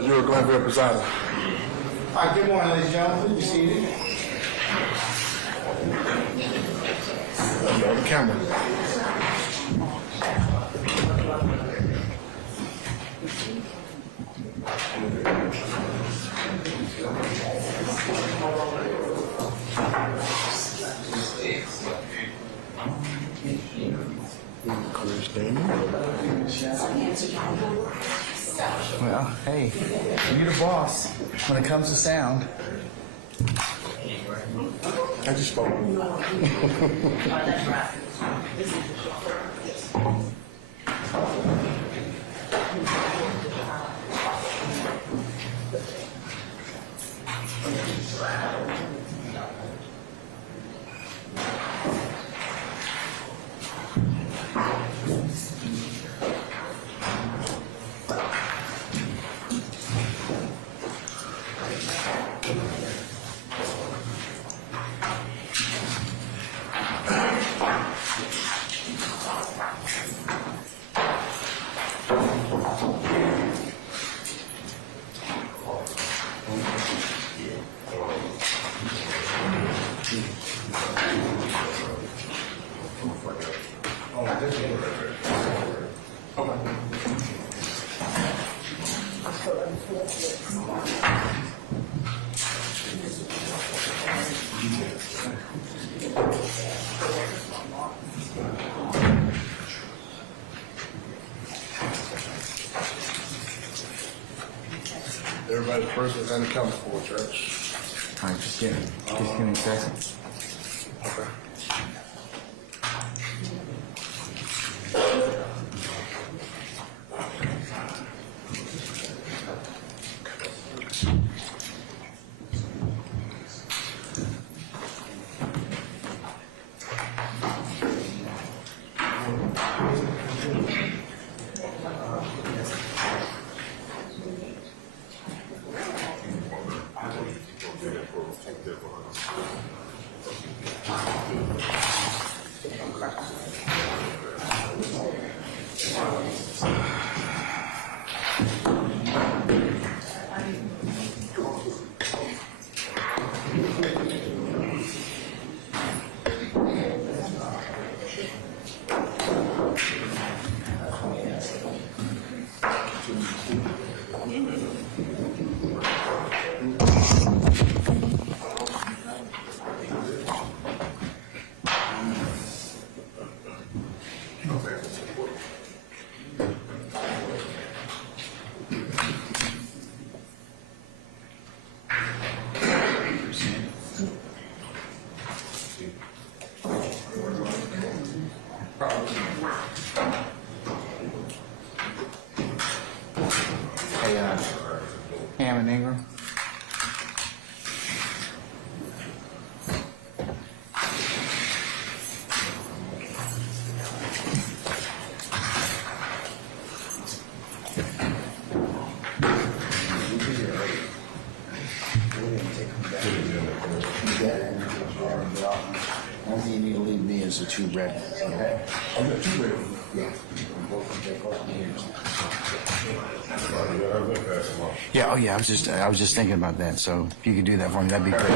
You're Glenville presiding. All right, good morning, ladies and gentlemen. Please be seated. On the camera. Well, hey, you're the boss when it comes to sound. I just spoke. Everybody's person and accounted for, Church. All right, just give me a second. Okay. Hey, Ham and Ingram. Only thing you need to leave me is the two red. Okay. I've got two ready. Yeah. Both of them take off the ears. Yeah. Oh, yeah. I was just thinking about that. So if you could do that for me, that'd be great.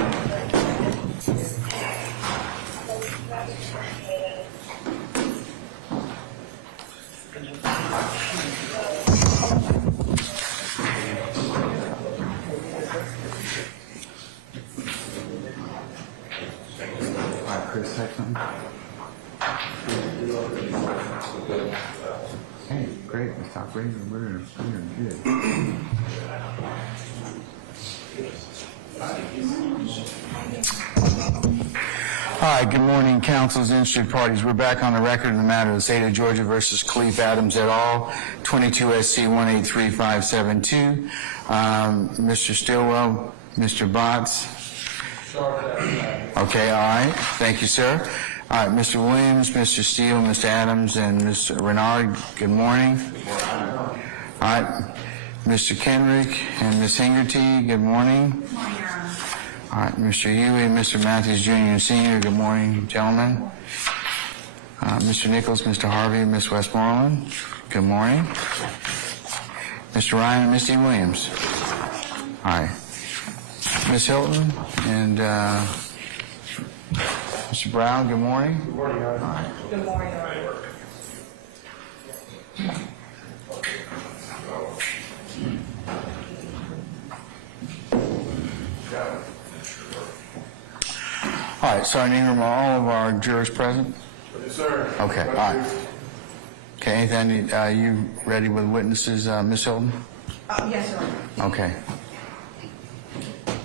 All right, Chris, type something. Hey, great. Let's talk raising. We're good. All right, good morning, councils, interested parties. We're back on the record in the matter of the state of Georgia versus Khalif Adams et al., 22 SC 1833572. Mr. Stillwell, Mr. Botts. Okay, all right. Thank you, sir. All right, Mr. Williams, Mr. Steele, Mr. Adams, and Mr. Renard, good morning. All right, Mr. Kenrick and Ms. Hingerty, good morning. All right, Mr. Huey and Mr. Matthews, Jr. and Sr., good morning, gentlemen. Mr. Nichols, Mr. Harvey, Ms. Westmoreland, good morning. Mr. Ryan and Ms. D. Williams. All right. Ms. Hilton and Mr. Brown, good morning. Good morning, Your Honor. All right. Good morning, Your Honor. All right, Sergeant Ingram, are all of our jurors present? Yes, sir. Okay, all right. Okay, anything, you ready with witnesses, Ms. Hilton? Yes, Your Honor. Okay.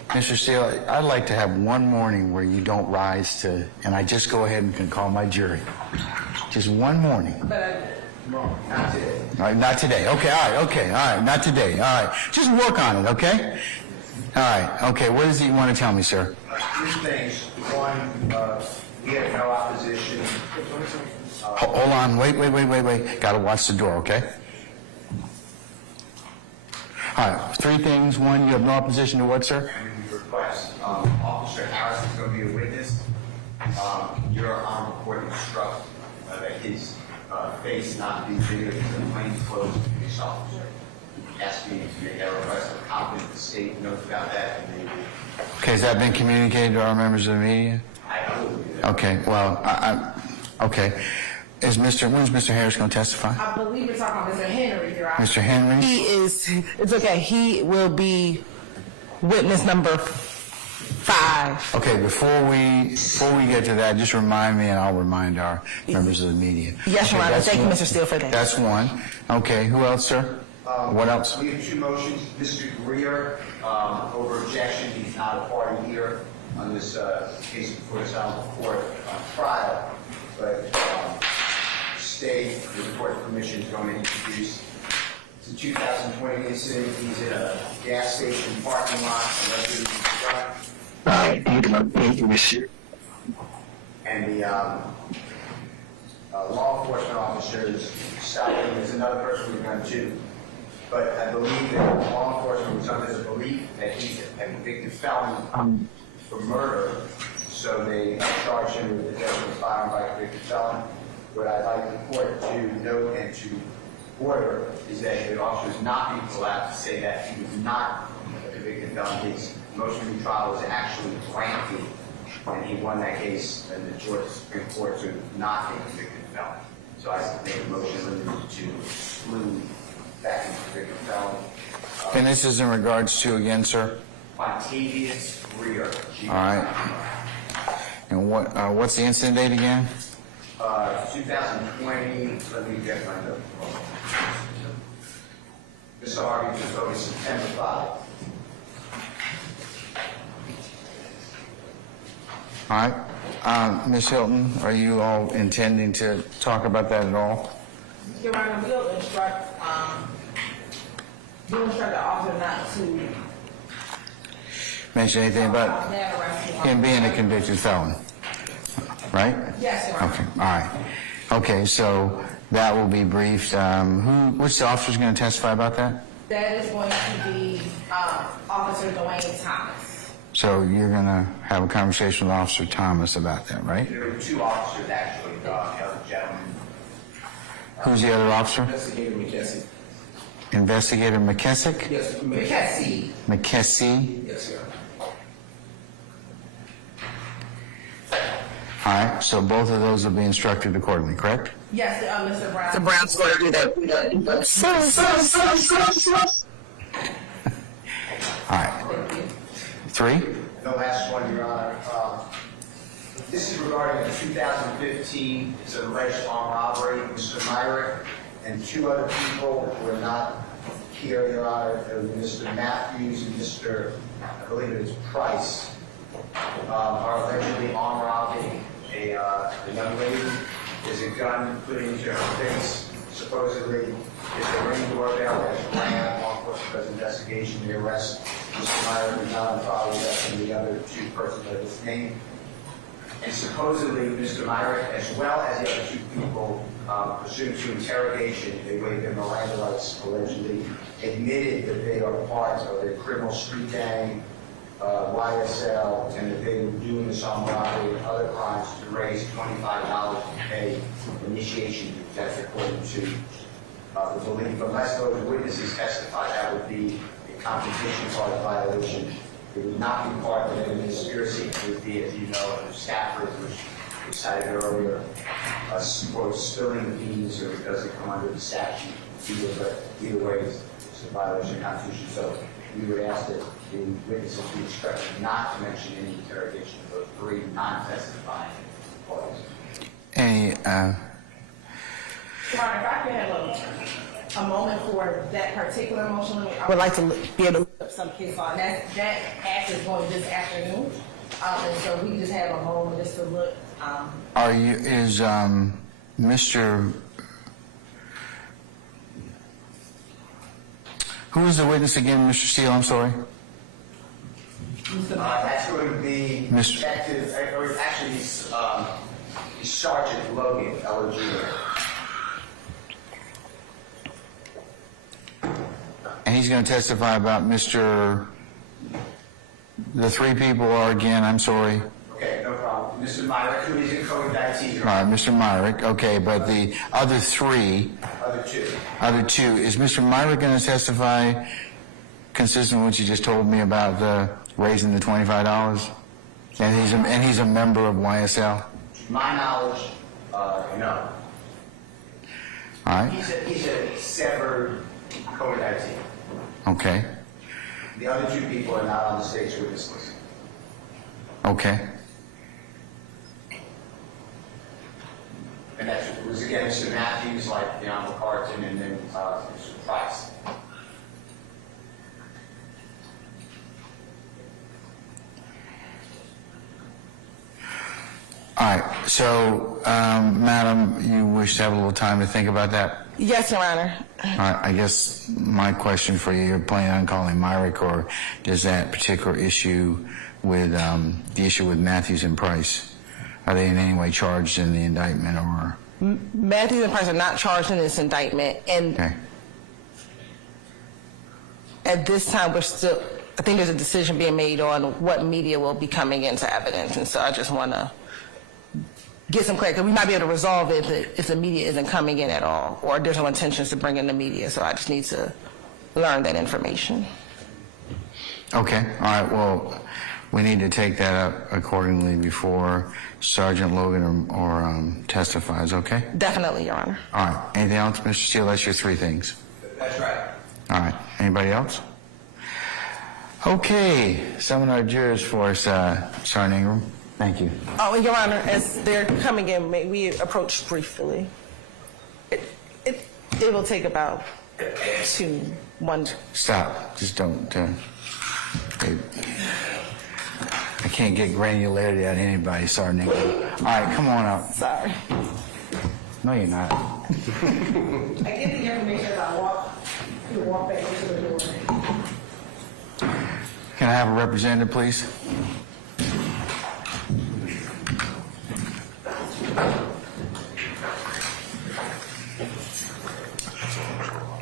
Mr. Steele, I'd like to have one morning where you don't rise to, and I just go ahead and can call my jury. Just one morning. All right, not today. Okay, all right, not today. All right, just work on it, okay? All right, okay, what is it you want to tell me, sir? Two things. One, we have no opposition. Hold on, wait. Gotta watch the door, okay? All right, three things. One, you have no opposition to what, sir? And we request Officer Harris is going to be a witness. Your on record instruct that his face not be videoed as a plainclothes police officer. Ask me to make that request. I'm confident the state knows about that, and they will. Okay, has that been communicated to our members of the media? I will do that. Okay, well, okay. When's Mr. Harris going to testify? I believe we're talking about Mr. Henry, Your Honor. Mr. Henry? It's okay. He will be witness number 5. Okay, before we get to that, just remind me and I'll remind our members of the media. Yes, Your Okay, Honor. that's Thank you, one. Mr. Steele, for that. That's one. Okay, who else, sir? What else? We have two motions. Mr. Greer, over objection, he's not a party here on this case before the Honorable Court on trial, but stay with the court's permission is going to introduce. It's a 2020 incident. He's in a gas station parking lot. And the law enforcement officers stopped him. There's another person with a gun too. But I believe that law enforcement was under the belief that he's a convicted felon for murder, so they charged him with possession of a firearm by a convicted felon. What I'd like the court to note and to order is that the officer is not being allowed to say that he was not a convicted felon. His motion to trial was actually granted, and he won that case in the Georgia Supreme Court to not be a convicted felon. So I make a motion limited to exclude that convicted felon. And this is in regards to, again, sir? Montavious Greer. All right. And what's the incident date again? 2020, let me get my note. Mr. Harvey just voted September 5. All right. Ms. Hilton, are you all intending to talk about that at all? Your Honor, we'll instruct the officer not to Mention anything about him being a convicted felon? Right? Yes, Your Honor. Okay, all right. Okay, so that will be briefed. Which officer's going to testify about that? That is going to be Officer Dwayne Thomas. So you're going to have a conversation with Officer Thomas about that, right? There were two officers actually, the other gentleman. Who's the other officer? Investigator McKessie. Investigator McKessick? Yes, McKessie. McKessie? Yes, sir. All right, so both of those will be instructed accordingly, correct? Yes, Mr. Brown. Mr. Brown's going to do that. All right. 3? The last one, Your Honor. This is regarding the 2015, it's an alleged armed robbery. Mr. Myrick and two other people were not here, Your Honor. It was Mr. Matthews and Mr. I believe it is Price, are allegedly armed robbing a young lady. There's a gun put into her face. Supposedly, it's a ring doorbell that's ran. Law enforcement does investigation. They arrest Mr. Myrick and John Fowler and the other two persons of his name. And supposedly, Mr. Myrick, as well as the other two people, pursuant to interrogation, they waived their Miranda rights, allegedly admitted that they are part of a criminal street gang, YSL, and that they were doing this armed robbery and other crimes to raise $25 to pay initiation. That's according to the belief, unless those witnesses testify, that would be a competition clause violation. It would not be part of any conspiracy. It would be, as you know, a Stafford, which we cited earlier, quote, spilling the beans, or because they come under the statute. Either way, it's a violation of Constitution. So we would ask that the witnesses be instructed not to mention any interrogation of those three non-testifying parties. Any, Your Honor, if I could have a moment for that particular motion, I would like to be able to look up some case law. That act is going this afternoon, and so we just have a moment just to look. is Mr. Who is the witness again, Mr. Steele? I'm sorry. That's going to be Mr. Detective, or actually, Sergeant Logan, LOG. And he's going to testify about Mr. The three people are again, I'm sorry. Okay, no problem. Mr. Myrick, who is in co-indictee. All right, Mr. Myrick, okay, but the other three, Other two. is Mr. Myrick going to testify consistent with what you just told me about raising the $25? And he's a member of YSL? To my knowledge, no. All right, He's a severed co-indictee. okay, The other two people are not on the state's witness list. okay. And that was, again, Mr. Matthews, like Jan McCartan, and then Mr. Price. All right, so, Madam, you wish to have a little time to think about that? Yes, Your Honor. All right, I guess my question for you, you're planning on calling Myrick, or does that particular issue with, the issue with Matthews and Price, are they in any way charged in the indictment, or? Matthews and Price are not charged in this indictment, and Okay, at this time, I think there's a decision being made on what media will be coming into evidence, and so I just want to get some clarity, because we might be able to resolve it if the media isn't coming in at all, or there's no intentions to bring in the media, so I just need to learn that information. okay, all right, well, we need to take that up accordingly before Sergeant Logan or testifies, okay? Definitely, Your Honor. All right, anything else, Mr. Steele? That's your three things. That's right. All right, anybody else? Okay, summon our jurors for us, Sergeant Ingram. Thank you. Oh, and Your Honor, as they're coming in, may we approach briefly? It will take about 1. Stop, just don't, I can't get granularity out of anybody, Sergeant Ingram. All right, come on up. Sorry. No, you're not. I get the information as I walk back into the door. Can I have a representative, please?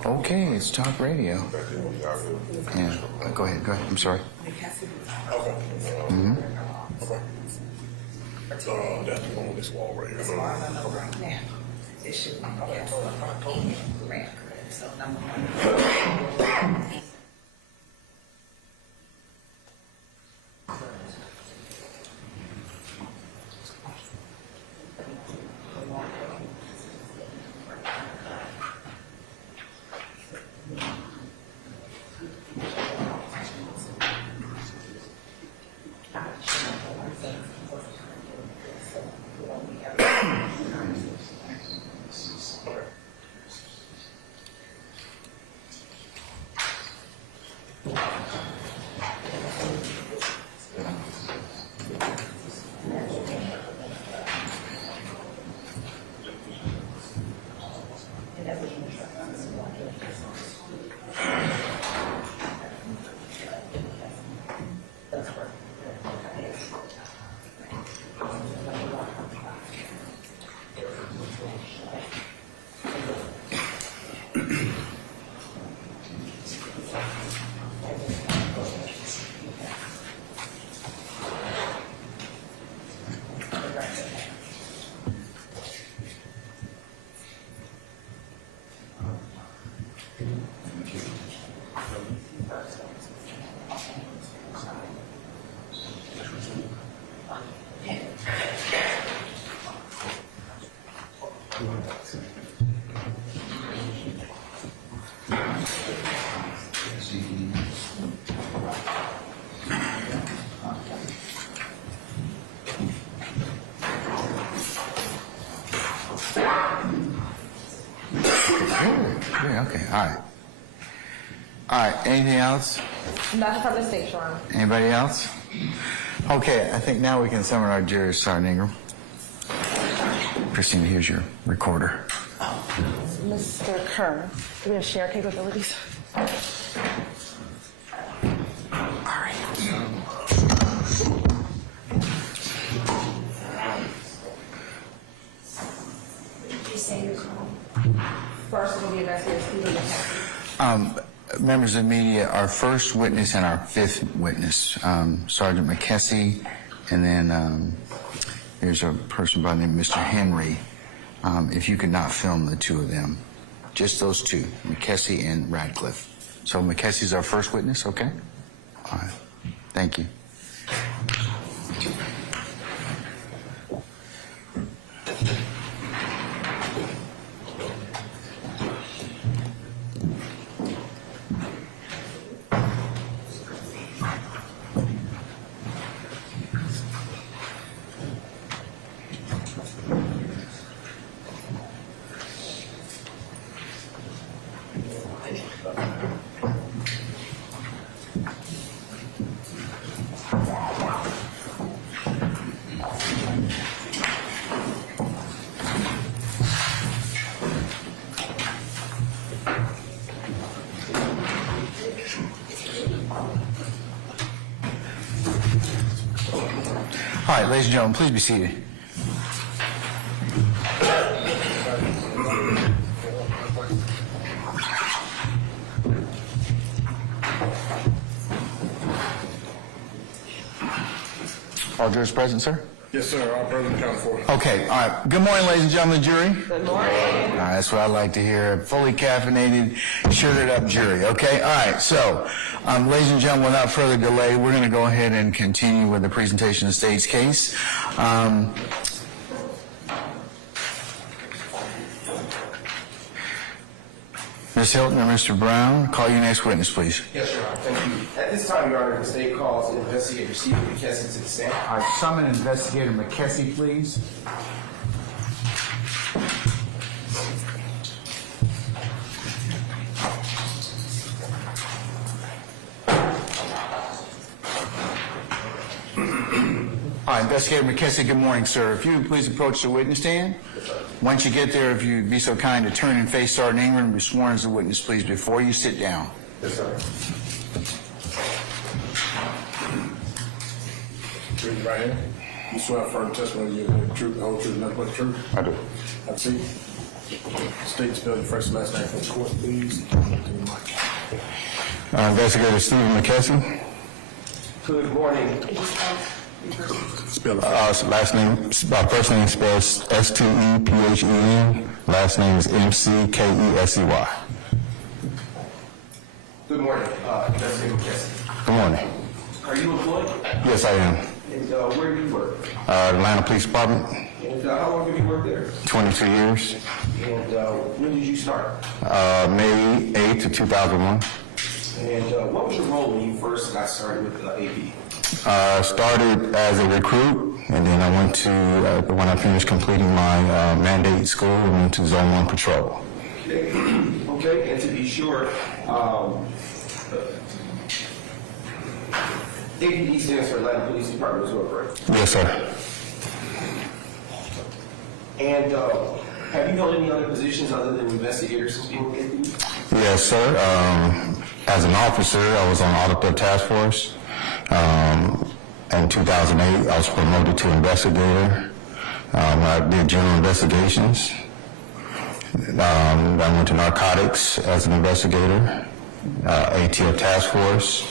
Okay, it's talk radio. Yeah, go ahead, I'm sorry. Mm-hmm. That's the one with this wall right here. jury? Okay, all right. All right, anything else? Nothing from the state, Your Honor. Anybody else? Okay, I think now we can summon our jury, Sergeant Ingram. Christine, here's your recorder. Mr. Kern, do we have share capabilities? All right. First, we'll be investigating Stephen McKessie. Members of the media, our first witness and our fifth witness, Sergeant McKessie, and then there's a person by the name of Mr. Henry. If you could not film the two of them, just those two, McKessie and Radcliffe. So McKessie's our first witness, okay? All right, thank you. All right, ladies and gentlemen, please be seated. All jurors present, sir? Yes, sir. All present, accounted for. Okay, all right. Good morning, ladies and gentlemen, jury. Good morning. All right, that's what I like to hear. A fully caffeinated, shirted up jury. Okay, all right. So, ladies and gentlemen, without further delay, we're going to go ahead and continue with the presentation of the state's case. Ms. Hilton or Mr. Brown, call your next witness, please. Yes, Your Honor. Thank you. At this time, Your Honor, the state calls Investigator Stephen McKessie to the stand. All right, summon Investigator McKessie, please. All right, Investigator McKessie, good morning, sir. If you would please approach the witness stand. Once you get there, if you'd be so kind to turn and face Sergeant Ingram and be sworn as a witness, please, before you sit down. Yes, sir. Raise your right hand. You swear affirm testimony you give the truth, the whole truth, and nothing but the truth? I do. Have a seat. State and spell your first and last name for the court, please. Investigator Stephen McKessie. Good morning. Spell it. Last name, first name spells S-T-E-P-H-E-N. Last name is M-C-K-E-S-E-Y. Good morning, Investigator McKessie. Good morning. Are you employed? Yes, I am. And where do you work? Atlanta Police Department, And how long have you worked there? 22 years. And when did you start? May 8th of 2001. And what was your role when you first got started with AP? Started as a recruit, and then I went to, when I finished completing my mandate school, I went to Zone 1 Patrol. Okay, okay. And to be sure, APD stands for Atlanta Police Department as well, correct? Yes, sir. And have you held any other positions other than investigator since being with APD? Yes, sir. As an officer, I was on Audit Theft Task Force. In 2008, I was promoted to investigator. I did general investigations. I went to narcotics as an investigator, ATF Task Force.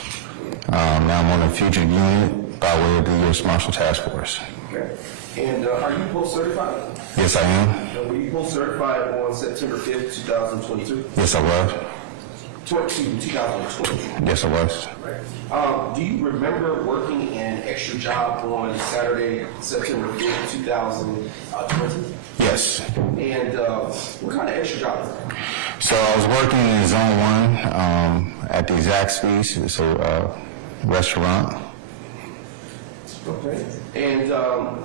Now I'm on a fugitive unit by way of the U.S. Marshal Task Force. Okay. And are you post-certified? Yes, I am. Were you post-certified on September 5th, 2022? Yes, I was. 2020. Yes, I was. Right. Do you remember working an extra job on Saturday, September 5th, 2020? Yes. And what kind of extra job was that? So I was working in Zone 1 at the Zaxby's. It's a restaurant. Okay. And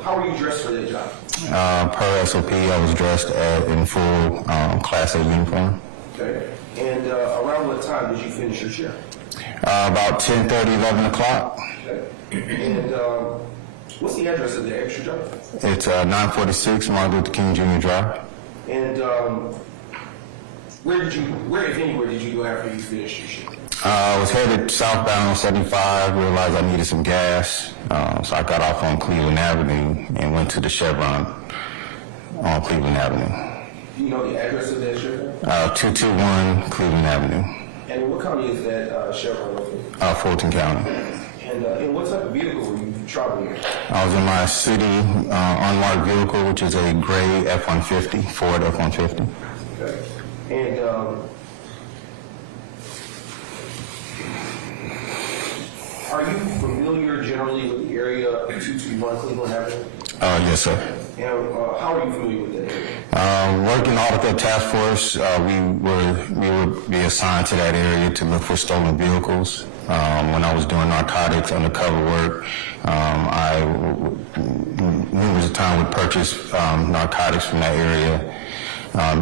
how were you dressed for that job? Per SOP, I was dressed in full Class A uniform. Okay. And around what time did you finish your shift? About 10:30, 11 o'clock. Okay. And what's the address of the extra job? It's 946 Martin Luther King Jr. Drive. And where, if anywhere, did you go after you finished your shift? I was headed southbound on 75, realized I needed some gas, so I got off on Cleveland Avenue and went to the Chevron on Cleveland Avenue. Do you know the address of that Chevron? 221 Cleveland Avenue, And in what county is that Chevron located? Fulton County. And in what type of vehicle were you traveling in? I was in my city unmarked vehicle, which is a gray F-150, Ford F-150. Okay. And are you familiar generally with the area of 221 Cleveland Avenue? Yes, sir. And how are you familiar with that area? Working all of the task force, we would be assigned to that area to look for stolen vehicles. When I was doing narcotics undercover work, I numerous times would purchase narcotics from that area.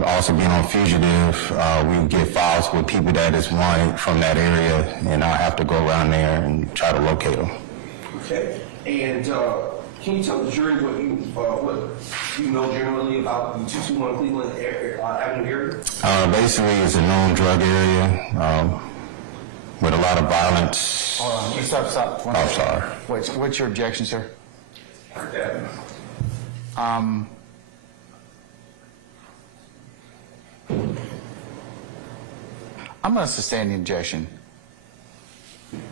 Also being on fugitive, we would get files with people that is wanted from that area, and I have to go around there and try to locate them. Okay. And can you tell the jury what you know generally about the 221 Cleveland Avenue area? Basically, it's a known drug area with a lot of violence. Hold on, stop. I'm sorry. What's your objection, sir? Okay. I'm going to sustain the objection.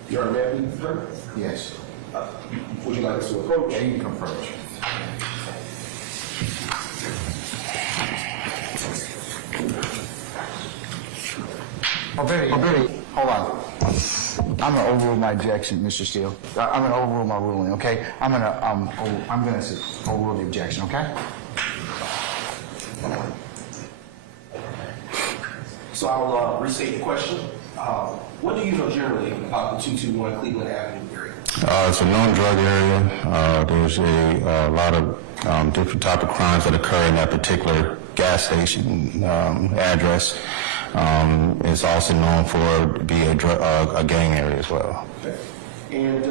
You're a man, sir? Yes. Would you like us to approach? Yeah, you can come first. Oh, Billy, hold on. I'm going to overrule my objection, Mr. Steele. I'm going to overrule my ruling, okay? I'm going to overrule the objection, okay? So I'll restate the question. What do you know generally about the 221 Cleveland Avenue area? It's a known drug area. There's a lot of different type of crimes that occur in that particular gas station address. It's also known for being a gang area as well. Okay. And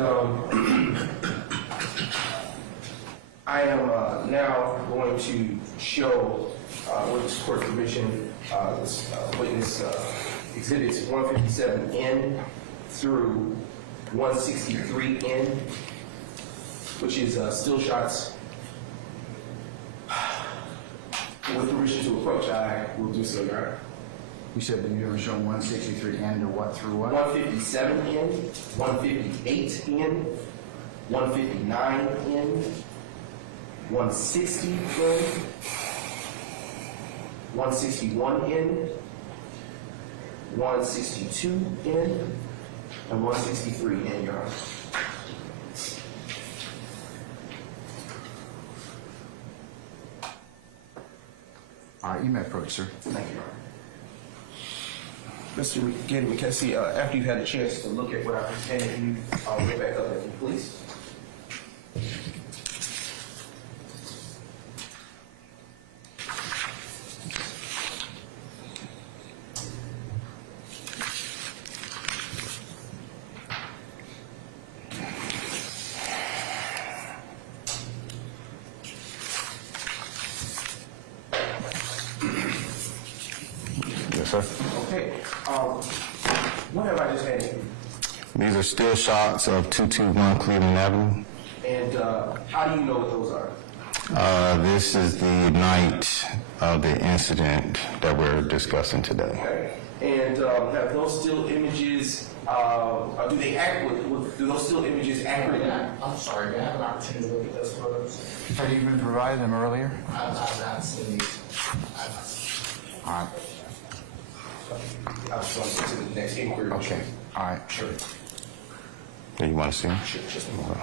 I am now going to show, with this court permission, this witness exhibits 157N through 163N, which is still shots. With permission to approach, I will do so, Your Honor. You said that you're going to show 163 and or what through what? 157N, 158N, 159N, 160N, 161N, 162N, and 163N, Your Honor. All right, you may approach, sir. Thank you, Your Honor. Mr. McKessie, after you've had a chance to look at what I presented you, I'll get back up with you, please. Yes, sir. Okay. What have I just had you? These are still shots of 221 Cleveland Avenue. And how do you know what those are? This is the night of the incident that we're discussing today. Okay. And have those still images, do those still images accurately? I'm sorry, may I have an opportunity to look at those photos? Have you been provided them earlier? I've not seen these. All right. I was going to get to the next inquiry. Okay. All right. Sure. Do you want to see them? Sure, just a moment.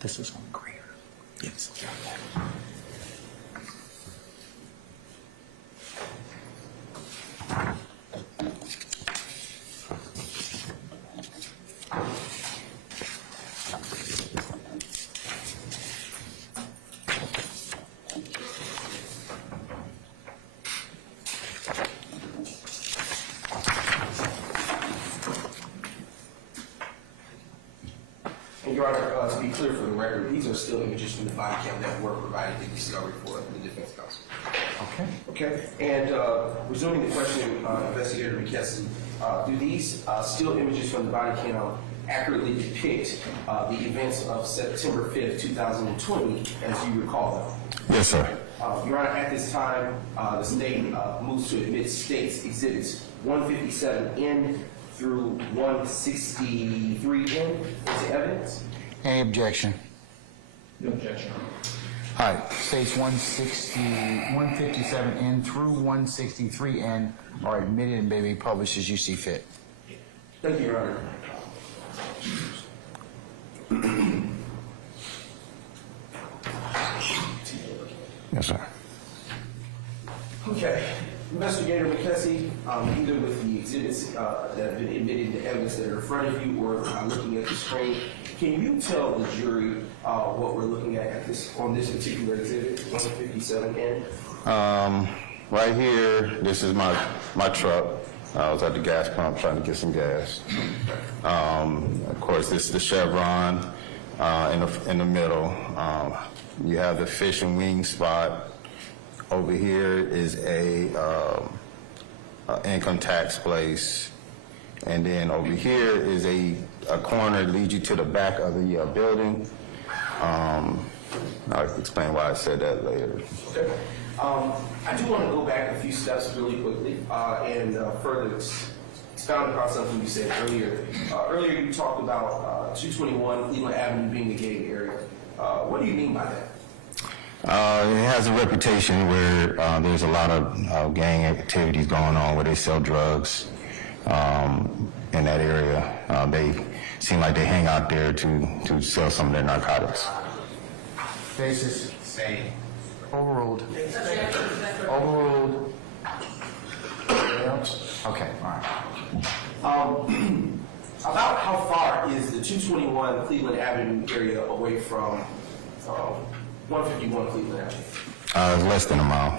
This is on Greer. Yes. Your Honor, to be clear for the record, these are still images from the body cam that were provided in discovery for the defense counsel. Okay. Okay, and resuming the question, Investigator McKesson, do these still images from the body cam accurately depict the events of September 5th, 2020, as you recall them? Yes, sir. Your Honor, at this time, the state moves to admit states exhibits 157N through 163N into evidence. Any objection? No objection. All right, states 157N through 163N are admitted and may be published as you see fit. Thank you, Your Honor. Yes, sir. Okay. Investigator McKessie, either with the exhibits that have been admitted into evidence that are in front of you or looking at the screen, can you tell the jury what we're looking at this on this particular exhibit, 157N? Right here, this is my truck. I was at the gas pump trying to get some gas. Of course, this is the Chevron in the middle. You have the fish and wing spot. Over here is a income tax place, and then over here is a corner that leads you to the back of the building. I'll explain why I said that later. Okay. I do want to go back a few steps really quickly and further expound upon something you said earlier. Earlier you talked about 221 Cleveland Avenue being the gang area. What do you mean by that? It has a reputation where there's a lot of gang activities going on where they sell drugs in that area. They seem like they hang out there to sell some of their narcotics. Basis. Same. Overruled. Overruled. Okay, all right. About how far is the 221 Cleveland Avenue area away from 151 Cleveland Avenue? Less than a mile.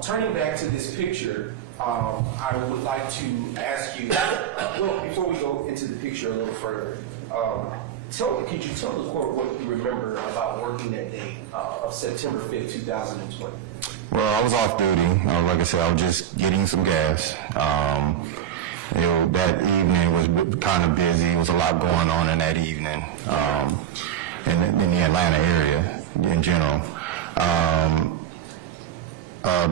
Turning back to this picture, I would like to ask you, well, before we go into the picture a little further, could you tell the court what you remember about working that day of September 5th, 2020? Well, I was off duty. Like I said, I was just getting some gas. That evening was kind of busy. There was a lot going on in that evening in the Atlanta area in general.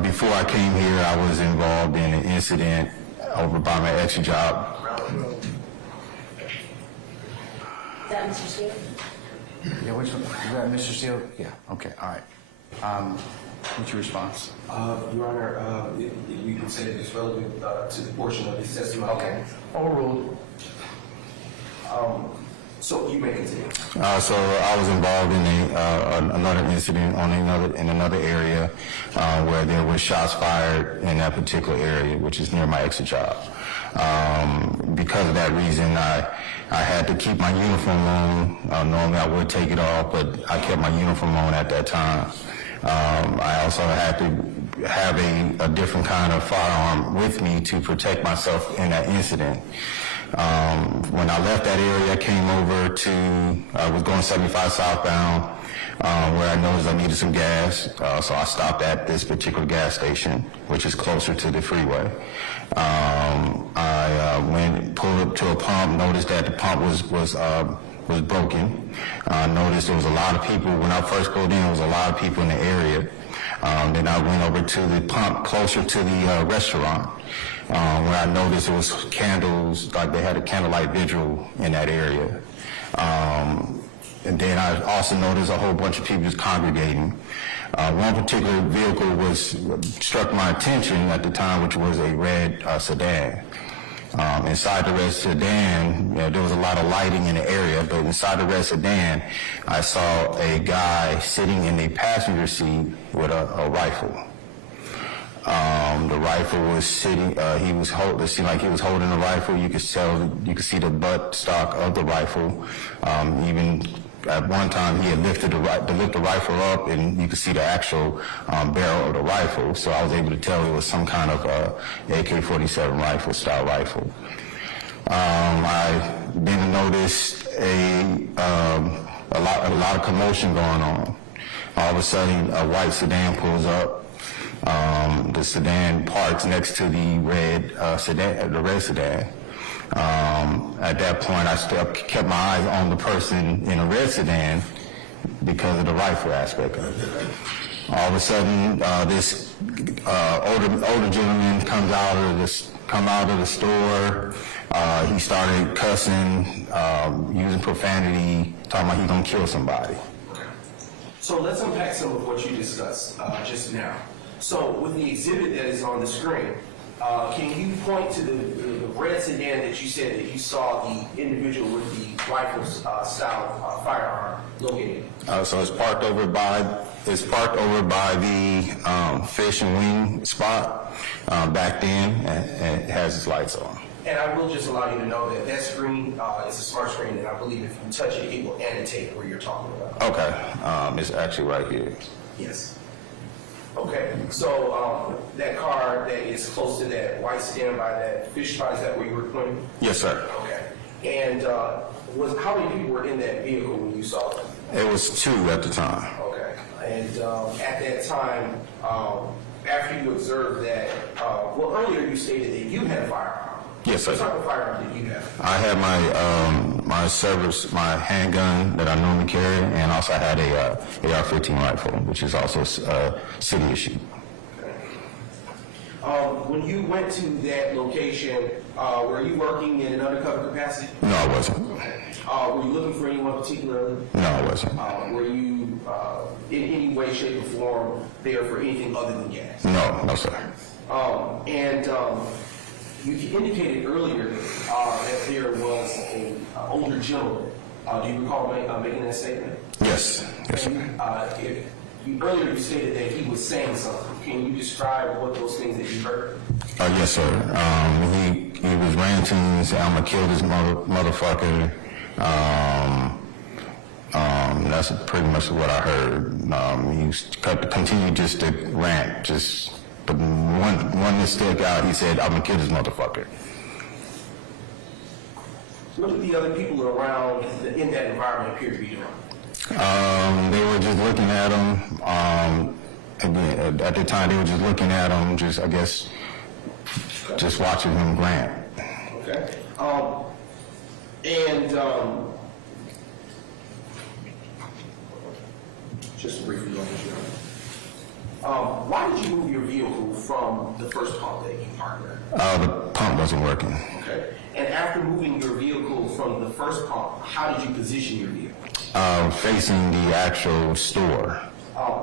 Before I came here, I was involved in an incident over by my extra job. Is that Mr. Steele? Yeah, which one? Is that Mr. Steele? Yeah, okay, all right. What's your response? Your Honor, you can say that it's relevant to the portion of his testimony. Okay. Overruled. So you may continue. So I was involved in another incident in another area where there were shots fired in that particular area, which is near my exit job. Because of that reason, I had to keep my uniform on. Normally I would take it off, but I kept my uniform on at that time. I also had to have a different kind of firearm with me to protect myself in that incident. When I left that area, I came over I was going 75 southbound, where I noticed I needed some gas. So I stopped at this particular gas station, which is closer to the freeway. I pulled up to a pump, noticed that the pump was broken. I noticed there was a lot of people. When I first pulled in, there was a lot of people in the area. Then I went over to the pump closer to the restaurant, where I noticed there was candles, like they had a candlelight vigil in that area. And then I also noticed a whole bunch of people just congregating. One particular vehicle struck my attention at the time, which was a red sedan. Inside the red sedan, there was a lot of lighting in the area, but inside the red sedan, I saw a guy sitting in the passenger seat with a rifle. The rifle was sitting, it seemed like he was holding a rifle. You could see the butt stock of the rifle. Even at one time, he had lifted the rifle up, and you could see the actual barrel of the rifle. So I was able to tell it was some kind of AK-47 style rifle. I then noticed a lot of commotion going on. All of a sudden, a white sedan pulls up. The sedan parks next to the red sedan. At that point, I still kept my eyes on the person in a red sedan because of the rifle aspect of it. All of a sudden, this older gentleman comes out of the store. He started cussing, using profanity, talking about he's gonna kill somebody. So let's unpack some of what you discussed just now. So with the exhibit that is on the screen, can you point to the red sedan that you said that you saw the individual with the rifle style firearm located? So it's parked over by the fish and wing spot back then, and it has its lights on. And I will just allow you to know that that screen is a smart screen, and I believe if you touch it, it will annotate where you're talking about. Okay, it's actually right here. Yes. Okay, so that car that is close to that white sedan by that fish spot, is that where you were pointing? Yes, sir. Okay. And how many people were in that vehicle when you saw them? It was 2 at the time. Okay. And at that time, after you observed that, well, earlier you stated that you had a firearm. Yes, sir. What type of firearm did you have? I had my handgun that I normally carry, and also I had a AR-15 rifle, which is also city issued. When you went to that location, were you working in an undercover capacity? No, I wasn't. Were you looking for anyone particularly? No, I wasn't. Were you in any way, shape, or form there for anything other than gas? No, sir. You indicated earlier that there was an older gentleman. Do you recall making that statement? Yes, sir. Earlier you stated that he was saying something. Can you describe what those things that you heard? Yes, sir. He was ranting, he said, "I'm gonna kill this motherfucker." That's pretty much what I heard. He continued just to rant, but one that stuck out, he said, "I'm gonna kill this motherfucker." What did the other people around in that environment appear to be doing? They were just looking at him. Again, at the time, they were just looking at him, just watching him rant. Okay. Just briefly, why did you move your vehicle from the first pump that you parked at? The pump wasn't working. Okay. And after moving your vehicle from the first pump, how did you position your vehicle? Facing the actual store.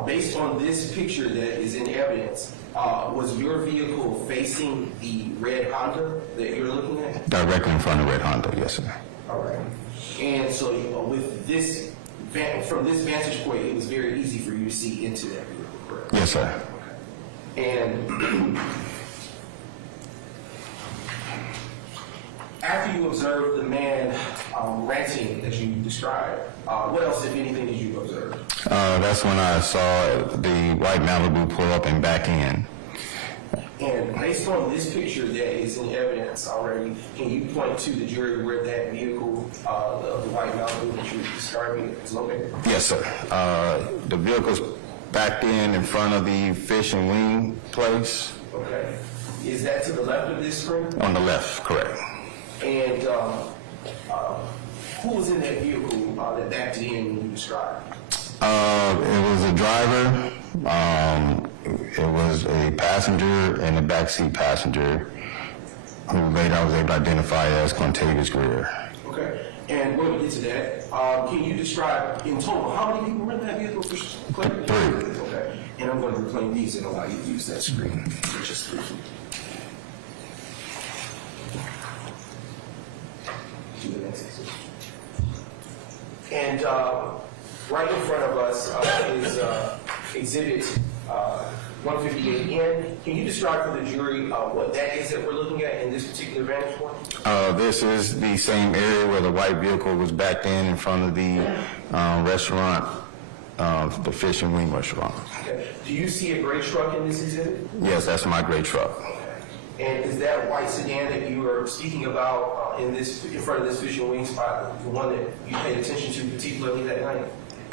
Based on this picture that is in evidence, was your vehicle facing the red Honda that you're looking at? Directly in front of Red Honda, yes, sir. All right. And so with this, from this vantage point, it was very easy for you to see into that vehicle, correct? Yes, sir. And after you observed the man ranting that you described, what else, if anything, did you observe? That's when I saw the white Malibu pull up and back in. And based on this picture that is in evidence already, can you point to the jury where that vehicle, the white Malibu that you were describing, is located? Yes, sir. The vehicle's backed in front of the fish and wing place. Okay. Is that to the left of this screen? On the left, correct. And who was in that vehicle that backed in when you described? It was a driver. It was a passenger and a backseat passenger who later I was able to identify as Quintavious Greer. Okay. And when we get to that, can you describe in total how many people were in that vehicle? For clarity? 3. Okay. And I'm going to reclaim these and allow you to use that screen just briefly. And right in front of us is Exhibit 158N. Can you describe for the jury what that is that we're looking at in this particular vantage point? This is the same area where the white vehicle was backed in front of the restaurant, the Fish and Wing restaurant. Okay. Do you see a gray truck in this exhibit? Yes, that's my gray truck. And is that white sedan that you were speaking about in front of this visual wing spot, the one that you paid attention to particularly that night?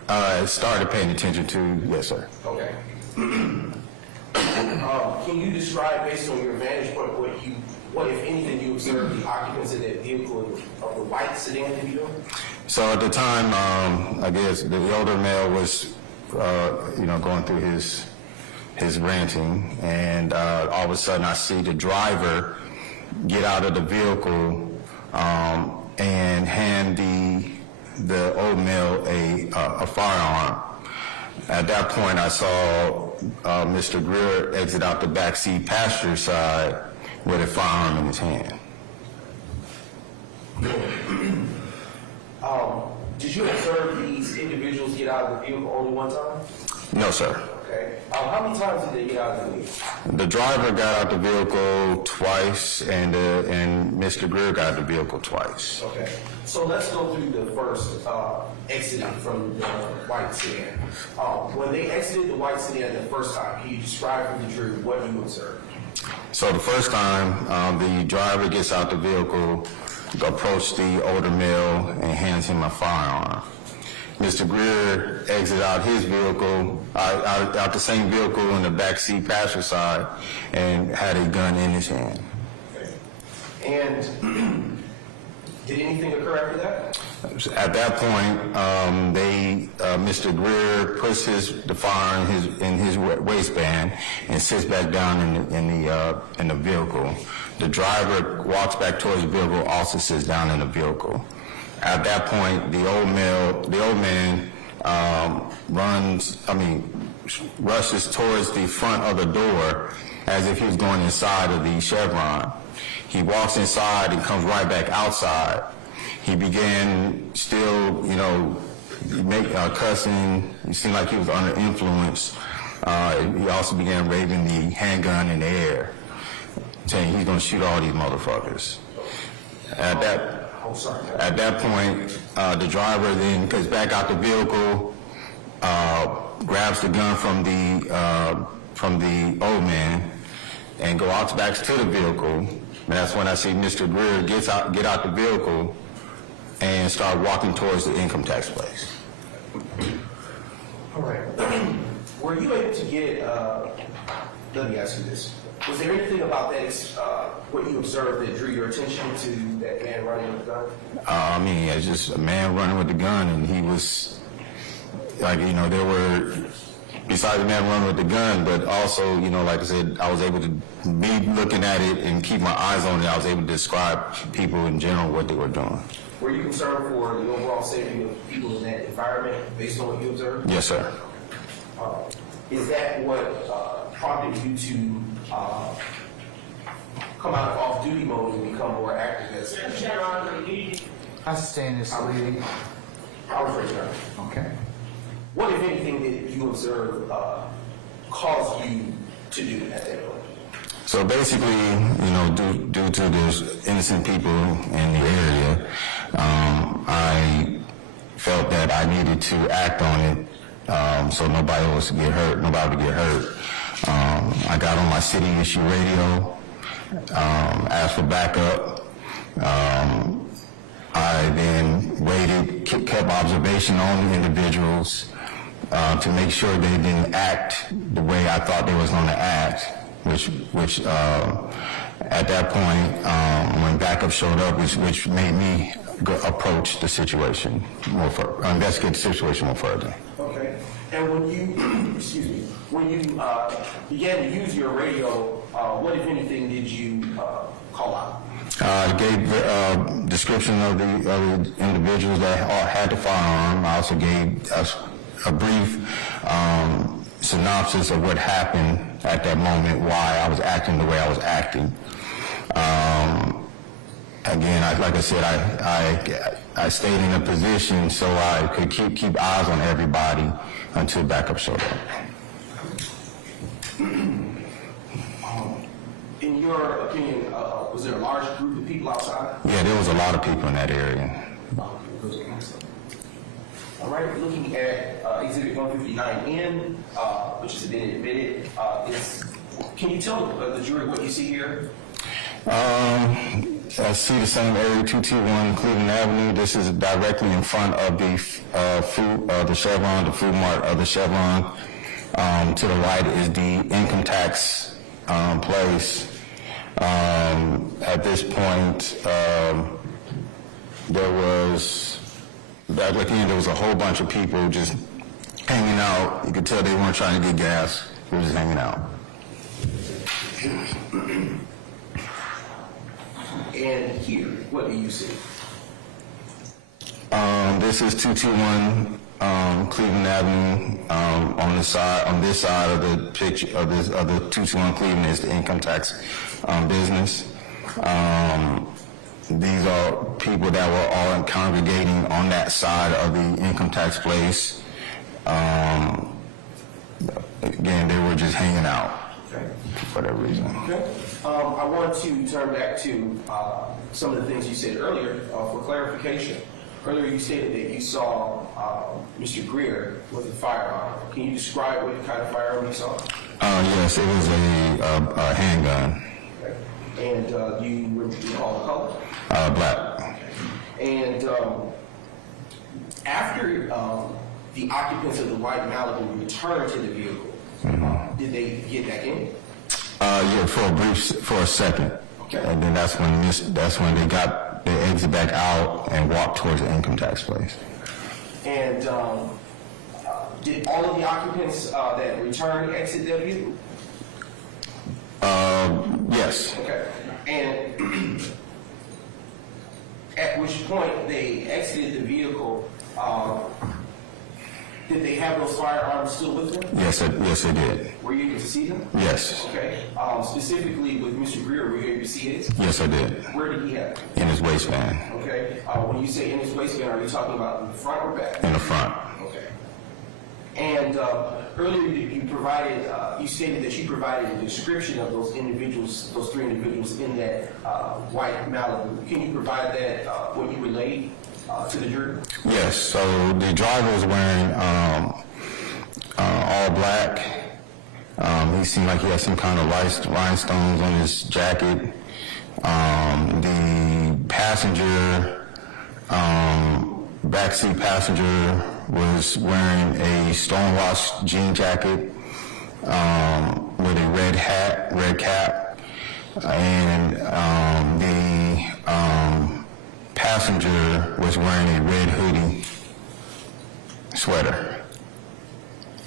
I started paying attention to, yes, sir. Okay. Can you describe, based on your vantage point, what if anything you observed the occupants in that vehicle of the white sedan to be doing? So at the time, I guess the older male was, going through his ranting, and all of a sudden I see the driver get out of the vehicle and hand the old male a firearm. At that point, I saw Mr. Greer exit out the backseat passenger side with a firearm in his hand. Did you observe these individuals get out of the vehicle only one time? No, sir. Okay. How many times did they get out of the vehicle? The driver got out the vehicle twice, and Mr. Greer got out the vehicle twice. Okay. So let's go through the first exiting from the white sedan. When they exited the white sedan the first time, can you describe for the jury what you observed? So the first time, the driver gets out the vehicle, approached the older male, and hands him a firearm. Mr. Greer exited out his vehicle, out the same vehicle in the backseat passenger side, and had a gun in his hand. Okay. And did anything occur after that? At that point, Mr. Greer puts the firearm in his waistband and sits back down in the vehicle. The driver walks back towards the vehicle, also sits down in the vehicle. At that point, the old man rushes towards the front of the door as if he was going inside of the Chevron. He walks inside and comes right back outside. He began still, cussing. It seemed like he was under influence. He also began waving the handgun in the air, saying he's going to shoot all these motherfuckers. At that point, the driver then goes back out the vehicle, grabs the gun from the old man, and goes back to the vehicle. And that's when I see Mr. Greer get out the vehicle and start walking towards the income tax place. All right. Were you able to get, let me ask you this. Was there anything about that, what you observed that drew your attention to that man running with the gun? It's just a man running with the gun, and he was, there were, besides the man running with the gun, but also, like I said, I was able to be looking at it and keep my eyes on it. I was able to describe people in general what they were doing. Were you concerned for the overall safety of people in that environment based on what you observed? Yes, sir. Is that what prompted you to come out of off-duty mode and become more active as I sustain this lady. I was raised there. Okay. What, if anything, did you observe caused you to do at that point? So basically, due to there's innocent people in the area, I felt that I needed to act on it so nobody else would get hurt. I got on my city issue radio, asked for backup. I then waited, kept observation on the individuals to make sure they didn't act the way I thought they was going to act, which at that point, when backup showed up, which made me approach the situation investigate the situation more further. Okay. And when you, when you began to use your radio, what, if anything, did you call out? I gave a description of the individuals that had the firearm. I also gave a brief synopsis of what happened at that moment, why I was acting the way I was acting. Again, like I said, I stayed in a position so I could keep eyes on everybody until backup showed up. In your opinion, was there a large group of people outside? Yeah, there was a lot of people in that area. All right, looking at Exhibit 159N, which has been admitted, can you tell the jury what you see here? I see the same area, 221 Cleveland Avenue. This is directly in front of the the Chevron, the food mart of the Chevron. To the right is the income tax place. At this point, there was, back at the end, there was a whole bunch of people just hanging out. You could tell they weren't trying to get gas. They were just hanging out. And here, what do you see? This is 221 Cleveland Avenue. On this side of the picture of the 221 Cleveland is the income tax business. These are people that were all congregating on that side of the income tax place. Again, they were just hanging out for whatever reason. Okay. I want to turn back to some of the things you said earlier for clarification. Earlier you stated that you saw Mr. Greer with a firearm. Can you describe what kind of firearm you saw? Yes, it was a handgun. Okay. And do you recall the color? Black. And after the occupants of the white Malibu returned to the vehicle, did they get back in? Yeah, for a second. Okay. And then that's when they exit back out and walk towards the income tax place. And did all of the occupants that returned exit their vehicle? Yes. Okay. And at which point they exited the vehicle, did they have those firearms still with them? Yes, they did. Were you able to see them? Yes. Okay. Specifically with Mr. Greer, were you able to see it? Yes, I did. Where did he have it? In his waistband. Okay. When you say in his waistband, are you talking about in the front or back? In the front. Okay. And earlier you stated that you provided a description of those individuals, those three individuals in that white Malibu. Can you provide that, what you relayed to the jury? Yes, so the driver was wearing all black. He seemed like he had some kind of rhinestones on his jacket. The passenger, backseat passenger, was wearing a stonewashed jean jacket with a red cap, and the passenger was wearing a red hoodie sweater.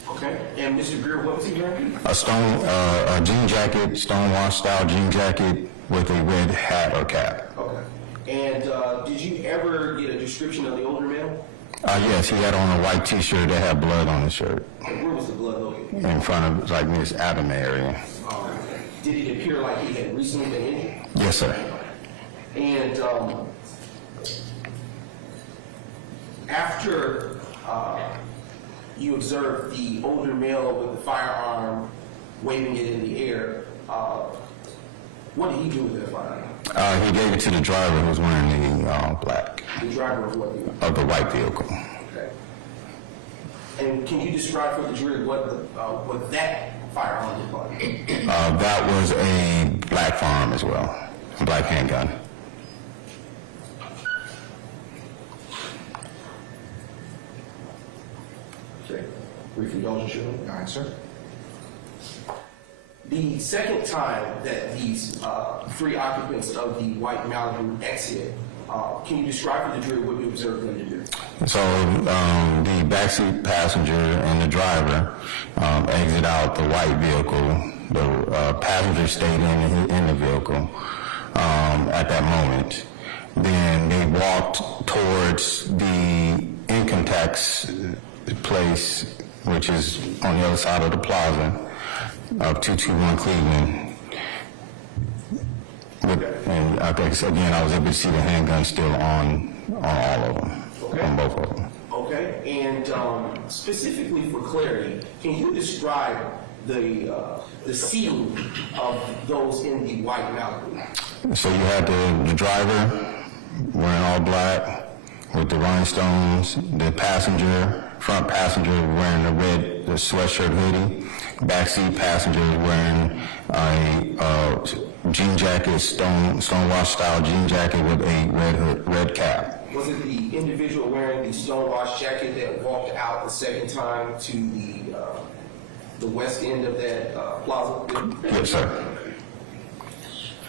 Okay. And Mr. Greer, what was he wearing? A jean jacket, stonewashed style jean jacket with a red hat or cap. Okay. And did you ever get a description of the older man? Yes, he had on a white t-shirt that had blood on his shirt. And where was the blood located? In front of, like, his abdomen area. Did it appear like he had recently been injured? Yes, sir. And after you observed the older male with the firearm waving it in the air, what did he do with that firearm? He gave it to the driver who was wearing the black. The driver of what vehicle? Of the white vehicle. Okay. And can you describe for the jury what that firearm looked like? That was a black firearm as well, a black handgun. Okay. Brief indulgence, Your Honor. All right, sir. The second time that these three occupants of the white Malibu exited, can you describe for the jury what you observed them to do? So the backseat passenger and the driver exit out the white vehicle. The passenger stayed in the vehicle at that moment. Then they walked towards the income tax place, which is on the other side of the plaza of 221 Cleveland. And I think, again, I was able to see the handgun still on all of them, on both of them. Okay, and specifically for clarity, can you describe the seating of those in the white Malibu? So you had the driver wearing all black with the rhinestones, the passenger front passenger wearing a red sweatshirt hoodie. Backseat passenger wearing a jean jacket, stonewash style jean jacket with a red cap. Was it the individual wearing the stonewash jacket that walked out the second time to the west end of that plaza? Yes, sir.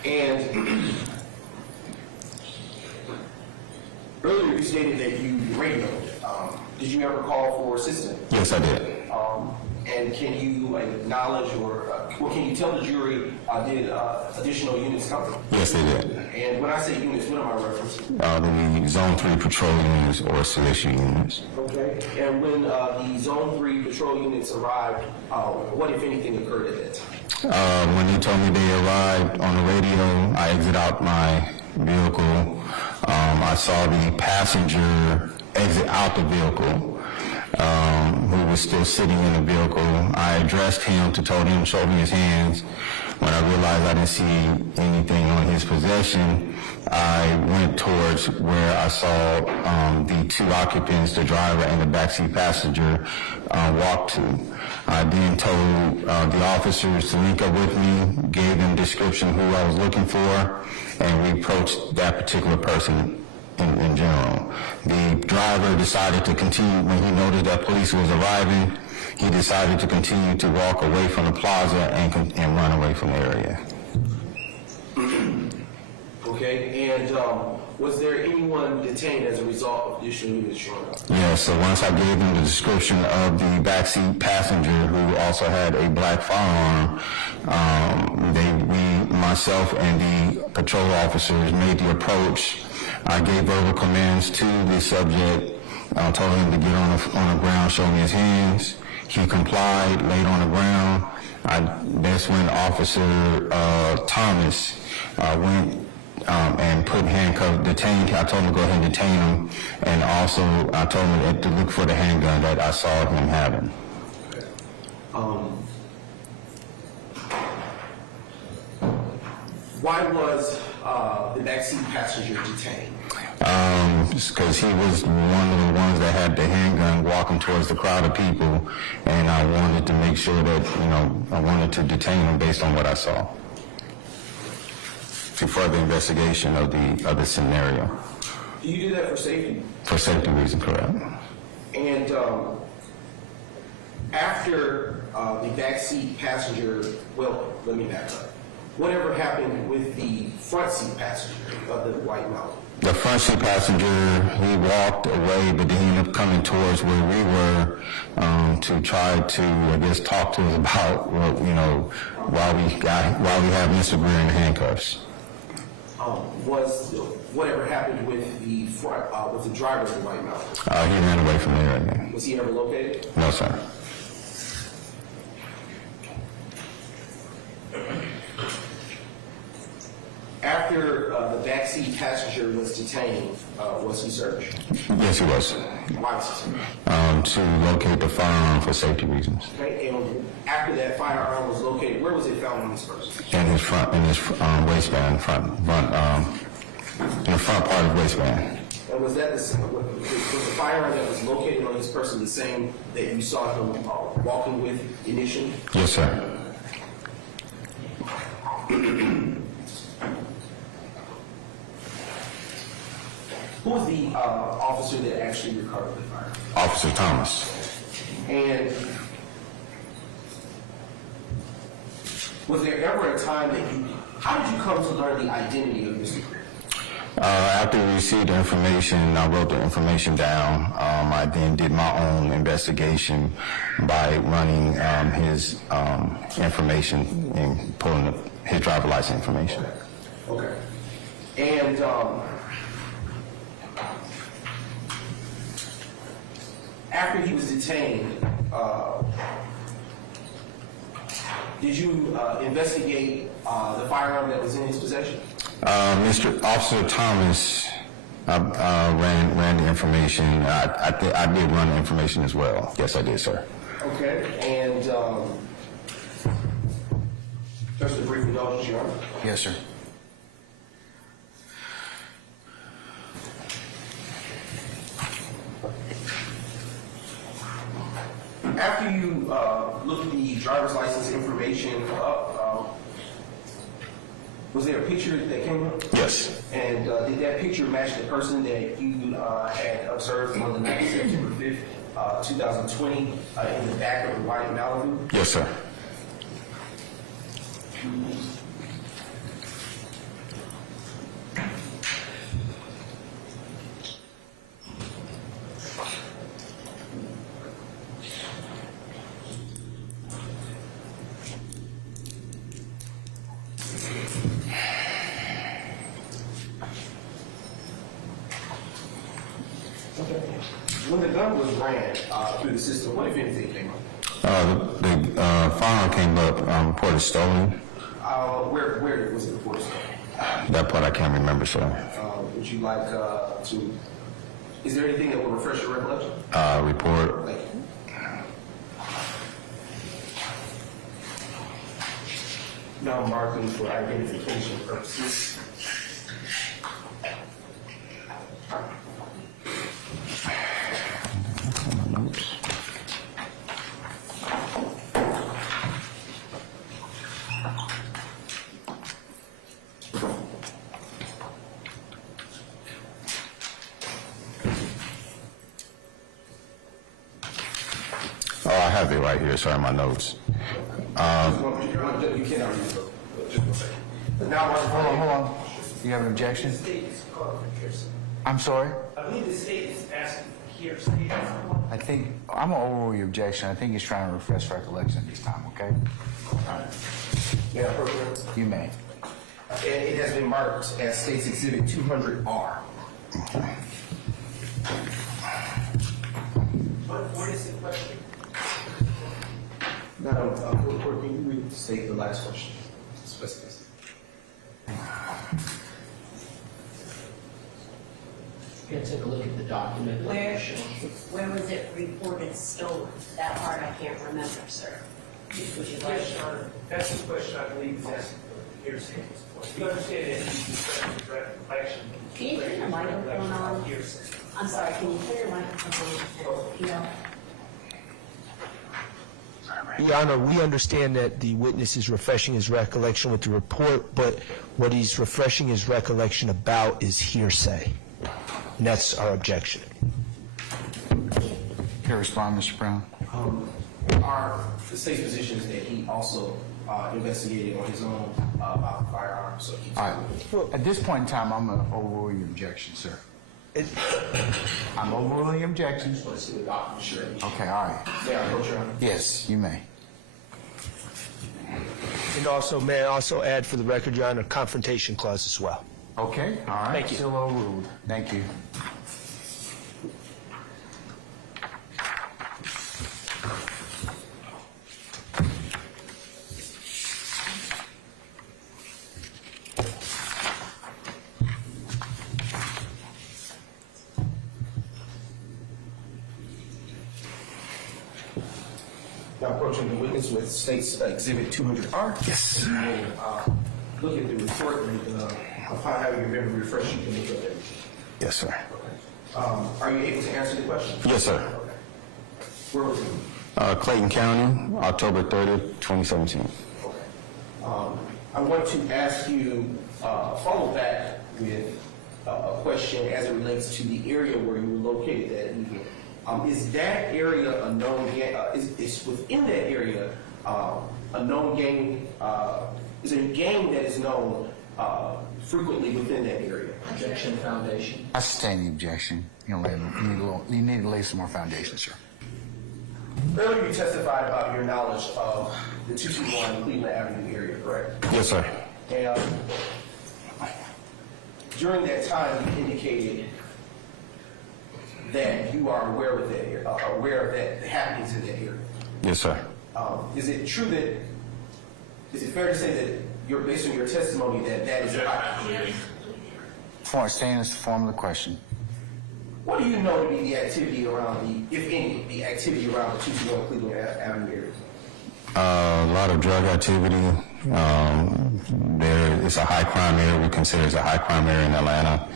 And earlier you stated that you radioed. Did you ever call for assistance? Yes, I did. And can you acknowledge or can you tell the jury did additional units come? Yes, they did. And when I say units, what am I referencing? The Zone 3 patrol units or CSU units. Okay. And when the Zone 3 patrol units arrived, what, if anything, occurred at that time? When he told me they arrived on the radio, I exit out my vehicle. I saw the passenger exit out the vehicle, who was still sitting in the vehicle. I addressed him to told him to show me his hands. When I realized I didn't see anything on his possession, I went towards where I saw the two occupants, the driver and the backseat passenger, walk to. I then told the officers to link up with me, gave them description of who I was looking for, and we approached that particular person in general. The driver decided to continue, when he noticed that police was arriving, he decided to continue to walk away from the plaza and run away from the area. Okay, and was there anyone detained as a result of additional units showing up? Yes, so once I gave them the description of the backseat passenger who also had a black firearm, myself and the patrol officers made the approach. I gave verbal commands to the subject, told him to get on the ground, show me his hands. He complied, laid on the ground. That's when Officer Thomas went and put handcuffs, detained. I told him to go ahead and detain him, and also I told him to look for the handgun that I saw him having. Why was the backseat passenger detained? Because he was one of the ones that had the handgun walking towards the crowd of people, and I wanted to make sure that, I wanted to detain him based on what I saw. To further investigation of the scenario. Do you do that for safety? For safety reasons, correct. And after the backseat passenger, well, let me back up. Whatever happened with the front seat passenger of the white Mountain? The front seat passenger, he walked away, but then he ended up coming towards where we were to try to, I guess, talk to us about, why we have Mr. Greer in handcuffs. Was whatever happened with the front, with the driver of the white Mountain? He ran away from the area. Was he ever located? No, sir. After the backseat passenger was detained, was he searched? Yes, he was. Why was he searched? To locate the firearm for safety reasons. Okay, and after that firearm was located, where was it found on this person? In his waistband, in the front part of the waistband. And was that was the firearm that was located on this person the same that you saw him walking with initially? Yes, sir. Who was the officer that actually recovered the firearm? Officer Thomas. And was there ever a time that how did you come to learn the identity of Mr. Greer? After we received the information, I wrote the information down. I then did my own investigation by running his information and pulling up his driver's license information. Okay. And after he was detained, did you investigate the firearm that was in his possession? Mr. Officer Thomas ran the information. I did run the information as well. Yes, I did, sir. Okay. And just a brief indulgence, Your Honor. Yes, sir. After you looked at the driver's license information up, was there a picture that came up? Yes. And did that picture match the person that you had observed on the night of September 5th, 2020, in the back of the white Malibu? Yes, sir. When the gun was ran through the system, what if anything came up? The firearm came up, reported stolen. Where was it reported stolen? That part I can't remember, sir. Would you like to? Is there anything that will refresh your recollection? Report. Thank you. Now marking for identification purposes. Oh, I have it right here, sorry, my notes. You cannot read it. Just 1 second. Now Hold on. You have an objection? I'm sorry? I believe the state is asking for hearsay. I think, I'm going to overrule your objection. I think he's trying to refresh recollection this time, okay? Yeah, Program. You may. And it has been marked as State's Exhibit 200R. What is the question? Madam Clerk, can you restate the last question? Specificity. You can take a look at the document. Where was it reported stolen? That part I can't remember, sir. Would you like? Yes, Your Honor. That's the question I believe is asking for hearsay at this point. You understand that he's recollection. Can you turn your microphone on? Hearsay. I'm sorry, can you turn your microphone on? You know? Your Honor, we understand that the witness is refreshing his recollection with the report, but what he's refreshing his recollection about is hearsay. And that's our objection. Can you respond, Mr. Brown? The state's position is that he also investigated on his own about the firearm. So he's All right. At this point in time, I'm going to overrule your objection, sir. I'm overruling your objection. want to see the document. Sure. Okay, all right. May I approach, Your Honor? Yes, you may. And also, may I also add for the record, Your Honor, a confrontation clause as well. Okay, all right. Thank you. Still overruled. Thank you. Now approaching the witness with State's Exhibit 200R. Yes. You may look at the report and upon having your memory refreshed, you can look at it. Yes, sir. Are you able to answer the question? Yes, sir. Where was it? Clayton County, October 30th, 2017. Okay. I want to ask you, follow back with a question as it relates to the area where you were located that evening. Is that area a known gang? Is within that area a known gang? Is it a gang that is known frequently within that area? Objection foundation. I sustain the objection. You need to lay some more foundation, sir. Earlier you testified about your knowledge of the 221 Cleveland Avenue area, correct? Yes, sir. And during that time, you indicated that you are aware of that area, aware of that the happenings in that area. Yes, sir. Is it true that? Is it fair to say that you're based on your testimony that is? Staying as the form of the question. What do you know to be the activity around the, if any, the activity around the 221 Cleveland Avenue area? A lot of drug activity. It's a high crime area. We consider it a high crime area in Atlanta.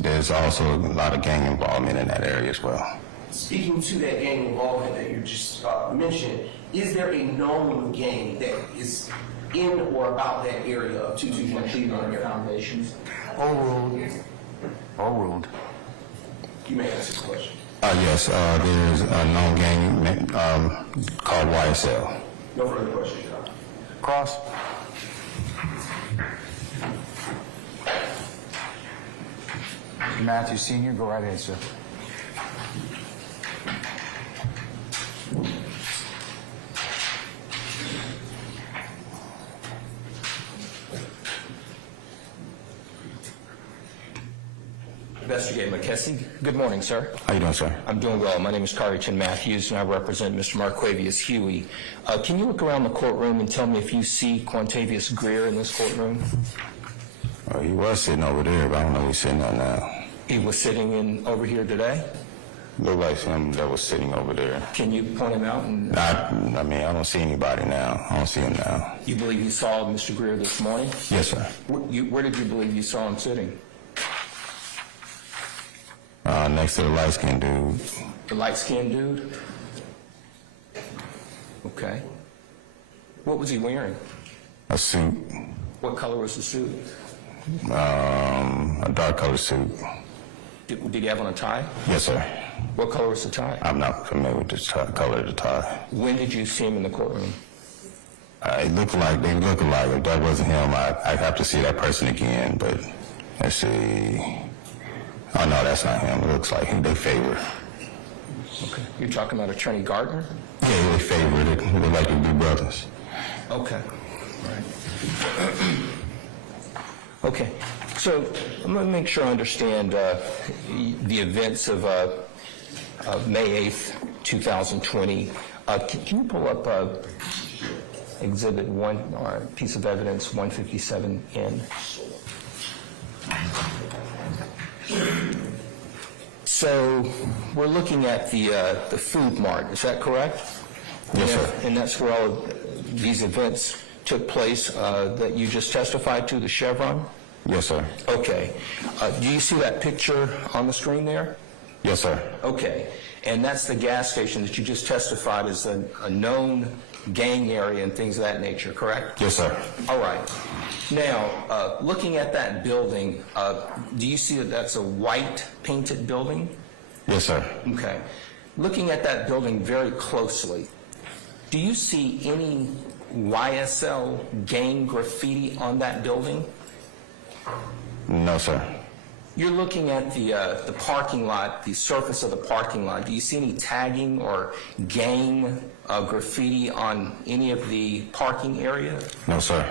There's also a lot of gang involvement in that area as well. speaking to that gang involvement that you just mentioned, is there a known gang that is in or about that area of 221 Cleveland Foundations? Overruled. You may answer the question. Yes, there's a known gang called YSL. No further questions, Your Honor. Cross. Mr. Matthews, Sr., go right ahead, sir. Investigator McKessie. Good morning, sir. How you doing, sir? I'm doing well. My name is Carrington Matthews, and I represent Mr. Marquavius Huey. Can you look around the courtroom and tell me if you see Quantavious Greer in this courtroom? He was sitting over there, but I don't know where he's sitting at now. He was sitting over here today? Looked like him that was sitting over there. Can you point him out? I mean, I don't see anybody now. I don't see him now. You believe you saw Mr. Greer this morning? Yes, sir. Where did you believe you saw him sitting? Next to the light-skinned dude. The light-skinned dude? Okay. What was he wearing? A suit. What color was the suit? A dark-colored suit. Did he have on a tie? Yes, sir. What color was the tie? I'm not familiar with the color of the tie. When did you see him in the courtroom? It looked like they look alike. If that wasn't him, I'd have to see that person again. But let's see. Oh no, that's not him. It looks like they favor. Okay. You're talking about Attorney Gardner? Yeah, they favor. They look like they be brothers. Okay. All right. Okay. So I'm going to make sure I understand the events of May 8th, 2020. Can you pull up Exhibit 1, or piece of evidence 157N? So we're looking at the food mart, is that correct? Yes, sir. And that's where all of these events took place that you just testified to, the Chevron? Yes, sir. Okay. Do you see that picture on the screen there? Yes, sir. Okay. And that's the gas station that you just testified is a known gang area and things of that nature, correct? Yes, sir. All right. Now, looking at that building, do you see that that's a white painted building? Yes, sir. Okay. Looking at that building very closely, do you see any YSL gang graffiti on that building? No, sir. You're looking at the parking lot, the surface of the parking lot. Do you see any tagging or gang graffiti on any of the parking area? No, sir.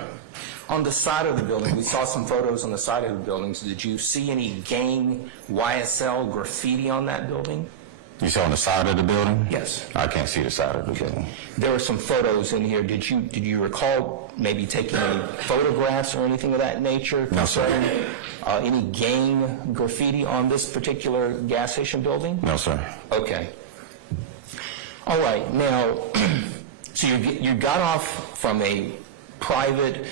On the side of the building, we saw some photos on the side of the buildings. Did you see any gang YSL graffiti on that building? You saw on the side of the building? Yes. I can't see the side of the building. There were some photos in here. Did you recall maybe taking any photographs or anything of that nature? No, sir. Any gang graffiti on this particular gas station building? No, sir. Okay. All right. Now, so you got off from a private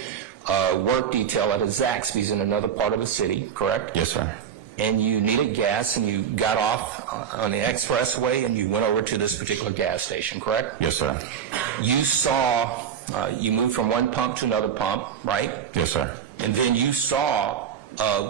work detail at a Zaxby's in another part of the city, correct? Yes, sir. And you needed gas, and you got off on the expressway, and you went over to this particular gas station, correct? Yes, sir. You saw, you moved from one pump to another pump, right? Yes, sir. And then you saw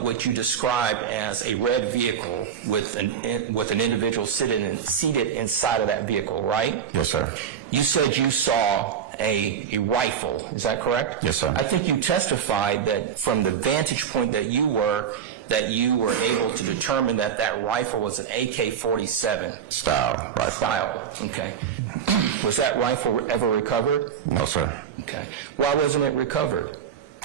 what you described as a red vehicle with an individual seated inside of that vehicle, right? Yes, sir. You said you saw a rifle, is that correct? Yes, sir. I think you testified that from the vantage point that you were able to determine that that rifle was an AK-47. Style rifle. Style, okay. Was that rifle ever recovered? No, sir. Okay. Why wasn't it recovered?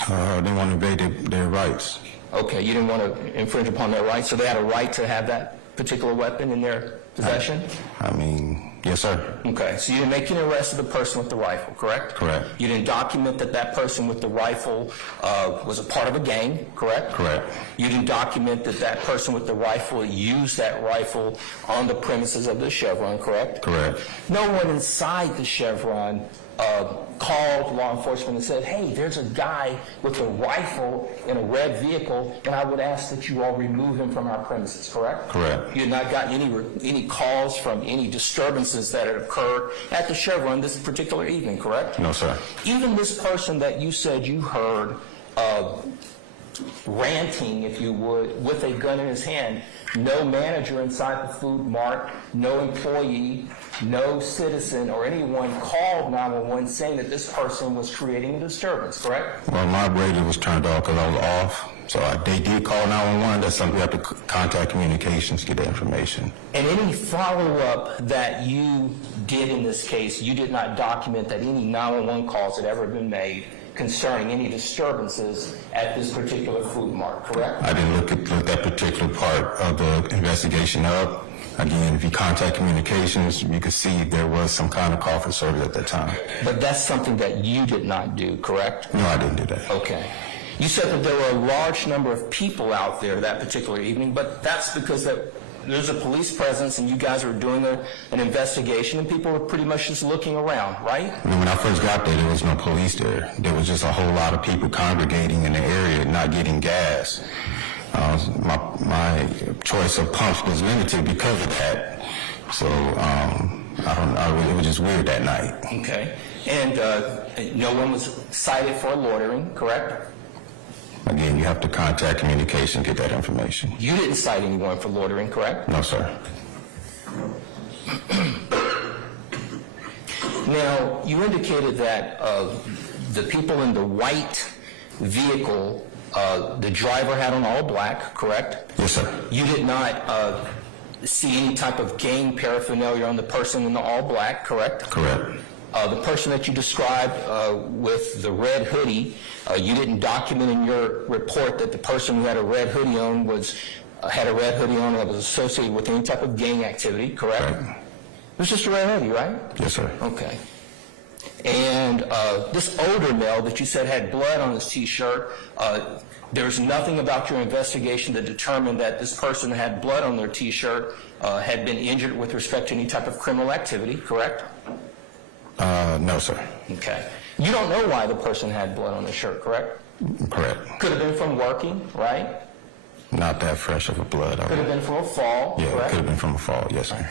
They want to invade their rights. Okay, you didn't want to infringe upon their rights, so they had a right to have that particular weapon in their possession? I mean, yes, sir. Okay, so you didn't make an arrest of the person with the rifle, correct? Correct. You didn't document that person with the rifle was a part of a gang, correct? Correct. You didn't document that person with the rifle used that rifle on the premises of the Chevron, correct? Correct. No one inside the Chevron called law enforcement and said, hey, there's a guy with a rifle in a red vehicle, and I would ask that you all remove him from our premises, correct? Correct. You had not gotten any calls from any disturbances that had occurred at the Chevron this particular evening, correct? No, sir. Even this person that you said you heard ranting, if you would, with a gun in his hand, no manager inside the food mart, no employee, no citizen or anyone called 911 saying that this person was creating a disturbance, correct? Well, my radio was turned off because I was off. So they did call 911. That's something you have to contact communications to get that information. And any follow-up that you did in this case, you did not document that any 911 calls had ever been made concerning any disturbances at this particular food mart, correct? I didn't look that particular part of the investigation up. Again, if you contact communications, you can see there was some kind of call for service at that time. But that's something that you did not do, correct? No, I didn't do that. Okay. You said that there were a large number of people out there that particular evening, but that's because there's a police presence and you guys were doing an investigation and people were pretty much just looking around, right? When I first got there was no police there. There was just a whole lot of people congregating in the area, not getting gas. My choice of pumps was limited because of that. So it was just weird that night. Okay. And no one was cited for loitering, correct? Again, you have to contact communication to get that information. You didn't cite anyone for loitering, correct? No, sir. Now, you indicated that the people in the white vehicle, the driver had on all black, correct? Yes, sir. You did not see any type of gang paraphernalia on the person in the all black, correct? Correct. The person that you described with the red hoodie, you didn't document in your report that the person who had a red hoodie on had a red hoodie on that was associated with any type of gang activity, correct? Right. It was just a red hoodie, right? Yes, sir. Okay. And this older male that you said had blood on his T-shirt, there's nothing about your investigation that determined that this person had blood on their T-shirt had been injured with respect to any type of criminal activity, correct? No, sir. Okay. You don't know why the person had blood on their shirt, correct? Correct. Could have been from working, right? Not that fresh of a blood. Could have been from a fall, Yeah, correct? it could have been from a fall, yes, sir.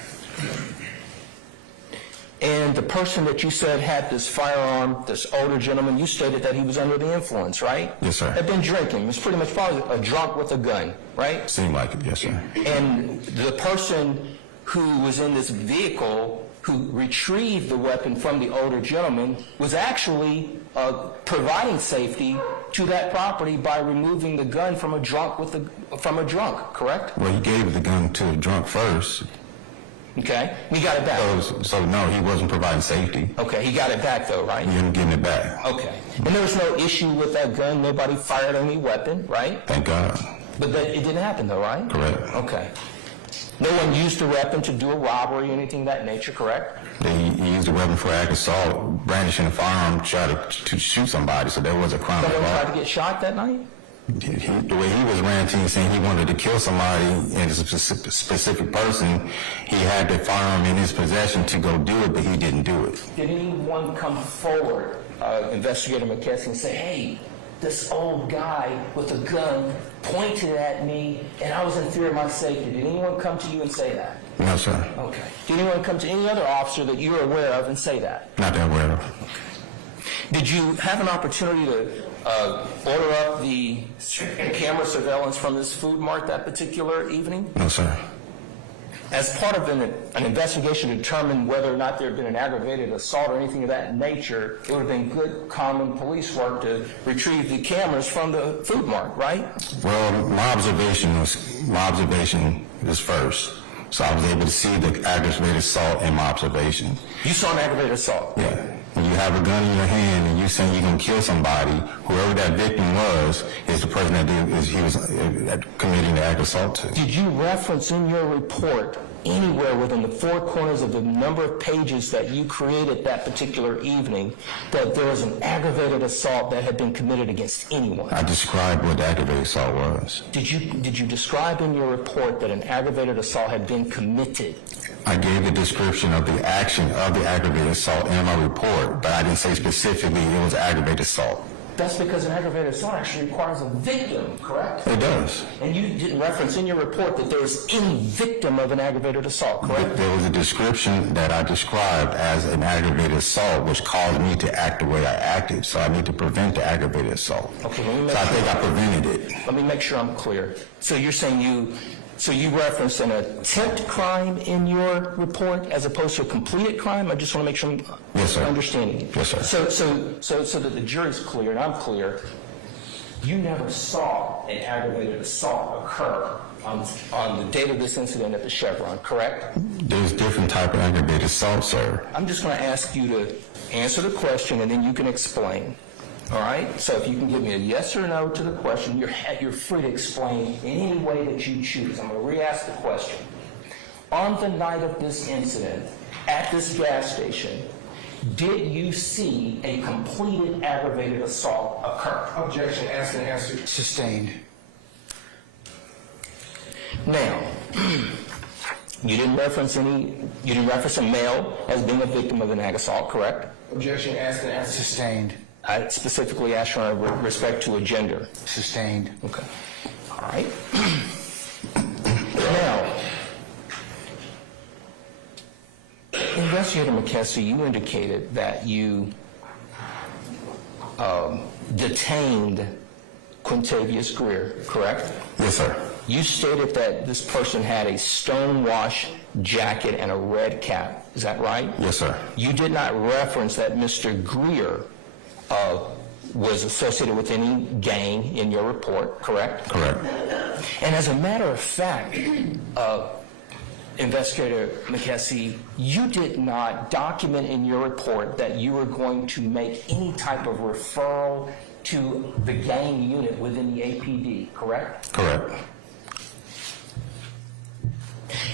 And the person that you said had this firearm, this older gentleman, you stated that he was under the influence, right? Yes, sir. Had been drinking. He was pretty much probably a drunk with a gun, right? Seemed like it, yes, sir. And the person who was in this vehicle who retrieved the weapon from the older gentleman was actually providing safety to that property by removing the gun from a drunk, correct? Well, he gave the gun to the drunk first. Okay. He got it back. So no, he wasn't providing safety. Okay, he got it back though, right? He ended up getting it back. Okay. And there was no issue with that gun. Nobody fired any weapon, right? Thank God. But it didn't happen though, right? Correct. Okay. No one used the weapon to do a robbery or anything of that nature, correct? He used the weapon for act assault, brandishing a firearm, try to shoot somebody, so there was a crime Someone tried involved. to get shot that night? The way he was ranting, saying he wanted to kill somebody and a specific person, he had the firearm in his possession to go do it, but he didn't do it. Did anyone come forward, Investigator McKesson, and say, hey, this old guy with a gun pointed at me and I was in fear of my safety? Did anyone come to you and say that? No, sir. Okay. Did anyone come to any other officer that you were aware of and say that? Not that aware of. Did you have an opportunity to order up the camera surveillance from this food mart that particular evening? No, sir. As part of an investigation to determine whether or not there had been an aggravated assault or anything of that nature, it would have been good common police work to retrieve the cameras from the food mart, right? Well, my observation was first. So I was able to see the aggravated assault in my observation. You saw an aggravated assault? Yeah. When you have a gun in your hand and you're saying you're going to kill somebody, whoever that victim was is the person he was committing the act of assault to. Did you reference in your report anywhere within the four corners of the number of pages that you created that particular evening that there was an aggravated assault that had been committed against anyone? I described what the aggravated assault was. Did you describe in your report that an aggravated assault had been committed I gave the description of the action of the aggravated assault in my report, but I didn't say specifically it was aggravated assault. That's because an aggravated assault actually requires a victim, correct? It does. And you didn't reference in your report that there was any victim of an aggravated assault, correct? But there was a description that I described as an aggravated assault, which caused me to act the way I acted. So I need to prevent the aggravated assault. Okay, let me make So I sure. think I prevented it. Let me make sure I'm clear. So you're saying you referenced an attempt crime in your report as opposed to a completed crime? I just want to make sure I'm Yes, sir. understanding you. Yes, sir. So that the jury's clear and I'm clear, you never saw an aggravated assault occur on the date of this incident at the Chevron, correct? There's different type of aggravated assault, sir. I'm just going to ask you to answer the question and then you can explain. All right? So if you can give me a yes or no to the question, you're free to explain in any way that you choose. I'm going to re-ask the question. On the night of this incident, at this gas station, did you see a completed aggravated assault occur? Objection, asked and answered. Sustained. Now, you didn't reference a male as being a victim of an ag assault, correct? Objection, asked and answered. Sustained. I specifically asked you with respect to a gender. Sustained. Okay. All right. Now, Investigator McKessie, you indicated that you detained Quintavious Greer, correct? Yes, sir. You stated that this person had a stonewash jacket and a red cap. Is that right? Yes, sir. You did not reference that Mr. Greer was associated with any gang in your report, correct? Correct. And as a matter of fact, Investigator McKessie, you did not document in your report that you were going to make any type of referral to the gang unit within the APD, correct? Correct.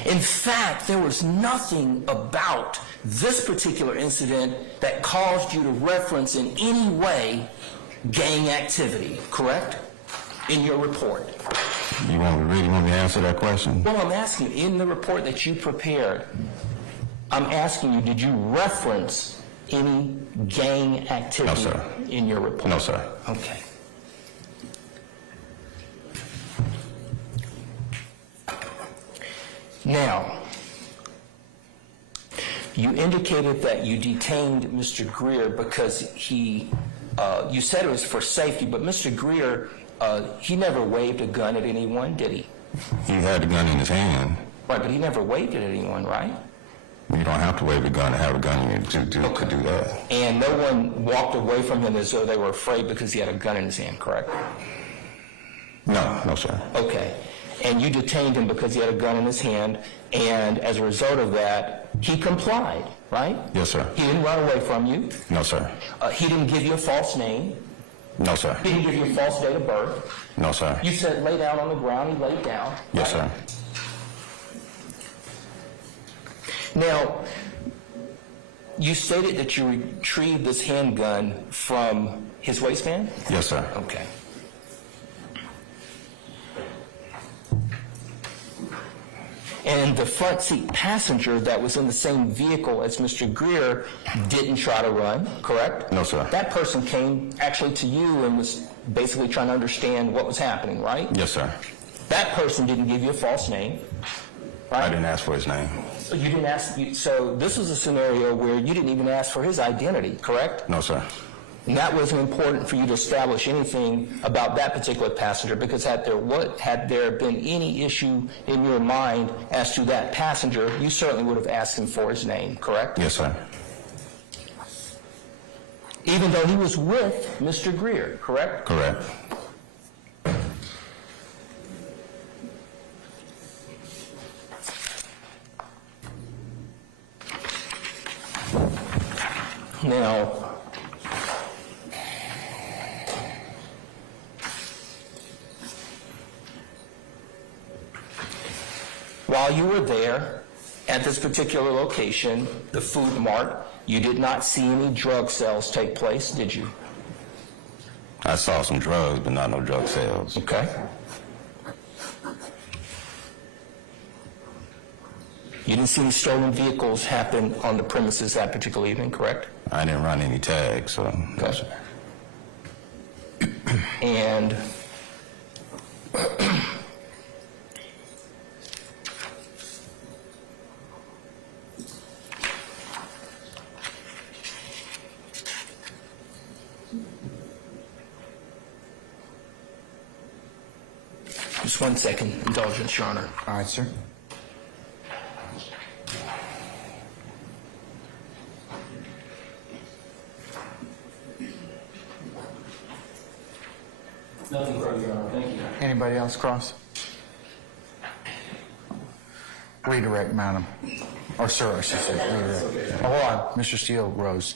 In fact, there was nothing about this particular incident that caused you to reference in any way gang activity, correct? In your report. You really want me to answer that question? Well, I'm asking you, in the report that you prepared, I'm asking you, did you reference any gang activity No, sir. in your report? No, sir. Okay. Now, you indicated that you detained Mr. Greer because you said it was for safety, but Mr. Greer, he never waved a gun at anyone, did he? He had the gun in his hand. Right, but he never waved it at anyone, right? You don't have to wave a gun to have a gun in to do that. And no one walked away from him as though they were afraid because he had a gun in his hand, correct? No, sir. Okay. And you detained him because he had a gun in his hand, and as a result of that, he complied, right? Yes, sir. He didn't run away from you. No, sir. He didn't give you a false name. No, sir. He didn't give you a false date of birth. No, sir. You said lay down on the ground. He laid down. Yes, right? sir. Now, you stated that you retrieved this handgun from his waistband? Yes, sir. Okay. And the front seat passenger that was in the same vehicle as Mr. Greer didn't try to run, correct? No, sir. That person came actually to you and was basically trying to understand what was happening, right? Yes, sir. That person didn't give you a false name, right? I didn't ask for his name. So you didn't ask. So this was a scenario where you didn't even ask for his identity, correct? No, sir. And that wasn't important for you to establish anything about that particular passenger, because had there been any issue in your mind as to that passenger, you certainly would have asked him for his name, correct? Yes, sir. Even though he was with Mr. Greer, correct? Correct. Now, while you were there at this particular location, the food mart, you did not see any drug sales take place, did you? I saw some drugs, but not no drug sales. Okay. You didn't see any stolen vehicles happen on the premises that particular evening, correct? I didn't run any tags, so. No, sir. And just 1 second, indulgence, Your Honor. All right, sir. Nothing further, Your Honor. Thank you. Anybody else cross? Redirect, madam. Or sir, I should say. Redirect. Oh, hold on. Mr. Steele rose.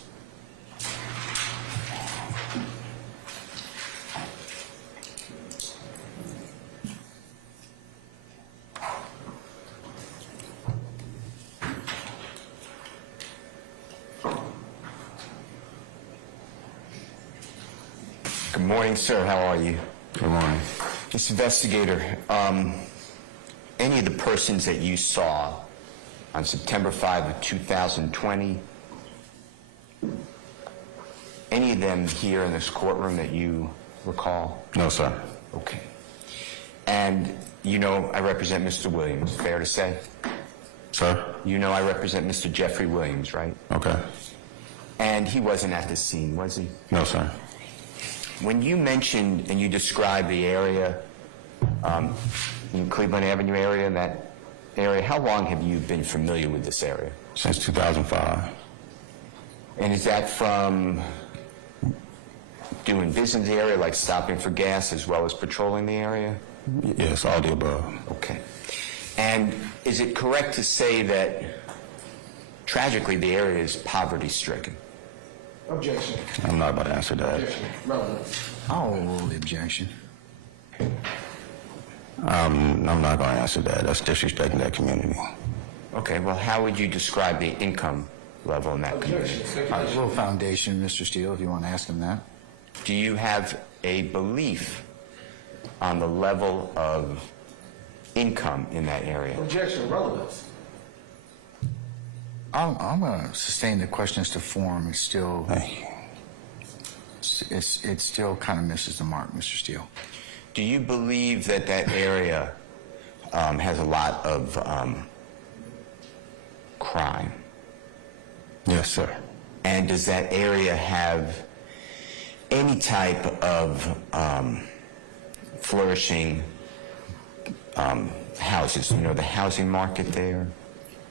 Good morning, sir. How are you? Good morning. Mr. Investigator, any of the persons that you saw on September 5 of 2020, any of them here in this courtroom that you recall? No, sir. Okay. And you know I represent Mr. Williams, fair to say? Sir? You know I represent Mr. Jeffrey Williams, right? Okay. And he wasn't at the scene, was he? No, sir. When you mentioned and you described the area, in Cleveland Avenue area, that area, how long have you been familiar with this area? Since 2005. And is that from doing business in the area, like stopping for gas, as well as patrolling the area? Yes, all the above. Okay. And is it correct to say that, tragically, the area is poverty-stricken? Objection. I'm not about to answer that. Objection. Relevant. I'll rule the objection. I'm not going to answer that. That's disrespecting that community. Okay, well, how would you describe the income level in that community? All right, a little foundation, Mr. Steele, if you want to ask him that. Do you have a belief on the level of income in that area? Objection. Relevance. I'm going to sustain the question as to form. It's still, Thank you. it still kind of misses the mark, Mr. Steele. Do you believe that that area has a lot of crime? Yes, sir. And does that area have any type of flourishing houses? You know, the housing market there?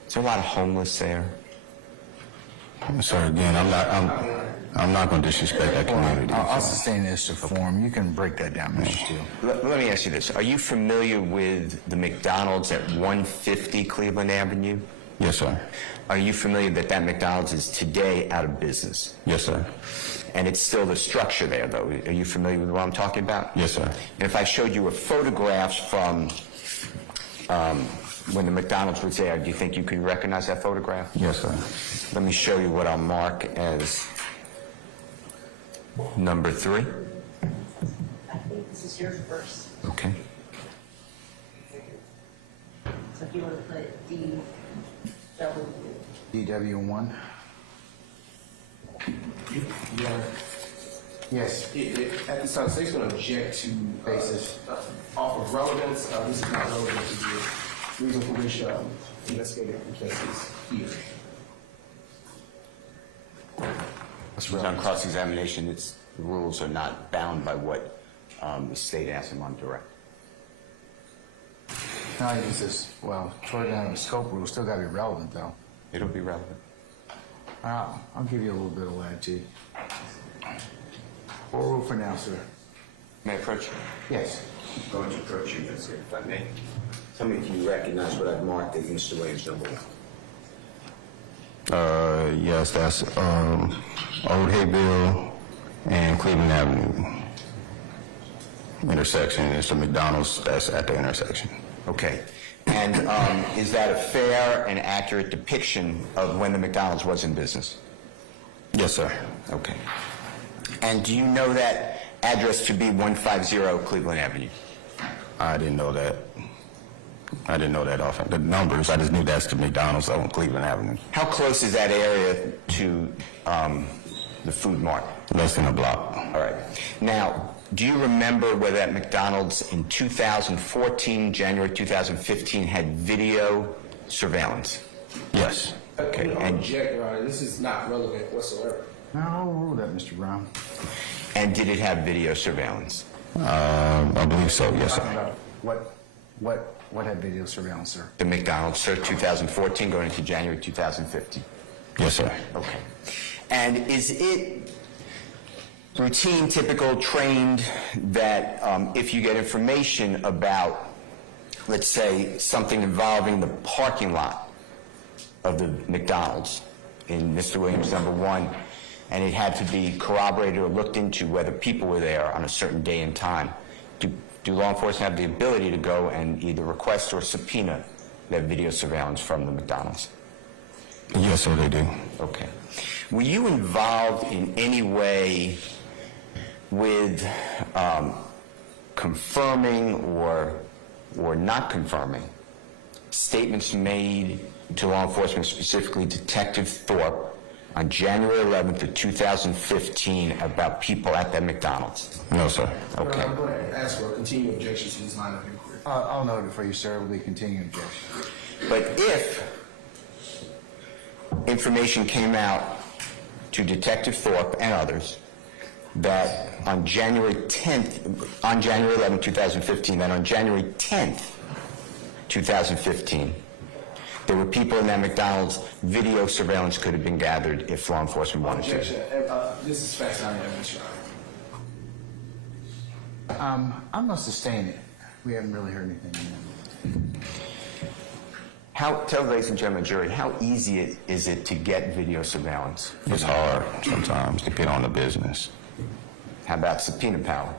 Is there a lot of homeless there? Sir, again, I'm not going to disrespect that community. I'll sustain this to form. You can break that down, Mr. Steele. Let me ask you this. Are you familiar with the McDonald's at 150 Cleveland Avenue? Yes, sir. Are you familiar that that McDonald's is today out of business? Yes, sir. And it's still the structure there, though. Are you familiar with what I'm talking about? Yes, sir. And if I showed you a photographs from when the McDonald's was there, do you think you could recognize that photograph? Yes, sir. Let me show you what I'll mark as number 3. I think this is yours first. Okay. So if you want to put DW. DW1? Yes. At this time, state's going to object to basis off of relevance. This is not relevant to the reason for which investigator is here. On cross-examination, the rules are not bound by what the state asks them on direct. No, he says, well, toward the scope rule, still got to be relevant, though. It'll be relevant. I'll give you a little bit of latitude. Full rule for now, sir. May I approach you? Yes. I'm going to approach you, Investigator, if I may. Tell me if you recognize what I've marked as Mr. Williams' number 1. Yes, that's Old Hayville and Cleveland Avenue intersection. It's the McDonald's that's at the intersection. Okay. And is that a fair and accurate depiction of when the McDonald's was in business? Yes, sir. Okay. And do you know that address to be 150 Cleveland Avenue? I didn't know that. I didn't know that often. The numbers, I just knew that's the McDonald's on Cleveland Avenue. How close is that area to the food mart? Less than a block. All right. Now, do you remember whether that McDonald's in 2014, January 2015, had video surveillance? Yes. Okay. I And, object, Your Honor. This is not relevant whatsoever. No, I'll rule that, Mr. Brown. and did it have video surveillance? I believe so, yes, Talking sir. about what had video surveillance, sir? The McDonald's, sir, 2014 going into January 2015. Yes, sir. Okay. And is it routine, typical, trained that if you get information about, let's say, something involving the parking lot of the McDonald's in Mr. Williams number 1, and it had to be corroborated or looked into whether people were there on a certain day and time, do law enforcement have the ability to go and either request or subpoena that video surveillance from the McDonald's? Yes, sir, they do. Okay. Were you involved in any way with confirming or not confirming statements made to law enforcement, specifically Detective Thorpe, on January 11th of 2015 about people at that McDonald's? No, sir. Okay. I'm going to ask for a continued objection to this line of inquiry. I'll note it for you, sir. It will be continuing objection. But if information came out to Detective Thorpe and others that on January 11th, 2015, that on January 10th, 2015, there were people in that McDonald's, video surveillance could have been gathered if law enforcement wanted to. Objection. This is facts on evidence, Your Honor. I'm going to sustain it. We haven't really heard anything. Tell ladies and gentlemen, jury, how easy is it to get video surveillance? It's hard sometimes to get on the business. How about subpoena power?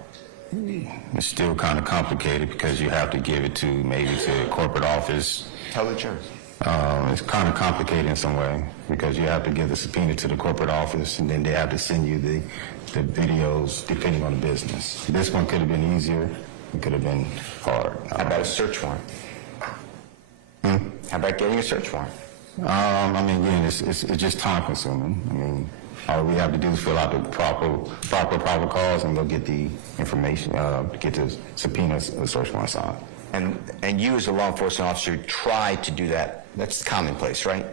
It's still kind of complicated because you have to give it to maybe to a corporate office. Tell the jurors. It's kind of complicated in some way because you have to give the subpoena to the corporate office and then they have to send you the videos depending on the business. This one could have been easier. It could have been hard. How about a search warrant? How about getting a search warrant? I mean, again, it's just time consuming. I mean, all we have to do is fill out the proper calls and go get the information, get the subpoenas, the search warrant signed. And you as a law enforcement officer try to do that. That's commonplace, right?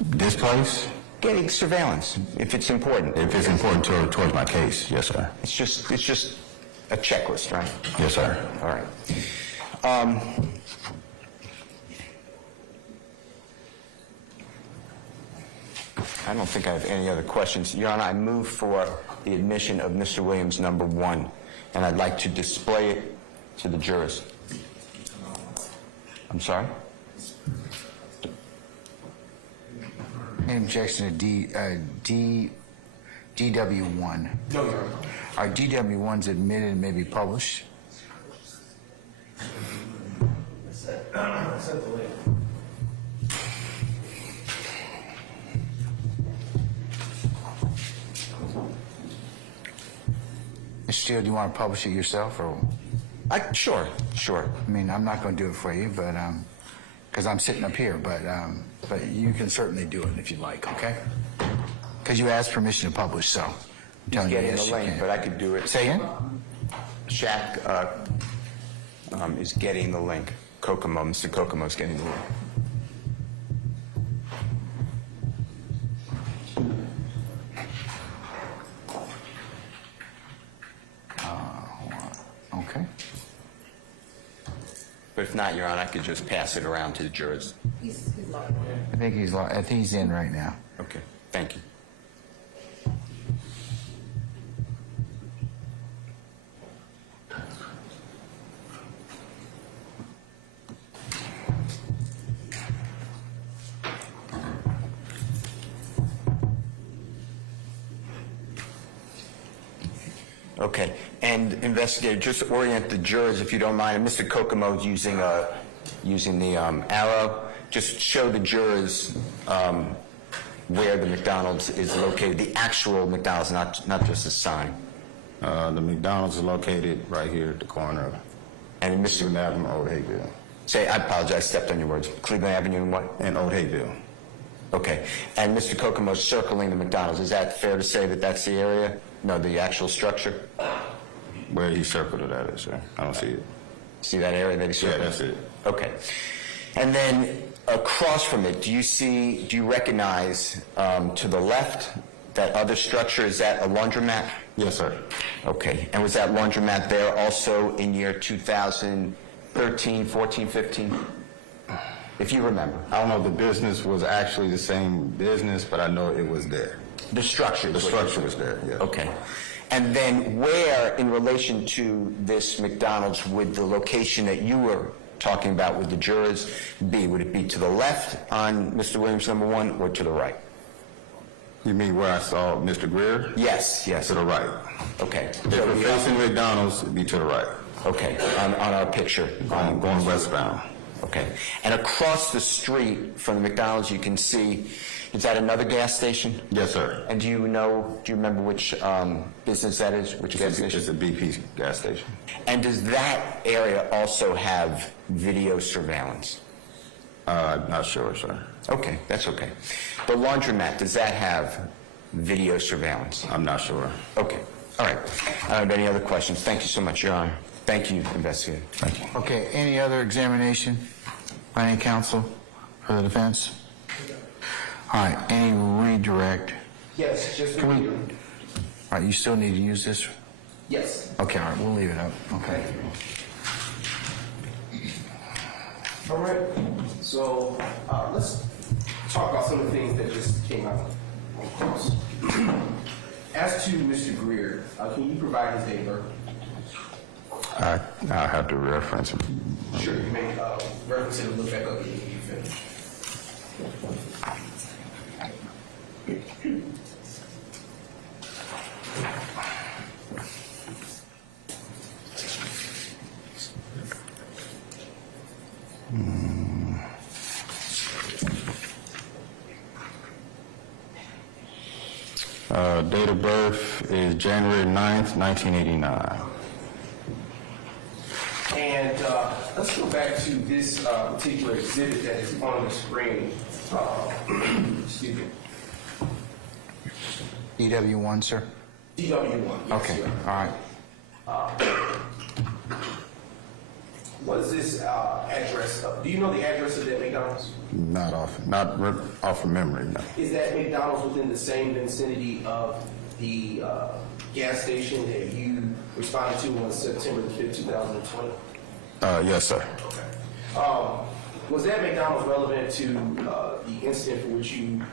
This place? Getting surveillance, if it's important. If it's important towards my case, yes, sir. It's just a checklist, right? Yes, sir. All right. I don't think I have any other questions. Your Honor, I move for the admission of Mr. Williams, number 1, and I'd like to display it to the jurors. I'm sorry? Any objection to DW1? No, Your Honor. Are DW1s admitted and may be published? Sent the link. Mr. Steele, do you want to publish it yourself, or? Sure. I mean, I'm not going to do it for you, but because I'm sitting up here, but you can certainly do it if you'd like, okay? Because you asked permission to publish, so I'm telling you, Getting yes, the you link, can. but I could do it. Say again? Shaq is getting the link. Kokomo, Mr. Kokomo's getting the link. Okay. But if not, Your Honor, I could just pass it around to the jurors. I think he's in right now. Okay, thank you. Okay, and investigator, just orient the jurors if you don't mind. And Mr. Kokomo's using the arrow. Just show the jurors where the McDonald's is located, the actual McDonald's, not just a sign. The McDonald's is located right here at the corner of And Mr. Avenue, Old Hayville. Say, I apologize, stepped on your words. Cleveland Avenue and what? In Old Hayville. Okay. And Mr. Kokomo circling the McDonald's. Is that fair to say that that's the area? No, the actual structure? Where he circled it at, sir. I don't see it. See that area that he circled? Yeah, that's it. Okay. And then across from it, do you recognize to the left that other structure? Is that a laundromat? Yes, sir. Okay. And was that laundromat there also in year 2013, 14, 15? If you remember. I don't know if the business was actually the same business, but I know it was there. The structure? The structure was there, yeah. Okay. And then where, in relation to this McDonald's, would the location that you were talking about with the jurors be? Would it be to the left on Mr. Williams, number one, or to the right? You mean where I saw Mr. Greer? Yes, yes. To the right. Okay. If we're facing McDonald's, it'd be to the right. Okay, on our picture. Going westbound. Okay. And across the street from the McDonald's, you can see, is that another gas station? Yes, sir. And do you remember which business that is? Which gas station? It's a BP gas station. And does that area also have video surveillance? Not sure, sir. Okay, that's okay. The laundromat, does that have video surveillance? I'm not sure. Okay, all right. I don't have any other questions. Thank you so much, Your Honor. Thank you, investigator. Thank you. Okay, any other examination by any counsel for the defense? All right, any redirect? Yes, just Can we- here. All right, you still need to use this? Yes. Okay, all right, we'll leave it up. Okay. All right. So let's talk about some of the things that just came out. As to Mr. Greer, can you provide his date of birth? I'll have to reference it. Sure, you may reference it and look back up when you finish. Date of birth is January 9th, 1989. And let's go back to this particular exhibit that is on the screen. Excuse me. DW1, sir? DW1. Yes, Okay, sir. all right. What is this address? Do you know the address of that McDonald's? Not off of memory, no. Is that McDonald's within the same vicinity of the gas station that you responded to on September the 5th, 2020? Yes, sir. Okay. Was that McDonald's relevant to the incident for which you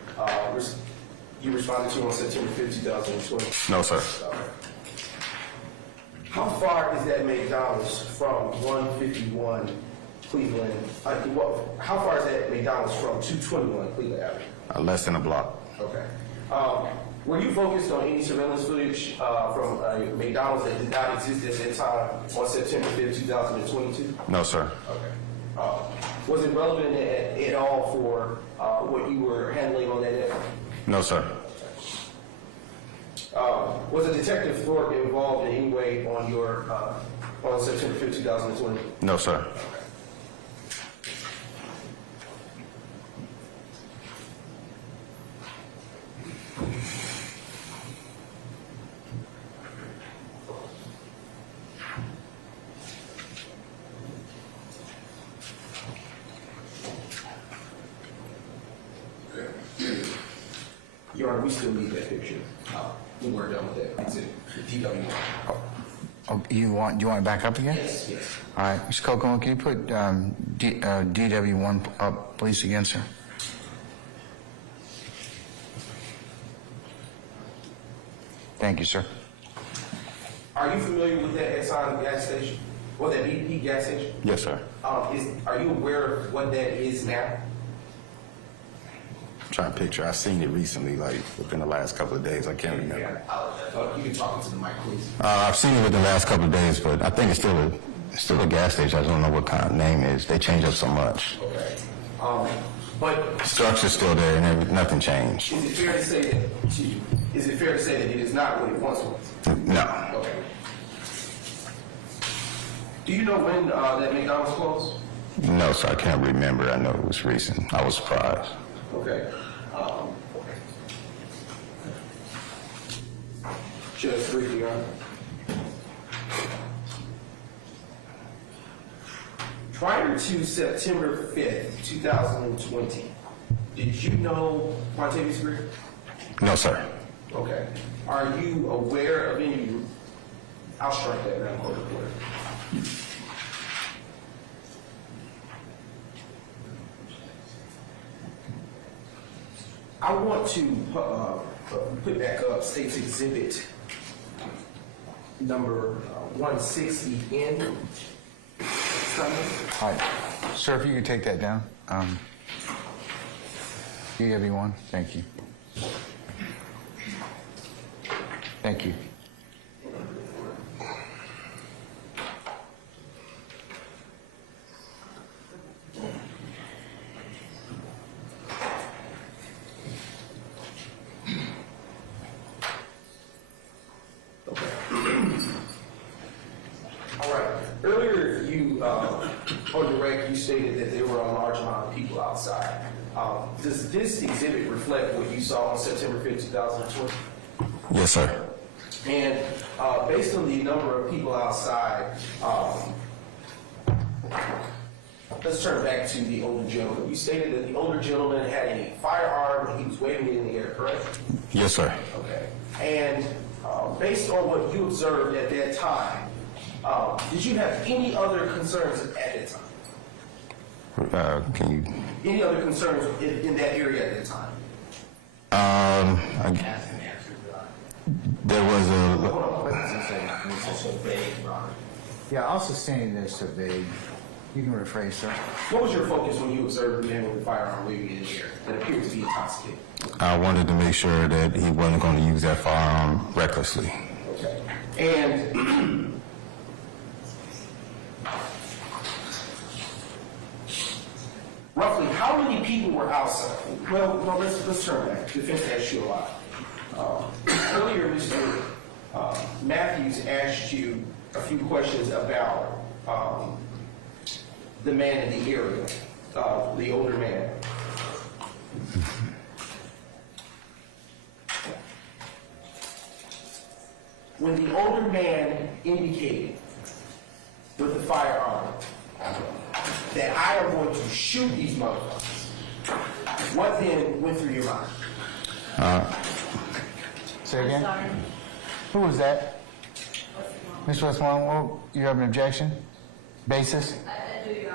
responded to on September 5th, 2020? No, sir. All right. How far is that McDonald's from 151 Cleveland? How far is that McDonald's from 221 Cleveland Avenue? Less than a block. Okay. Were you focused on any surveillance footage from McDonald's that did not exist at that time on September 5th, 2022? No, sir. Okay. Was it relevant at all for what you were handling on that day? No, sir. Was a Detective Thorpe involved in any way on your on September 5th, 2020? No, sir. Your Honor, we still need that picture. We weren't done with that. It's a DW1. Oh, you want it back up again? Yes, yes. All right, Mr. Kokomo, can you put DW1 up, please, again, sir? Thank you, sir. Are you familiar with that Exxon gas station? Or that BP gas station? Yes, sir. Are you aware of what that is now? Trying to picture. I've seen it recently, like within the last couple of days. I can't remember. You can talk into the mic, please. I've seen it within the last couple of days, but I think it's still a gas station. I don't know what kind of name it is. They change up so much. Okay. But Structure's still there, and nothing changed. is it fair to say that it is not what it once was? No. Okay. Do you know when that McDonald's closed? No, sir, I can't remember. I know it was recent. I was surprised. Okay. Just briefly, Your Honor. Prior to September 5th, 2020, did you know Quantavious Greer? No, sir. Okay. Are you aware of any, I'll strike that now, court reporter. I want to put back up State's Exhibit number 160 in. All right. Sir, if you could take that down. EW1, thank you. Thank you. All right. Earlier, you, on the record, you stated that there were a large amount of people outside. Does this exhibit reflect what you saw on September 5th, 2020? Yes, sir. And based on the number of people outside, let's turn back to the older gentleman. You stated that the older gentleman had a firearm and he was waving it in the air, correct? Yes, sir. Okay. And based on what you observed at that time, did you have any other concerns at that time? Can you? Any other concerns in that area at that time? There was a. Yeah, also saying this so vague. You can rephrase, sir. What was your focus when you observed the man with the firearm waving in the air that appeared to be intoxicated? I wanted to make sure that he wasn't going to use that firearm recklessly. Okay. And roughly how many people were outside? Well, let's turn back. Defense asked you a lot. Earlier, Mr. Matthews asked you a few questions about the man in the area, the older man. When the older man indicated with the firearm that I am going to shoot these motherfuckers, what then went through your mind? Say again? Who was that? Ms. Westmoreland, well, you have an objection? Basis? I do, Your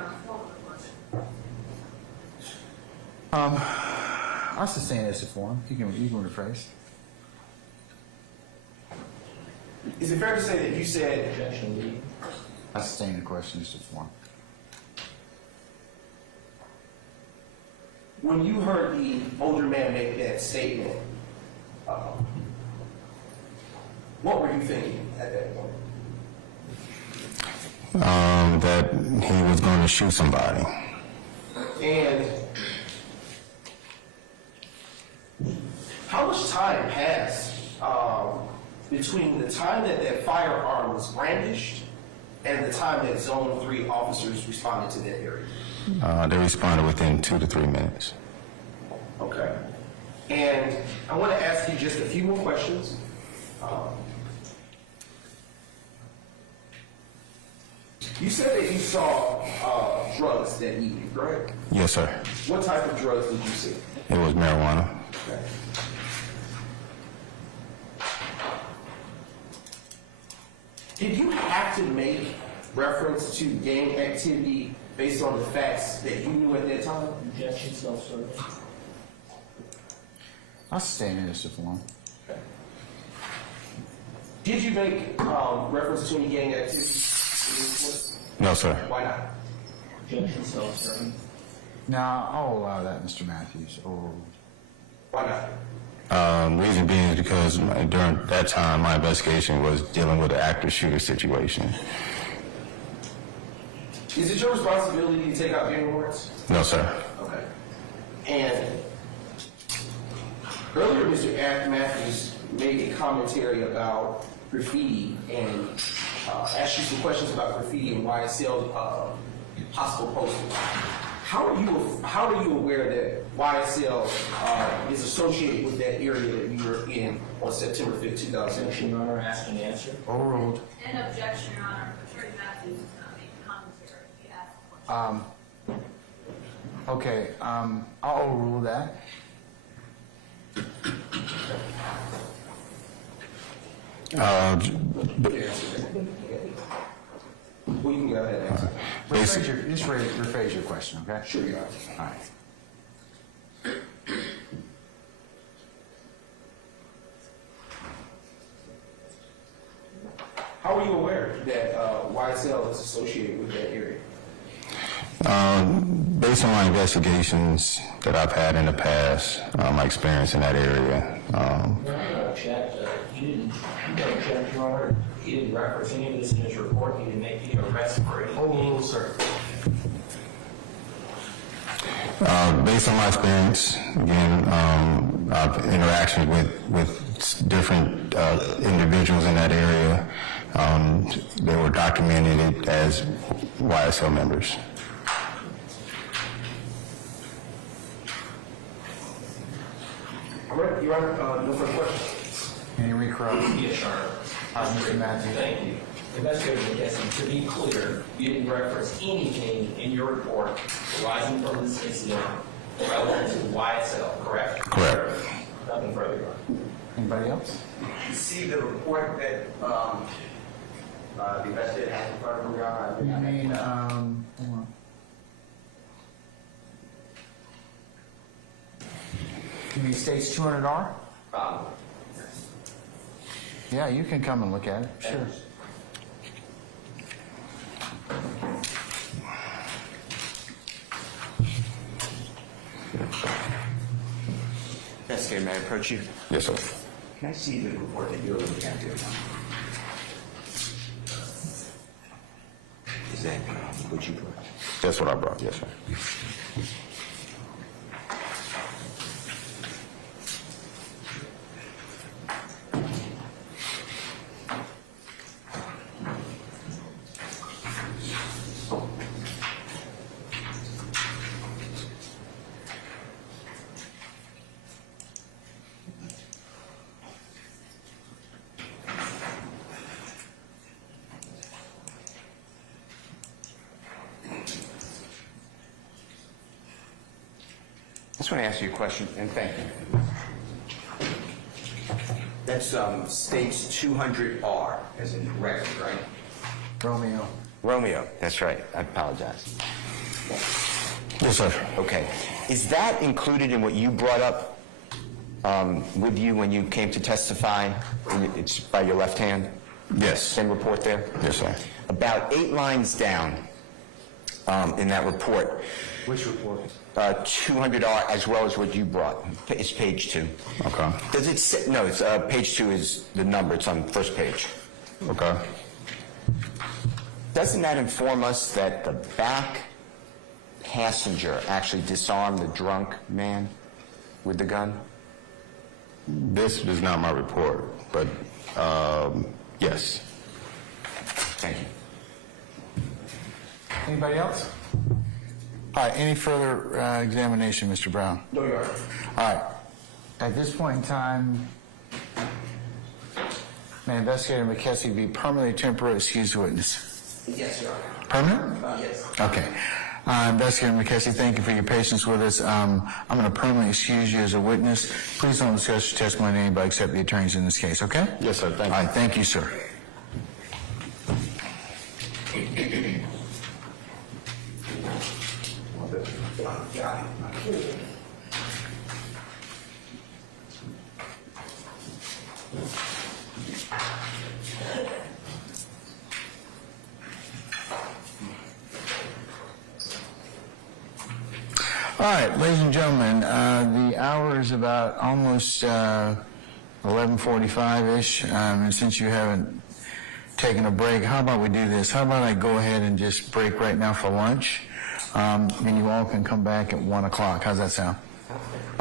Honor. I'll sustain this form. You can rephrase. Is it fair to say that you said objection? I sustain the question, Mr. Form. When you heard the older man make that statement, what were you thinking at that point? That he was going to shoot somebody. And how much time passed between the time that that firearm was brandished and the time that Zone 3 officers responded to that area? They responded within 2 to 3 minutes. Okay. And I want to ask you just a few more questions. You said that you saw drugs that evening, correct? Yes, sir. What type of drugs did you see? It was marijuana. Okay. Did you have to make reference to gang activity based on the facts that you knew at that time? Objection, self-serving. I'll sustain it, Mr. Form. Okay. Did you make reference to any gang activity? No, sir. Why not? Objection, self-serving. Now, I'll allow that, Mr. Matthews. Oh. Why not? Reason being is because during that time, my investigation was dealing with an actor-shooter situation. Is it your responsibility to take out gang warrants? No, sir. Okay. And earlier, Mr. Matthews made a commentary about graffiti and asked you some questions about graffiti and YSL possible posting. How are you aware that YSL is associated with that area that you were in on September 5th, 2010? Your Honor, ask and answer. Overruled. In objection, Your Honor, Attorney Matthews is not making commentary. He asked a question. Okay, I'll overrule that. Well, you can go ahead and answer. Rephrase your question, okay? Sure, Your Honor. All right. How are you aware that YSL is associated with that area? Based on my investigations that I've had in the past, my experience in that area, You got to check, Your Honor. He didn't reference any of this in his report. He didn't make any arrests for any. Overruled, sir. based on my experience, again, I've interactions with different individuals in that area. They were documented as YSL members. All right, Your Honor, no further questions. Any recross? Yes, Your Honor. Mr. Matthews. Thank you. Investigator McKesson, to be clear, you didn't reference anything in your report arising from this incident relevant to YSL, correct? Correct. Nothing further, Your Honor. Anybody else? You see the report that the investigator has in front of him, Your Honor? I mean, hold on. You mean states 200R? Yeah, you can come and look at it, sure. Investigator, may I approach you? Yes, sir. Can I see the report that you're looking at here? Is that what you brought? That's what I brought, yes, sir. I just want to ask you a question, and thank you. That's states 200R, as in record, right? Romeo. Romeo, that's right. I apologize. Yes, sir. Okay. Is that included in what you brought up with you when you came to testify? It's by your left hand? Yes. Same report there? Yes, sir. About 8 lines down in that report. Which report? 200R as well as what you brought. It's page 2. Okay. Does it say, no, it's page 2 is the number. It's on the first page. Okay. Doesn't that inform us that the back passenger actually disarmed the drunk man with the gun? This is not my report, but yes. Thank you. Anybody else? All right, any further examination, Mr. Brown? No, Your Honor. All right, At this point in time, may Investigator McKessie be permanently temporarily excused the witness? Yes, Your Honor. Permanent? Yes. Okay. Investigator McKessie, thank you for your patience with us. I'm going to permanently excuse you as a witness. Please don't discuss your testimony to anybody except the attorneys in this case, okay? Yes, sir. Thank you. All right, thank you, sir. All right, ladies and gentlemen, the hour is about almost 11:45-ish, and since you haven't taken a break, how about we do this? How about I go ahead and just break right now for lunch, and you all can come back at 1 o'clock. How's that sound?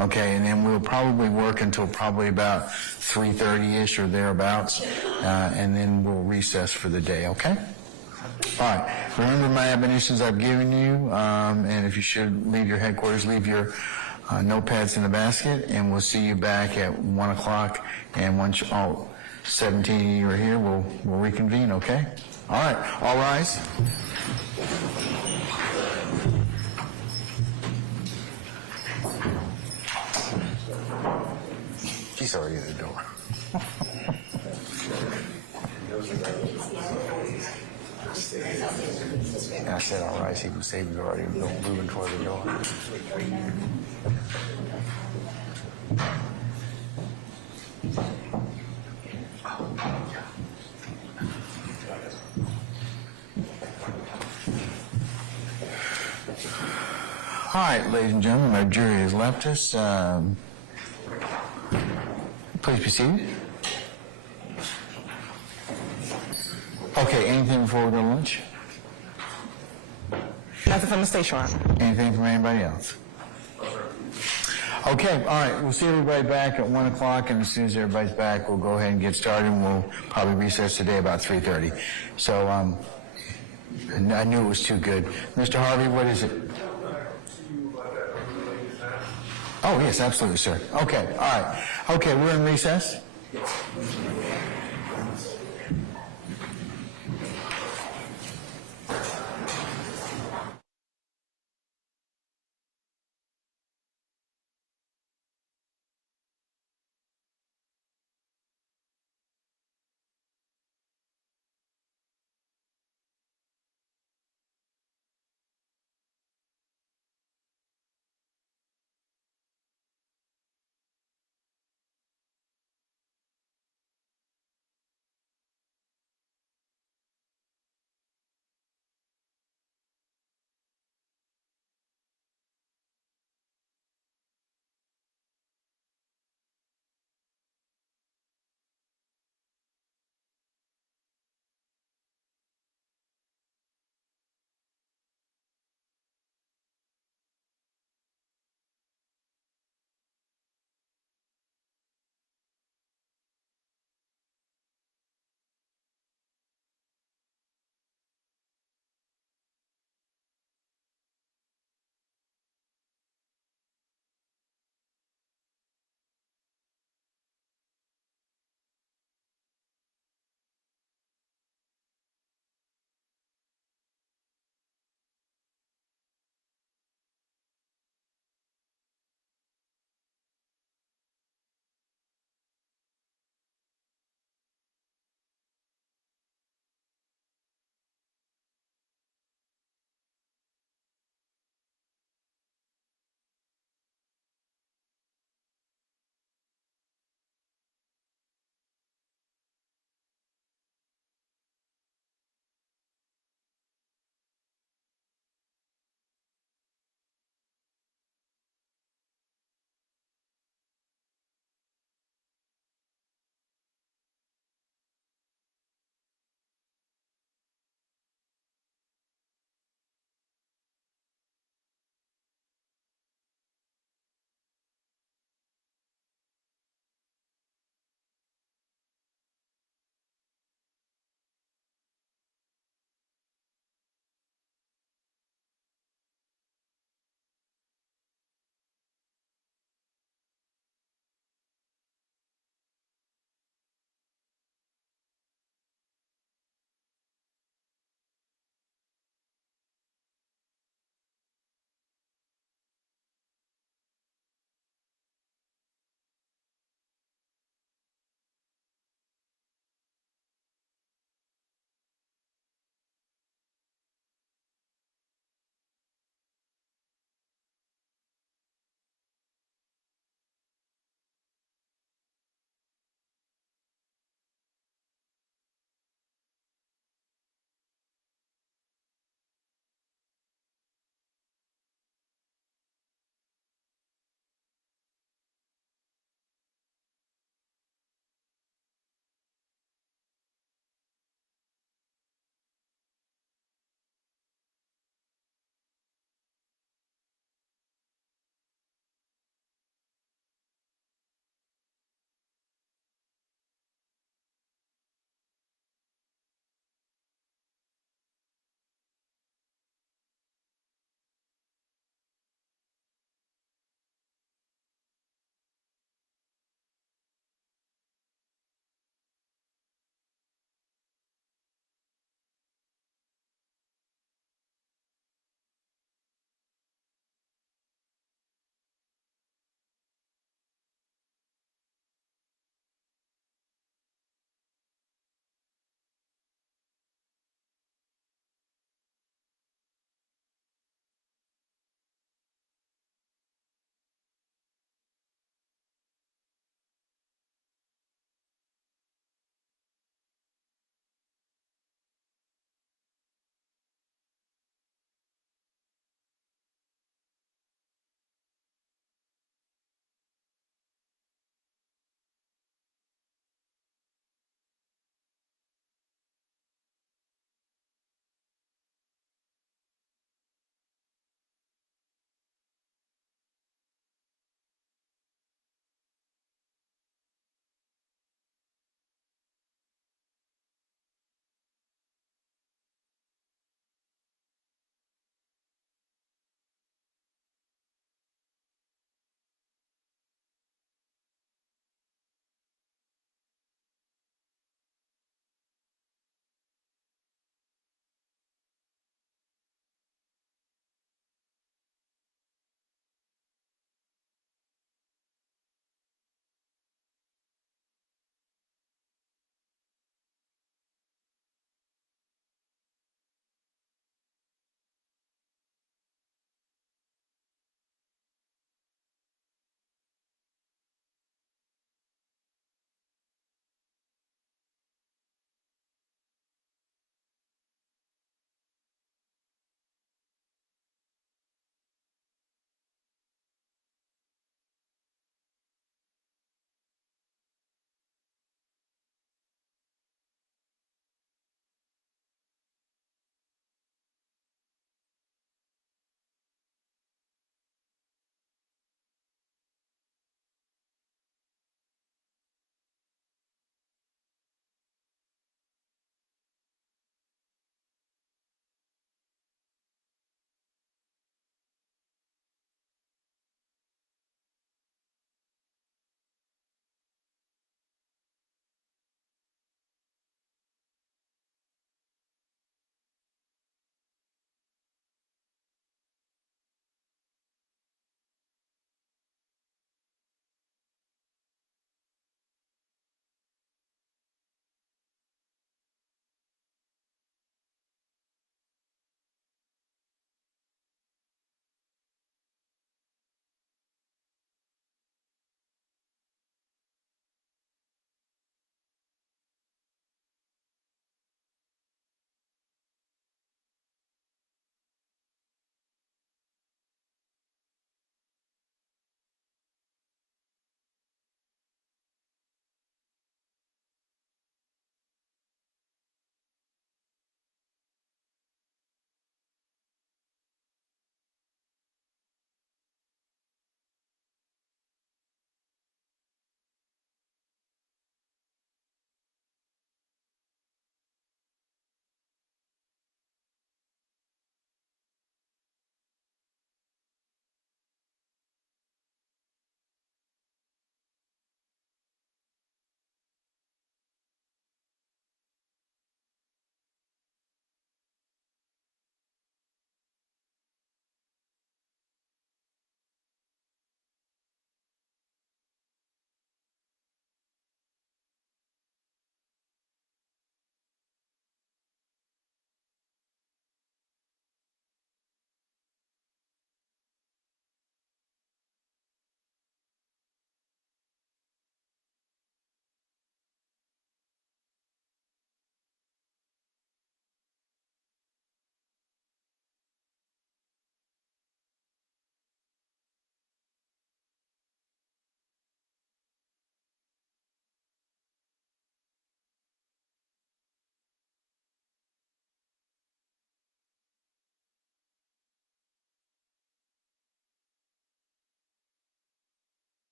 Okay, and then we'll probably work until probably about 3:30-ish or thereabouts, and then we'll recess for the day, okay? All right. Remember my admonitions I've given you, and if you should leave your headquarters, leave your notepads in the basket, and we'll see you back at 1 o'clock. And once all 17 of you are here, we'll reconvene, okay? All right. All rise. She's already at the door. And I said, all right, she was saying we were already moving toward the door. All right, ladies and gentlemen, our jury has left us. Please be seated. Okay, anything before we go to lunch? Nothing from the station, Your Honor. Anything from anybody else? Okay, all right, we'll see everybody back at 1 o'clock, and as soon as everybody's back, we'll go ahead and get started, and we'll probably recess today about 3:30. So, I knew it was too good. Mr. Harvey, what is it? Oh, yes, absolutely, sir. Okay, all right. Okay, we're in recess?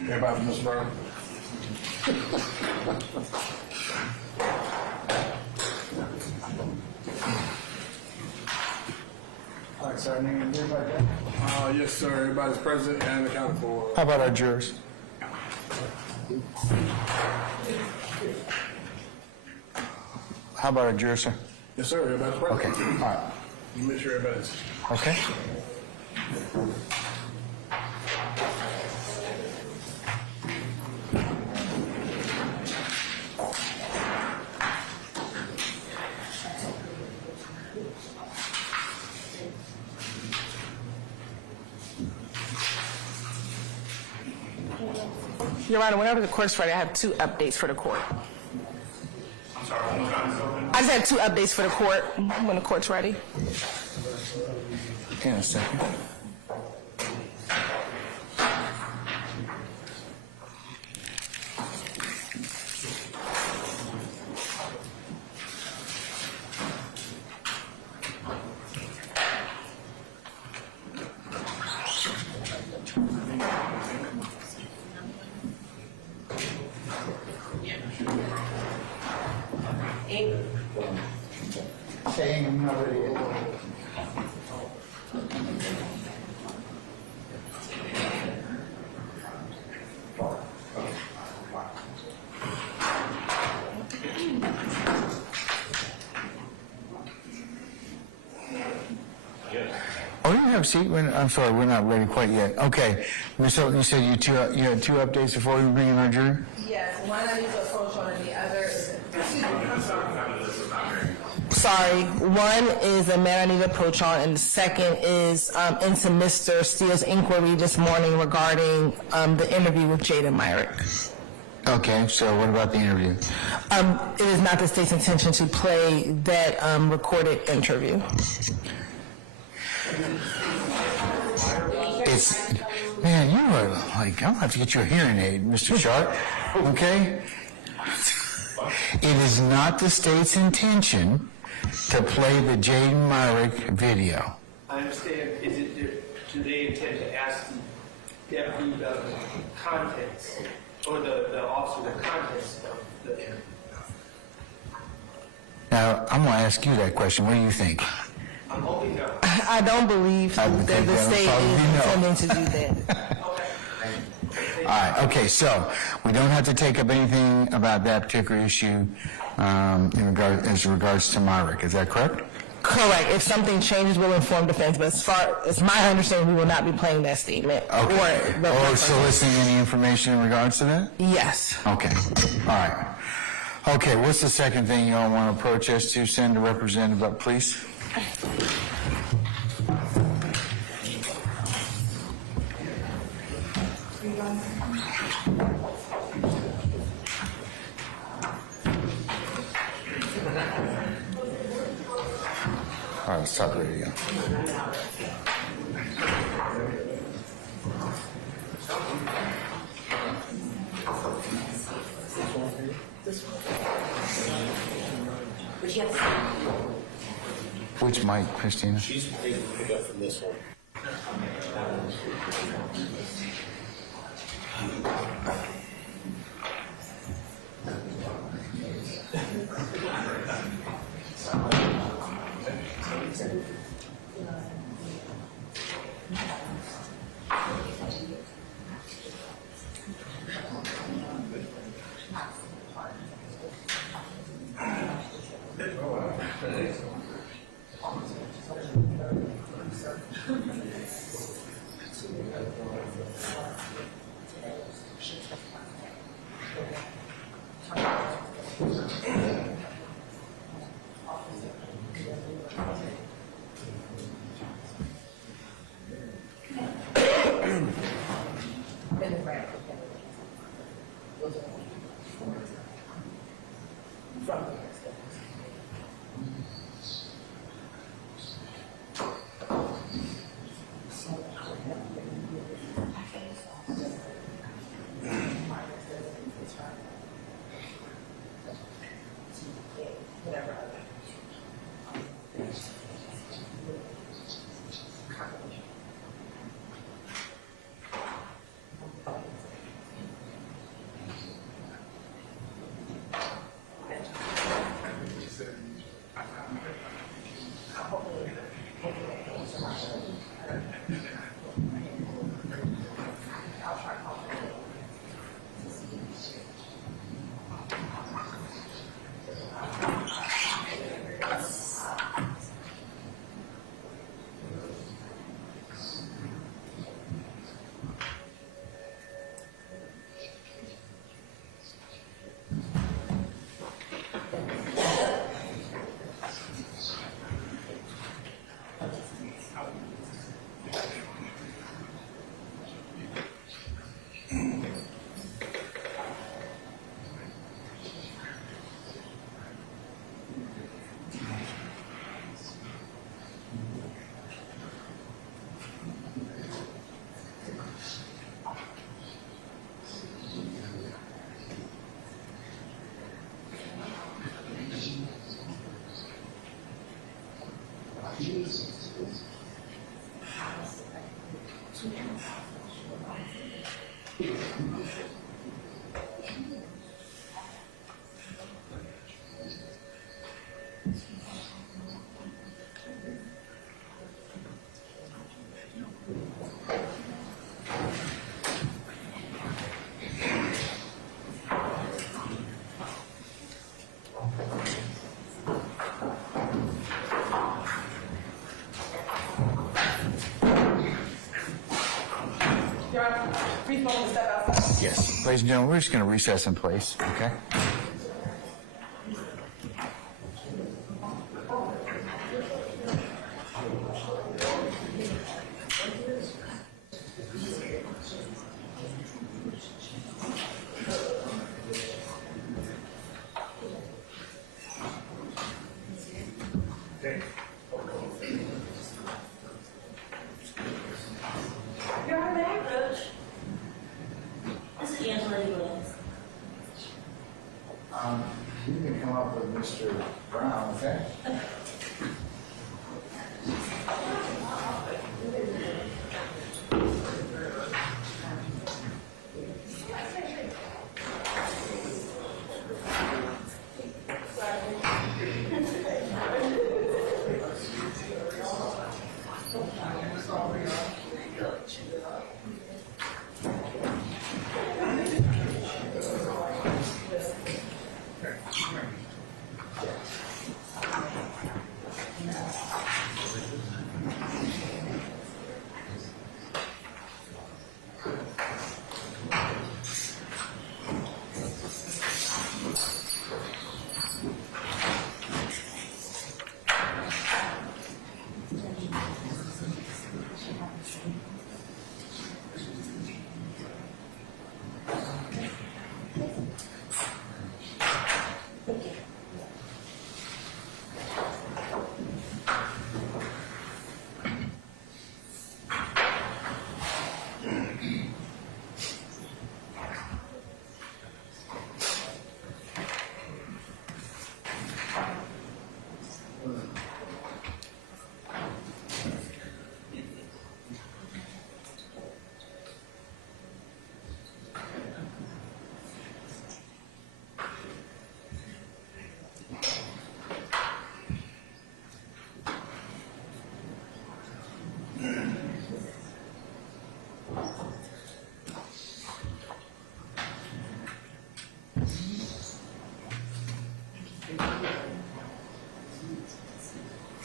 Everybody from Mr. Brown? All right, sir, name and everybody there? Yes, sir. Everybody's present and accounted for. How about our jurors? How about our jurors, sir? Yes, sir. Everybody's present. Okay, all right. You make sure everybody's. Okay. Your Honor, whenever the court's ready, I have 2 updates for the court. I'm sorry, one more time. I just have 2 updates for the court when the court's ready. In a second. Saying I'm not ready yet. Oh, you have a seat? I'm sorry, we're not ready quite yet. Okay. Ms. Hilton, you said you had 2 updates before we bring in our jury? Yes, one I need to approach on and the other is. Sorry, one is a matter I need to approach on, and the second is into Mr. Steele's inquiry this morning regarding the interview with Jada Myrick. Okay, so what about the interview? It is not the state's intention to play that recorded interview. Man, you are like, I'm going to have to get you a hearing aid, Mr. Sharp, okay? It is not the state's intention to play the Jaden Myrick video. I understand. Do they intend to ask the deputy the contents, or the officer the contents of the interview? Now, I'm going to ask you that question. What do you think? I'm hoping no. I don't believe that the state is intending to do that. All right, okay, so we don't have to take up anything about that particular issue as regards to Myrick. Is that correct? Correct. If something changes, we'll inform defense. But as far as my understanding, we will not be playing that statement. Okay. Or soliciting any information in regards to that? Yes. Okay. All right. Okay, what's the second thing you all want to approach us to? Send a representative up, please. All right, let's talk radio. Which mic, Christina? She's able to pick up from this one. brief moment to step outside? Yes. Ladies and gentlemen, we're just going to recess in place, okay? You're on back, Coach. This is Angela Williams. You can come up with Mr. Brown, okay?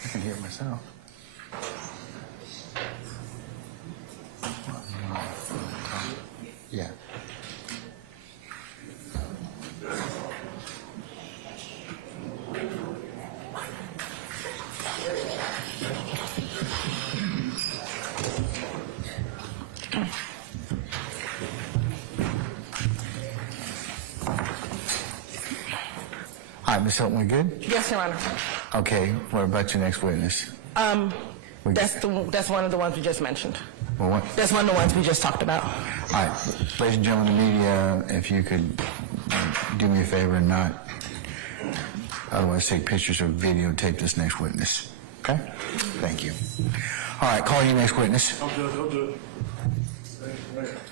I can hear it myself. Yeah. All right, Ms. Hilton, we good? Yes, Your Honor. Okay, what about your next witness? That's one of the ones we just mentioned. Well, what? That's one of the ones we just talked about. All right, ladies and gentlemen of the media, if you could do me a favor and not otherwise take pictures or videotape this next witness. Okay? Thank you. All right, call your next witness. I'm good.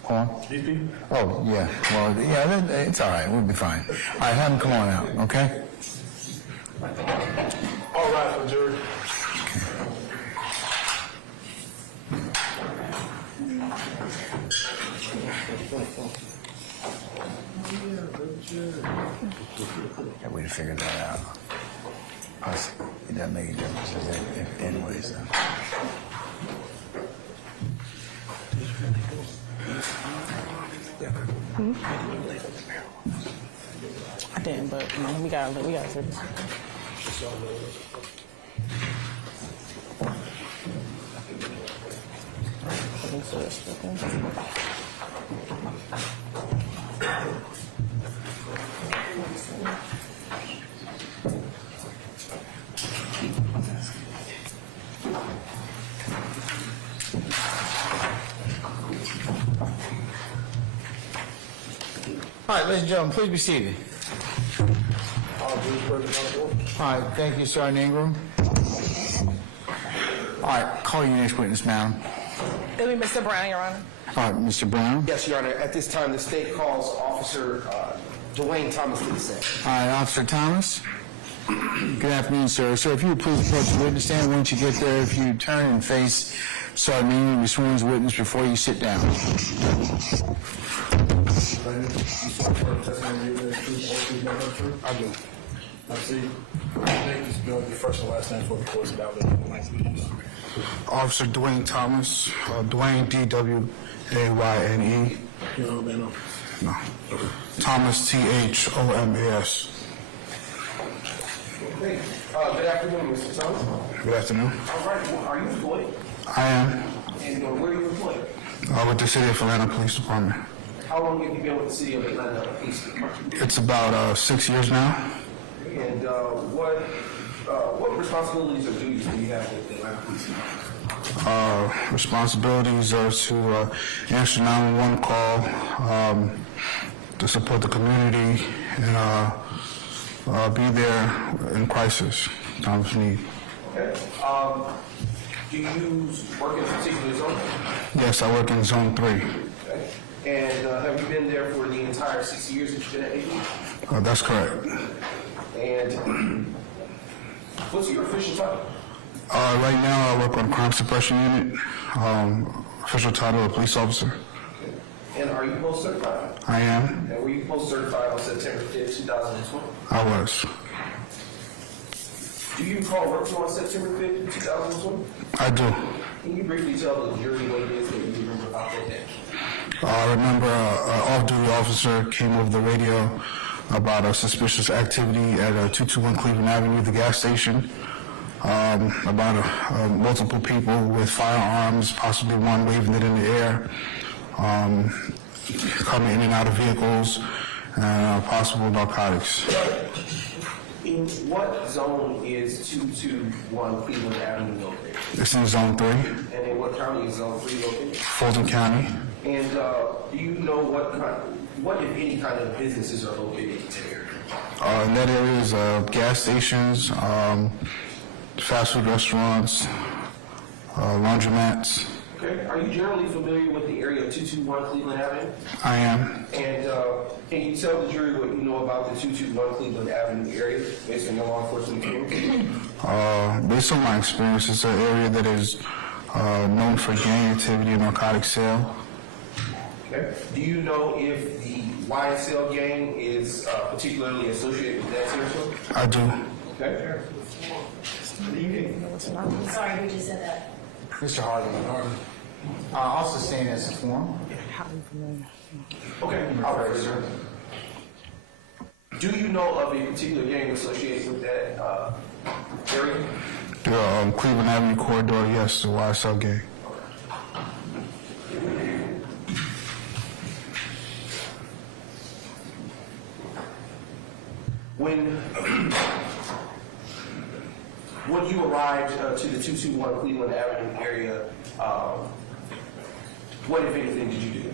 Come on. These people? Oh, yeah. Well, yeah, it's all right. We'll be fine. All right, have them come on out, okay? All right, for the jury. Got a way to figure that out. It doesn't make a difference, does it? Anyways, I didn't, but we got to figure this out. I think so. all right, ladies and gentlemen, please be seated. All right, thank you, Sergeant Ingram. All right, call your next witness, ma'am. It'll be Mr. Brown, Your Honor. All right, Mr. Brown. Yes, Your Honor. At this time, the state calls Officer Dwayne Thomas to the stand. All right, Officer Thomas. Good afternoon, sir. Sir, if you would please approach the witness stand. Once you get there, if you turn and face Sergeant Ingram, you swear as witness before you sit down. You swear firm testimony you give the truth, whole truth, nothing but the truth? I do. I see. Thank you, spell your first and last name for the course of please. Officer Dwayne Thomas, Dwayne, D-W-A-Y-N-E, You know, man. No. Thomas, Thomas. Okay. Good afternoon, Mr. Thomas. Good afternoon. All right. Well, are you employed? I am And where are you employed? with the City of Atlanta Police Department. How long have you been with the City of Atlanta Police Department? It's about 6 years now. And what responsibilities or duties do you have with the Atlanta Police Department? Responsibilities are to answer 911 call, to support the community, and be there in crisis, time of need. Okay. Do you work in a particular zone? Yes, I work in Zone 3. Okay. And have you been there for the entire 6 years that you've been at AD? That's correct. And what's your official title? Right now, I work on crime suppression unit. Official title of police officer. And are you post-certified? I am. And were you post-certified on September 5th, 2020? I was. Do you recall working on September 5th, 2020? I do. Can you briefly tell the jury what it is that you remember about that day? I remember an off-duty officer came over the radio about a suspicious activity at 221 Cleveland Avenue, the gas station. About multiple people with firearms, possibly one waving it in the air, coming in and out of vehicles, and possible narcotics. In what zone is 221 Cleveland Avenue located? It's in Zone 3, And in what county is Zone 3 located? Fulton County. And do you know what if any kind of businesses are located in that area? In that area is gas stations, fast food restaurants, laundromats. Okay. Are you generally familiar with the area of 221 Cleveland Avenue? I am. And can you tell the jury what you know about the 221 Cleveland Avenue area based on your law enforcement experience? Based on my experience, it's an area that is known for gang activity and narcotic sale. Okay. Do you know if the YSL gang is particularly associated with that territory? I do. Okay. I'm sorry, who just said that? Mr. Harden. Also staying as a form. Okay. All right, sir. Do you know of a particular gang associated with that area? The Cleveland Avenue corridor, yes, the YSL gang. When you arrived to the 221 Cleveland Avenue area, what, if anything, did you do?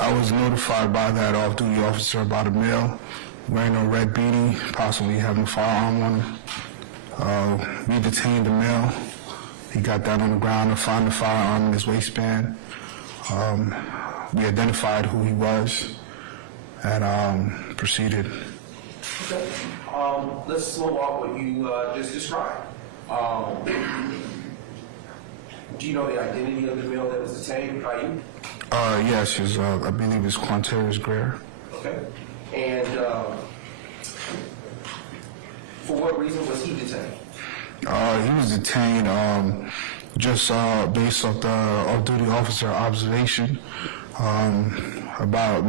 I was notified by that off-duty officer about a male wearing a red beanie, possibly having a firearm on him. We detained the male. He got down on the ground to find the firearm in his waistband. We identified who he was and proceeded. Okay. Let's slow off what you just described. Do you know the identity of the male that was detained by you? Yes, I believe it's Quantarius Greer. Okay. And for what reason was he detained? He was detained just based off the off-duty officer observation about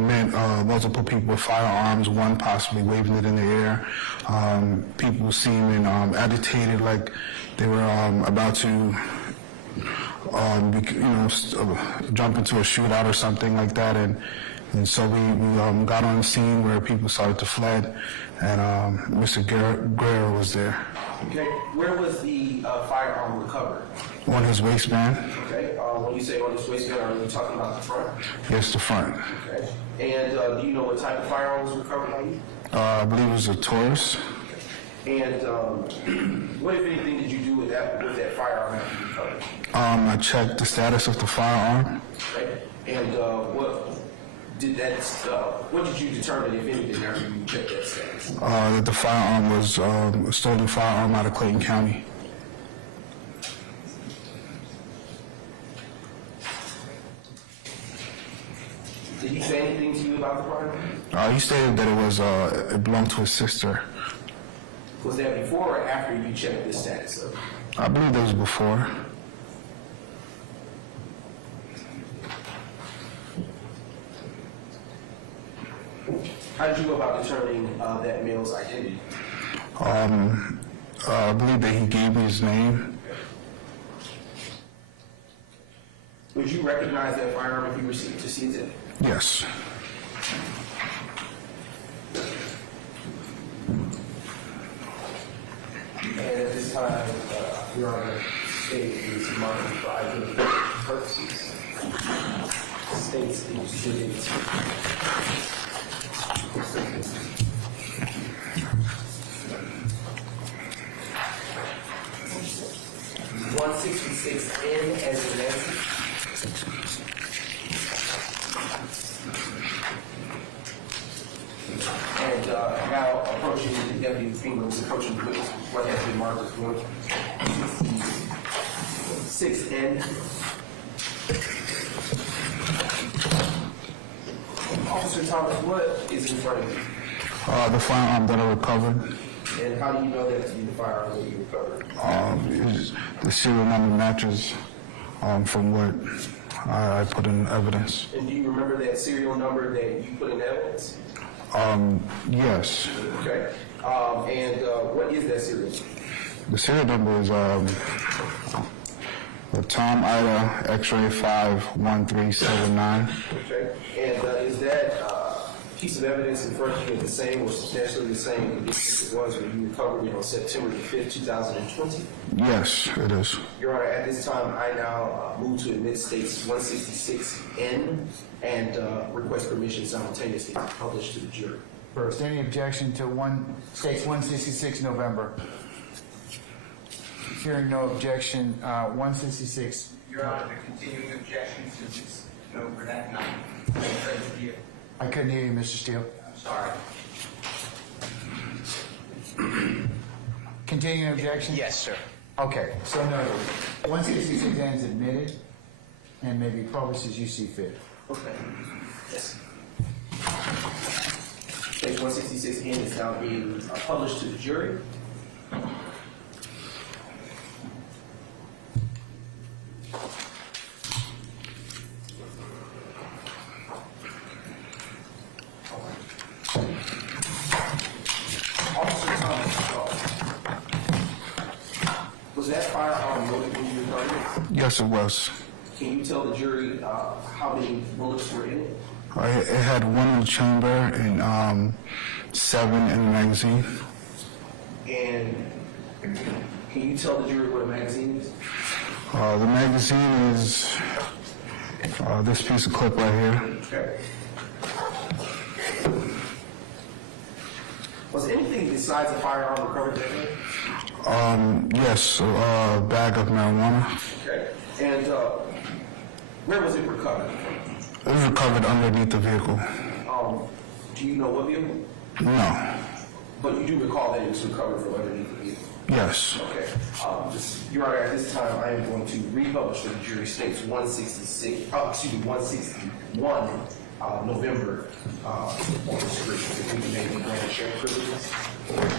multiple people with firearms, one possibly waving it in the air, people seeming agitated, like they were about to jump into a shootout or something like that, and so we got on the scene where people started to fled, and Mr. Guerrero was there. Okay. Where was the firearm recovered? On his waistband. Okay. When you say on his waistband, are you talking about the front? Yes, the front. Okay. And do you know what type of firearm was recovered by you? I believe it was a Taurus. And what, if anything, did you do with that firearm after you recovered? I checked the status of the firearm. Okay. And what did you determine, if anything, after you checked that status? That the firearm was a stolen firearm out of Clayton County. Did he say anything to you about the firearm? He stated that it belonged to his sister. Was that before or after you checked the status of it? I believe that was before. How did you go about determining that male's identity? I believe that he gave me his name. Would you recognize that firearm if you received to see it? Yes. And at this time, Your Honor, state is marked for identification purposes. States exhibit 166N as in Nancy. And now approaching the deputy finger, approaching the witness, what has been marked as 166N. Officer Thomas, what is in front of you? The firearm that I recovered. And how do you know that to be the firearm that you recovered? The serial number matches from what I put in evidence. And do you remember that serial number that you put in evidence? Yes. Okay. And what is that serial number? The serial number is Tom Ida X-ray 51379. Okay. And is that piece of evidence in front of you the same or substantially the same condition as it was when you recovered it on September the 5th, 2020? Yes, it is. Your Honor, at this time, I now move to admit states 166N and request permission simultaneously to publish to the jury. First, any objection to states 166 November? Hearing no objection, 166. Your Honor, the continuing objection since it's over that night. I couldn't hear you, Mr. Steele. I'm sorry. Continuing objection? Yes, sir. Okay, so noted. 166 N is admitted, and maybe published as you see fit. Okay. Yes. State 166N is now being published to the jury. Officer Thomas, was that firearm loaded when you recovered it? Yes, it was. Can you tell the jury how many bullets were in it? It had one in the chamber and 7 in the magazine. And can you tell the jury what a magazine is? The magazine is this piece of clip right here. Okay. Was anything besides a firearm recovered that day? Yes, a bag of marijuana. Okay. And where was it recovered? It was recovered underneath the vehicle. Do you know what vehicle? No. But you do recall that it was recovered from underneath the vehicle? Yes. Okay. Your Honor, at this time, I am going to republish for the jury states 161 November on the screen. If we can maybe grant sharing privileges. All right.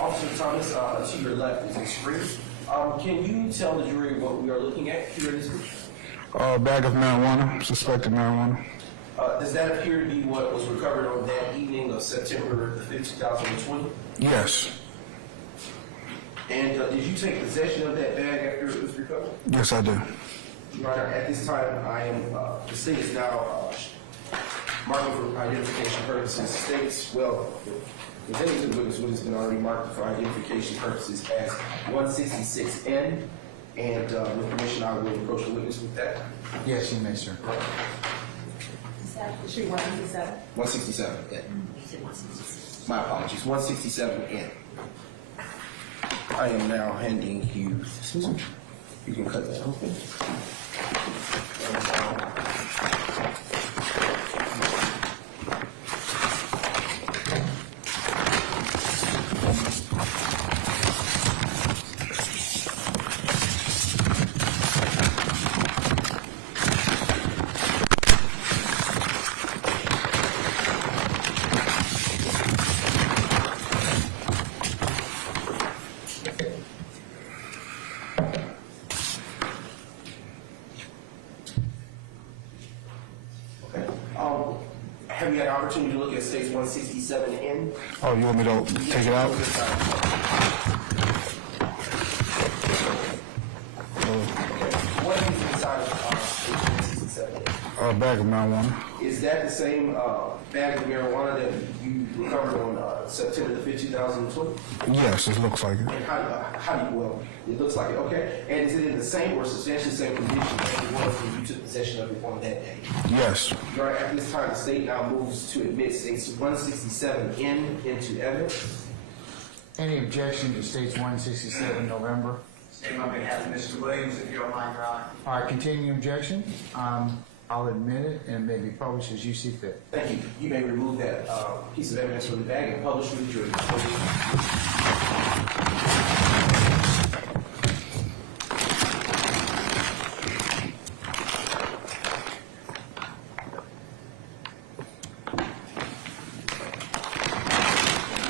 Officer Thomas, to your left is the screen. Can you tell the jury what we are looking at here in this picture? A bag of marijuana, suspected marijuana. Does that appear to be what was recovered on that evening of September the 5th, 2020? Yes. And did you take possession of that bag after it was recovered? Yes, I do. Your Honor, at this time, the state is now marking for identification purposes. States, well, presenting to the witness what has been already marked for identification purposes as 166N. And with permission, I will approach the witness with that. Yes, you may, sir. Street 167. 167, yeah. My apologies, 167N. I am now handing you scissors. You can cut that open. opportunity to look at states 167N? Oh, you want me to take it out? What is inside of state 167N? A bag of marijuana. Is that the same bag of marijuana that you recovered on September the 5th, 2020? Yes, it looks like it. And well, it looks like it, okay. And is it in the same or substantially same condition as it was when you took possession of it on that day? Yes. All right, at this time, the state now moves to admit states 167N into evidence. Any objection to states 167 November? Same on behalf of Mr. Williams, if you don't mind, Your Honor. All right, continuing objection. I'll admit it and maybe publish as you see fit. Thank you. You may remove that piece of evidence from the bag and publish with the jury.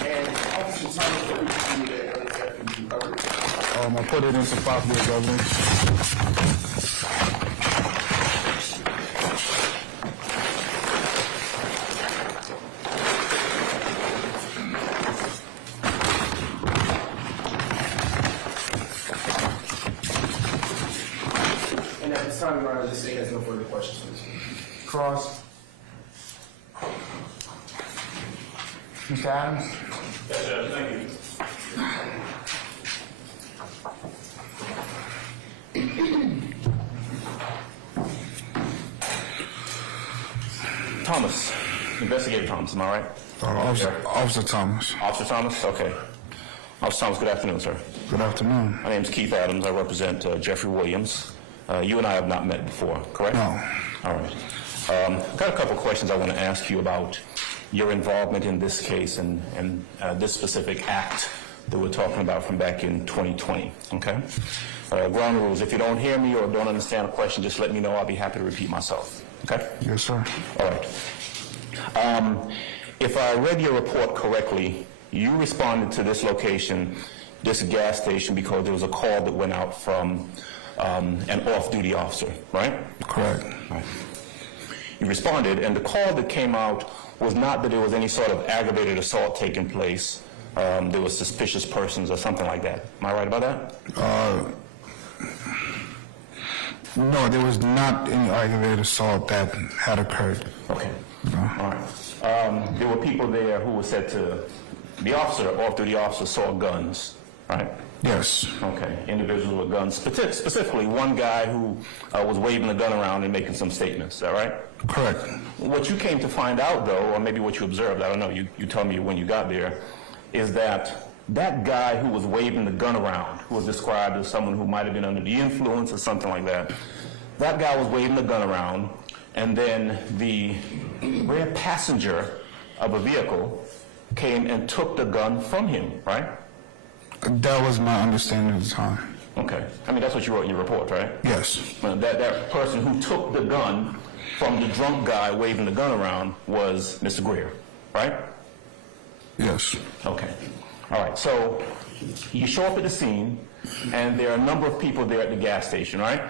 And Officer Thomas, what did you do with that evidence after you recovered it? I put it into property of evidence. And at this time, Your Honor, the state has no further questions for this. Cross. Mr. Adams? Yes, Judge, thank you. Thomas, Investigator Thomas, am I right? Officer Thomas. Officer Thomas, okay. Officer Thomas, good afternoon, sir. Good afternoon. My name is Keith Adams. I represent Jeffrey Williams. You and I have not met before, correct? No. All right. I've got a couple of questions I want to ask you about your involvement in this case and this specific act that we're talking about from back in 2020, okay? Ground rules, if you don't hear me or don't understand a question, just let me know. I'll be happy to repeat myself, okay? Yes, sir. All right. If I read your report correctly, you responded to this location, this gas station, because there was a call that went out from an off-duty officer, right? Correct. Right. You responded, and the call that came out was not that there was any sort of aggravated assault taking place. There was suspicious persons or something like that. Am I right about that? No, there was not any aggravated assault that had occurred. Okay. All right. There were people there who were said to, the officer, off-duty officer, saw guns, right? Yes. Okay. Individuals with guns. Specifically, one guy who was waving a gun around and making some statements. Is that right? Correct. What you came to find out, though, or maybe what you observed, I don't know, you tell me when you got there, is that that guy who was waving the gun around, who was described as someone who might have been under the influence or something like that, that guy was waving the gun around, and then the rear passenger of a vehicle came and took the gun from him, right? That was my understanding at the time. Okay. I mean, that's what you wrote in your report, right? Yes. That person who took the gun from the drunk guy waving the gun around was Mr. Greer, right? Yes. Okay. All right. So you show up at the scene, and there are a number of people there at the gas station, right?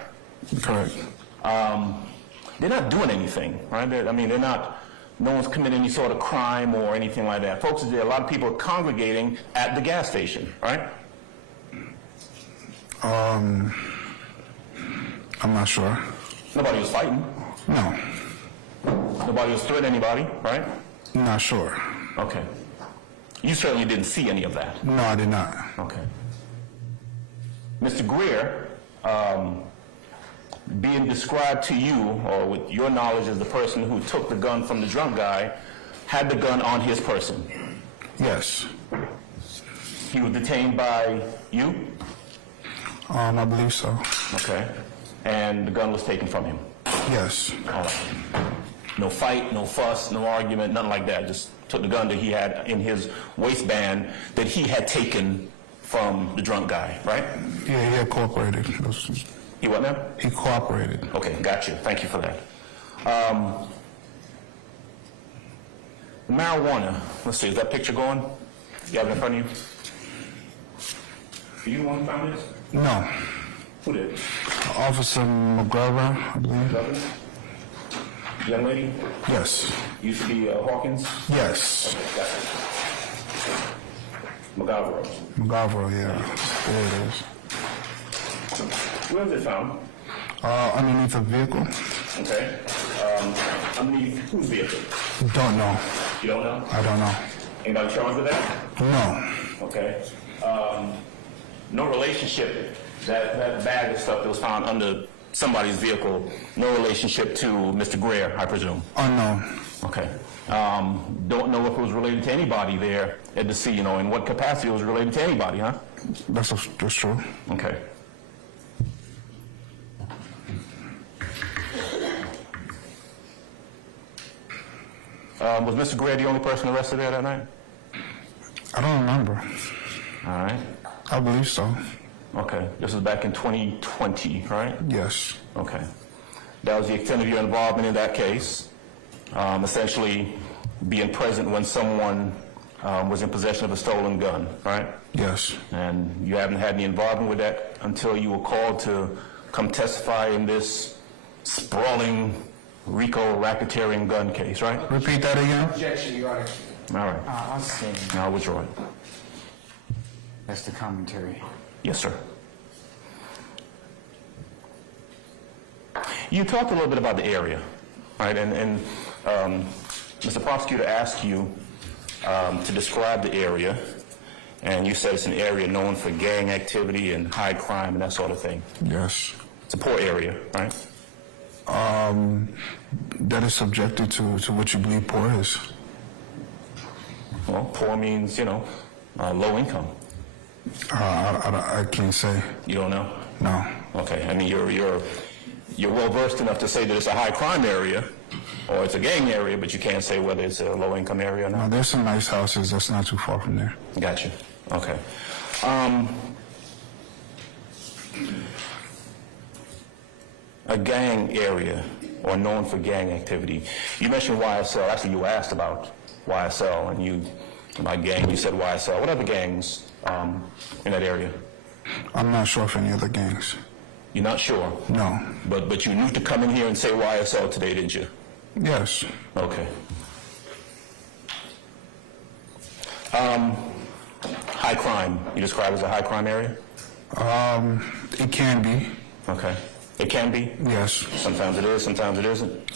Correct. They're not doing anything, right? They're not, no one's committing any sort of crime or anything like that. Folks, there are a lot of people congregating at the gas station, right? I'm not sure. Nobody was fighting. No. Nobody was threatening anybody, right? Not sure. Okay. You certainly didn't see any of that. No, I did not. Okay. Mr. Greer, being described to you, or with your knowledge as the person who took the gun from the drunk guy, had the gun on his person. Yes. He was detained by you? I believe so. Okay. And the gun was taken from him? Yes. All right. No fight, no fuss, no argument, nothing like that. Just took the gun that he had in his waistband that he had taken from the drunk guy, right? Yeah, he had cooperated. He what now? He cooperated. Okay, got you. Thank you for that. Marijuana. Let's see, is that picture going? You have it in front of you? Are you the one who found this? No. Who did? Officer McGovern, I believe. Young lady? Yes. Used to be Hawkins? Yes. McGovern. McGovern, yeah. There it is. Where was it found? Underneath a vehicle. Okay. Underneath whose vehicle? Don't know. You don't know? I don't know. Anybody charged with that? No. Okay. No relationship, that bag of stuff that was found under somebody's vehicle, no relationship to Mr. Greer, I presume? Unknown. Okay. Don't know if it was related to anybody there at the scene, in what capacity it was related to anybody, huh? That's true. Okay. Was Mr. Greer the only person arrested there that night? I don't remember. All right. I believe so. Okay. This was back in 2020, right? Yes. Okay. That was the extent of your involvement in that case. Essentially being present when someone was in possession of a stolen gun, right? Yes. And you haven't had any involvement with that until you were called to come testify in this sprawling RICO racketeering gun case, right? Repeat that again. Objection, Your Honor. All right. I'll say Now withdraw it. that's the commentary. Yes, sir. You talked a little bit about the area, right? And Mr. Prosecutor asked you to describe the area, and you said it's an area known for gang activity and high crime and that sort of thing. Yes. It's a poor area, right? That is subjected to what you believe poor is. Well, poor means, low income. I can't say. You don't know? No. Okay. I mean, you're well versed enough to say that it's a high crime area or it's a gang area, but you can't say whether it's a low income area or not. No, there's some nice houses that's not too far from there. Gotcha. Okay. A gang area or known for gang activity. You mentioned YSL. Actually, you were asked about YSL, and about gang, you said YSL. What other gangs in that area? I'm not sure of any other gangs. You're not sure? No. But you knew to come in here and say YSL today, didn't you? Yes. Okay. High crime. You describe it as a high crime area? It can be. Okay. It can be? Yes. Sometimes it is, sometimes it isn't?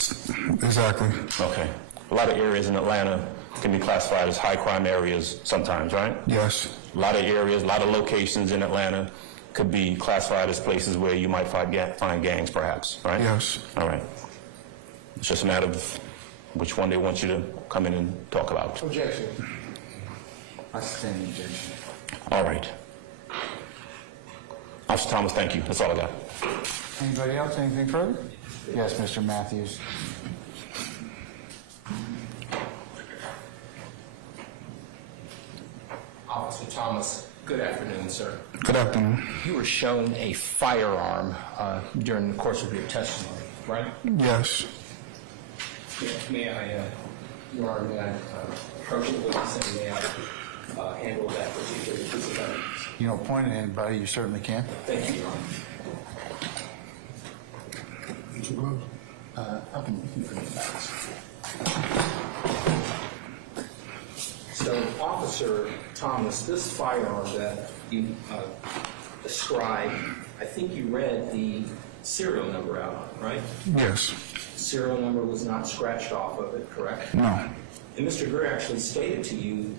Exactly. Okay. A lot of areas in Atlanta can be classified as high crime areas sometimes, right? Yes. A lot of areas, a lot of locations in Atlanta could be classified as places where you might find gangs, perhaps, right? Yes. All right. It's just a matter of which one they want you to come in and talk about. Objection. I sustain the objection. All right. Officer Thomas, thank you. That's all I got. Anybody else, anything further? Yes, Mr. Matthews. Officer Thomas, good afternoon, sir. Good afternoon. You were shown a firearm during the course of your testimony, right? Yes. May I, Your Honor, may I approach the witness and may I handle that particular piece of evidence? You don't point at anybody, you certainly can. Thank you, Your Honor. I can put it back. So, Officer Thomas, this firearm that you described, I think you read the serial number out, right? Yes. Serial number was not scratched off of it, correct? No. And Mr. Greer actually stated to you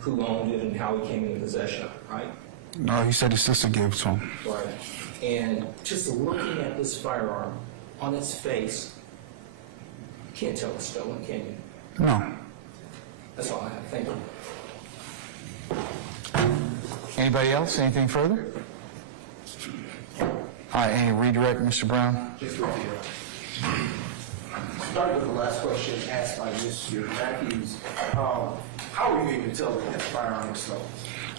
who owned it and how he came into possession of it, right? No, he said his sister gave it to him. Right. And just looking at this firearm on its face, you can't tell it's stolen, can you? No. That's all I have. Thank you. Anybody else, anything further? All right, any redirect, Mr. Brown? Just right here. Starting with the last question asked by Mr. Matthews, how were you able to tell that that firearm was stolen?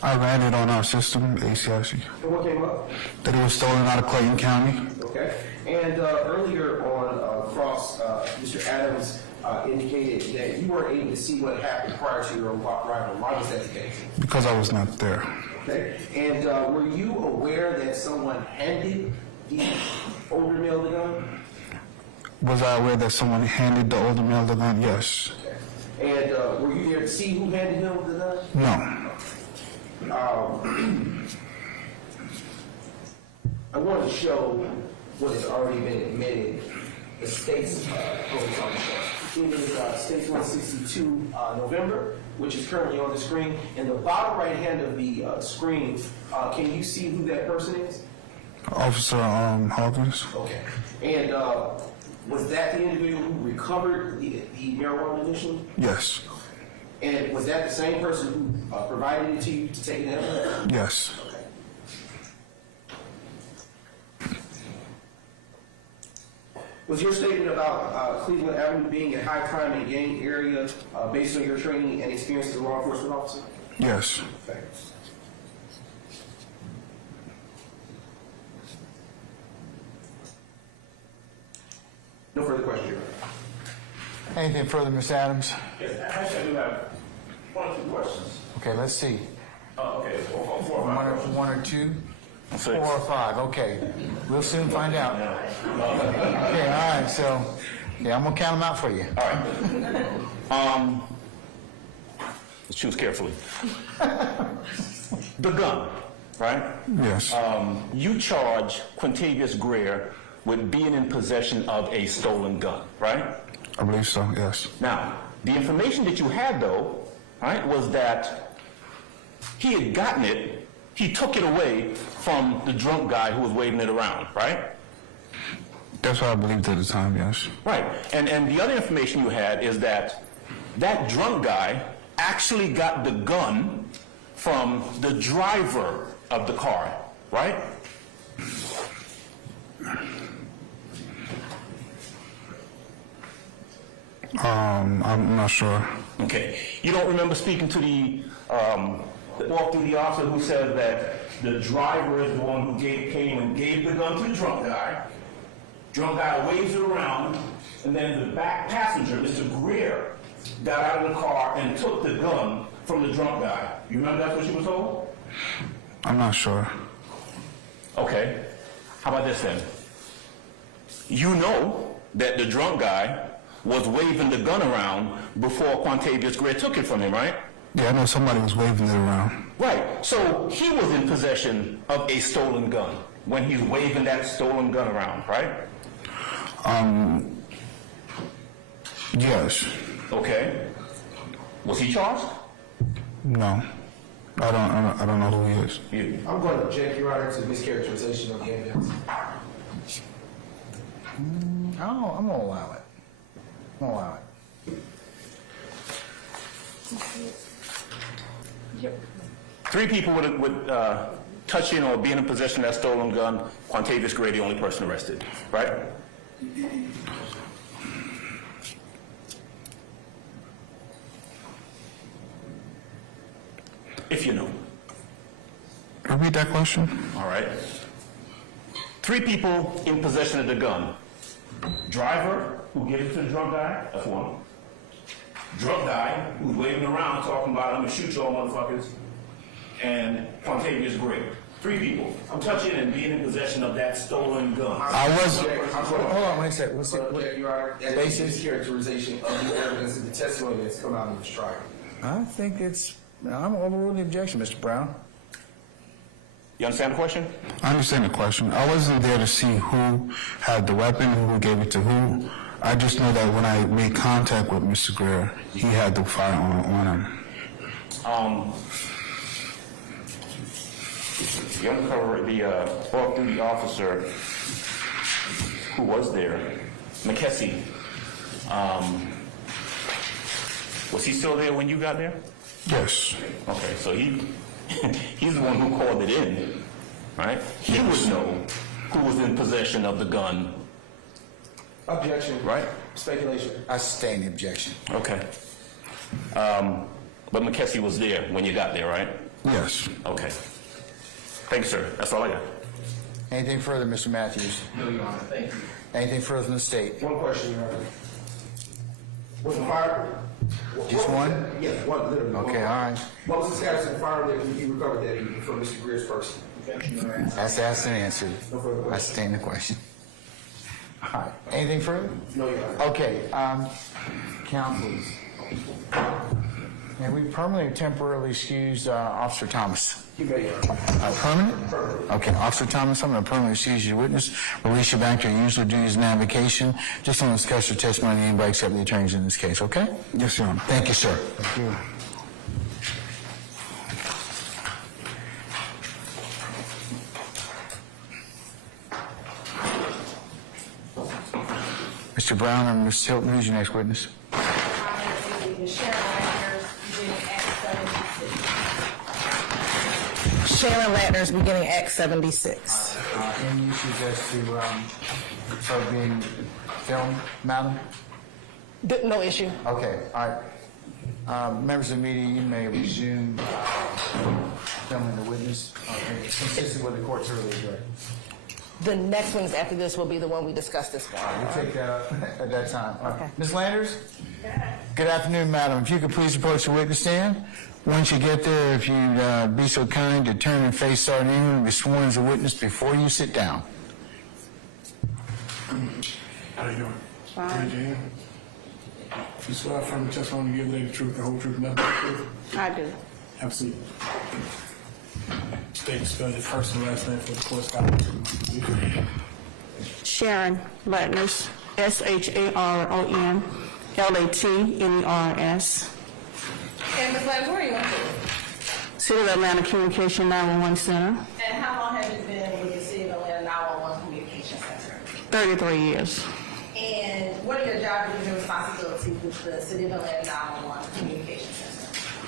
I ran it on our system, ACIC, And what came up? that it was stolen out of Clayton County. Okay. And earlier on cross, Mr. Adams indicated that you weren't able to see what happened prior to your arrival. Why was that the case? Because I was not there. Okay. And were you aware that someone handed the older male the gun? Was I aware that someone handed the older male the gun? Yes. And were you there to see who handed him the gun? No. I want to show what has already been admitted. The state's police officer. It is States 162 November, which is currently on the screen. In the bottom right hand of the screen, can you see who that person is? Officer Hawkins. Okay. And was that the individual who recovered the marijuana initially? Yes. And was that the same person who provided it to you to take it out? Yes. Was your statement about Cleveland Avenue being a high crime and gang area based on your training and experience as a law enforcement officer? Yes. Okay. No further questions. Anything further, Ms. Adams? Yes, actually, I do have one or two questions. Okay, let's see. Okay, four or five. One or two? Six. 4 or 5, okay. We'll soon find out. Okay, all right, so, yeah, I'm gonna count them out for you. All right. Let's choose carefully. The gun, right? Yes. You charge Quintavious Greer with being in possession of a stolen gun, right? I believe so, yes. Now, the information that you had, though, right, was that he had gotten it, he took it away from the drunk guy who was waving it around, right? That's what I believed at the time, yes. Right. And the other information you had is that that drunk guy actually got the gun from the driver of the car, right? I'm not sure. Okay. You don't remember speaking to the off-duty officer who said that the driver is the one who came and gave the gun to the drunk guy. Drunk guy waves it around, and then the back passenger, Mr. Greer, got out of the car and took the gun from the drunk guy. You remember that's what you were told? I'm not sure. Okay. How about this then? You know that the drunk guy was waving the gun around before Quintavious Greer took it from him, right? Yeah, I know somebody was waving it around. Right. So he was in possession of a stolen gun when he's waving that stolen gun around, right? Yes. Okay. Was he charged? No. I don't know who he is. You. I'm going to object, Your Honor, to mischaracterization of the evidence. Oh, I'm gonna allow it. I'm gonna allow it. 3 people would touch in or be in possession of that stolen gun. Quintavious Greer, the only person arrested, right? If you know. Repeat that question. All right. 3 people in possession of the gun. Driver, who gave it to the drunk guy, that's one. Drunk guy, who's waving around talking about, I'm gonna shoot y'all motherfuckers. And Quintavious Greer. 3 people. I'm touching and being in possession of that stolen gun. I was. Hold on, wait a second. What's it? Your Honor, that is mischaracterization of the evidence and the testimony that's come out in this trial. I think it's. I'm overruling the objection, Mr. Brown. You understand the question? I understand the question. I wasn't there to see who had the weapon, who gave it to who. I just know that when I made contact with Mr. Greer, he had the firearm on him. You uncover the off-duty officer who was there, McKessie. Was he still there when you got there? Yes. Okay, so he's the one who called it in, right? He would know who was in possession of the gun. Objection. Right? Speculation. I sustain the objection. Okay. But McKessie was there when you got there, right? Yes. Okay. Thanks, sir. That's all I got. Anything further, Mr. Matthews? No, Your Honor. Thank you. Anything further from the state? One question, Your Honor. Was the fire... Just one? Yes, one, literally. Okay, all right. What was the status of the firearm that you recovered that evening from Mr. Greer's person? That's asked and answered. No further questions. I sustain the question. All right. Anything further? No, Your Honor. Okay, count, please. And we permanently, temporarily excuse Officer Thomas. You may, Your Honor. Permanent? Okay, Officer Thomas, I'm going to permanently excuse your witness, release you back to your usual duties and avocation. Just don't discuss your testimony, anybody except the attorneys in this case, okay? Yes, Your Honor. Thank you, sir. Thank you. Mr. Brown or Ms. Hilton, who's your next witness? Sharon Latner's beginning Act 76. Any issues as to her being filmed, madam? No issue. Okay, all right. Members of the media, you may resume filming the witness, consistent with the court's earlier directive. The next ones after this will be the one we discussed this morning. We'll take that up at that time. Okay. Ms. Landers? Good afternoon, madam. If you could please approach the witness stand. Once you get there, if you'd be so kind to turn and face Sergeant Ingram and be sworn as a witness before you sit down. How you doing? Raise your hand. You swear affirm the testimony you give, the truth, the whole truth, nothing but the truth? I do. Have a seat. State and spell your first and last name for the court scholar. Sharon Latners, SHARON LATNERS. And Ms. Latner, where are you going to? City of Atlanta Communication 911 Center, And how long have you been with the City of Atlanta 911 Communication Center? 33 years. And what are your job duties and responsibilities with the City of Atlanta 911 Communication Center?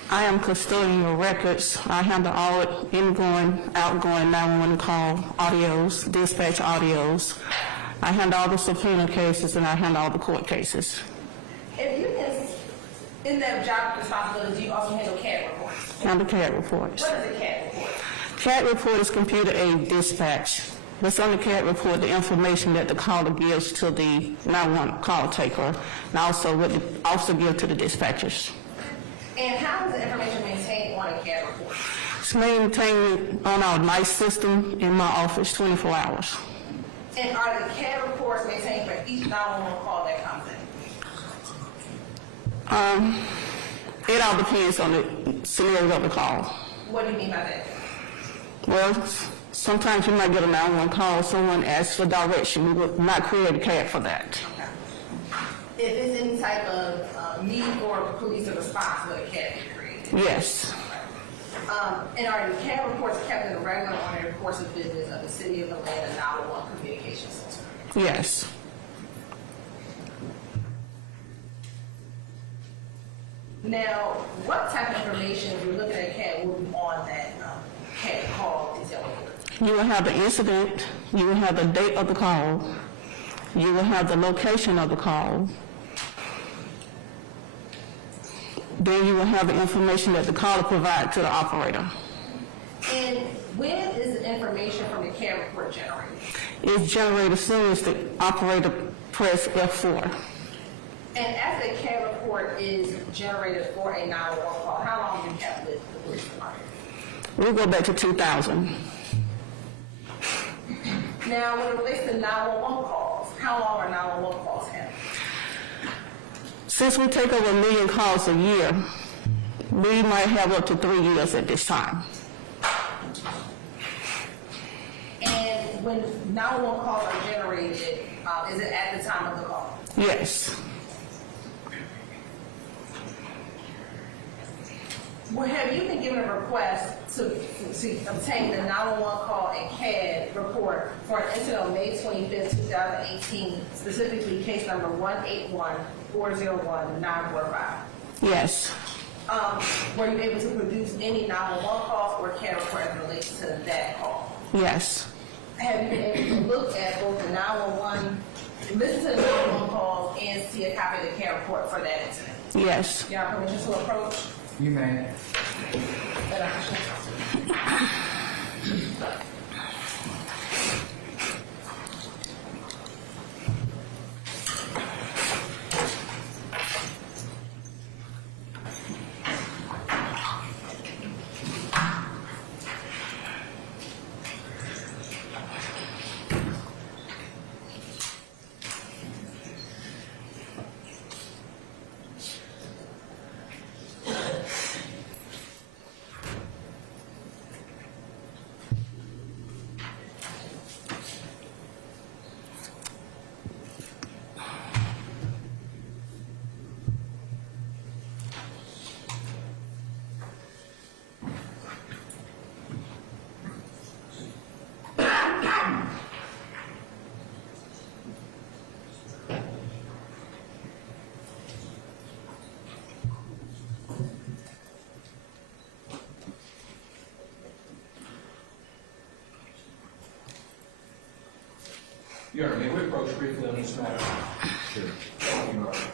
I am custodian of records. I handle all ingoing, outgoing 911 call audios, dispatch audios. I handle all the subpoena cases and I handle all the court cases. If you can, in that job responsibility, you also handle CAD reports. Handle CAD reports. What is a CAD report? CAD report is computer aided dispatch. What's on the CAD report, the information that the caller gives to the 911 call taker, and also what the officer gives to the dispatchers. And how is the information maintained on a CAD report? It's maintained on our NICE system in my office 24 hours. And are the CAD reports maintained for each 911 call that comes in? It all depends on the scenario of the call. What do you mean by that? Well, sometimes you might get a 911 call, someone asks for direction. We will not create a CAD for that. Okay. If it's any type of need for police response, will a CAD be created? Yes. And are the CAD reports kept in the regular ordinary course of business of the City of Atlanta 911 Communication Center? Yes. Now, what type of information, if you're looking at CAD, will be on that CAD call detail report? You will have the incident, you will have the date of the call, you will have the location of the call, then you will have the information that the caller provides to the operator. And when is the information from the CAD report generated? It's generated as soon as the operator press F4. And as the CAD report is generated for a 911 call, how long have you kept with the police department? We go back to 2000. Now, when it relates to 911 calls, how long are 911 calls held? Since we take over 1 million calls a year, we might have up to 3 years at this time. And when 911 calls are generated, is it at the time of the call? Yes. Well, have you been given a request to obtain the 911 call and CAD report for an incident on May 25th, 2018, specifically case number 181-401-945? Yes. Were you able to produce any 911 calls or CAD report as it relates to that call? Yes. Have you been able to look at both the 911, listen to the 911 calls, and see a copy of the CAD report for that incident? Yes. You have permission to approach? You may. Your Honor, may we approach briefly on this matter? Sure. Thank you, Your Honor.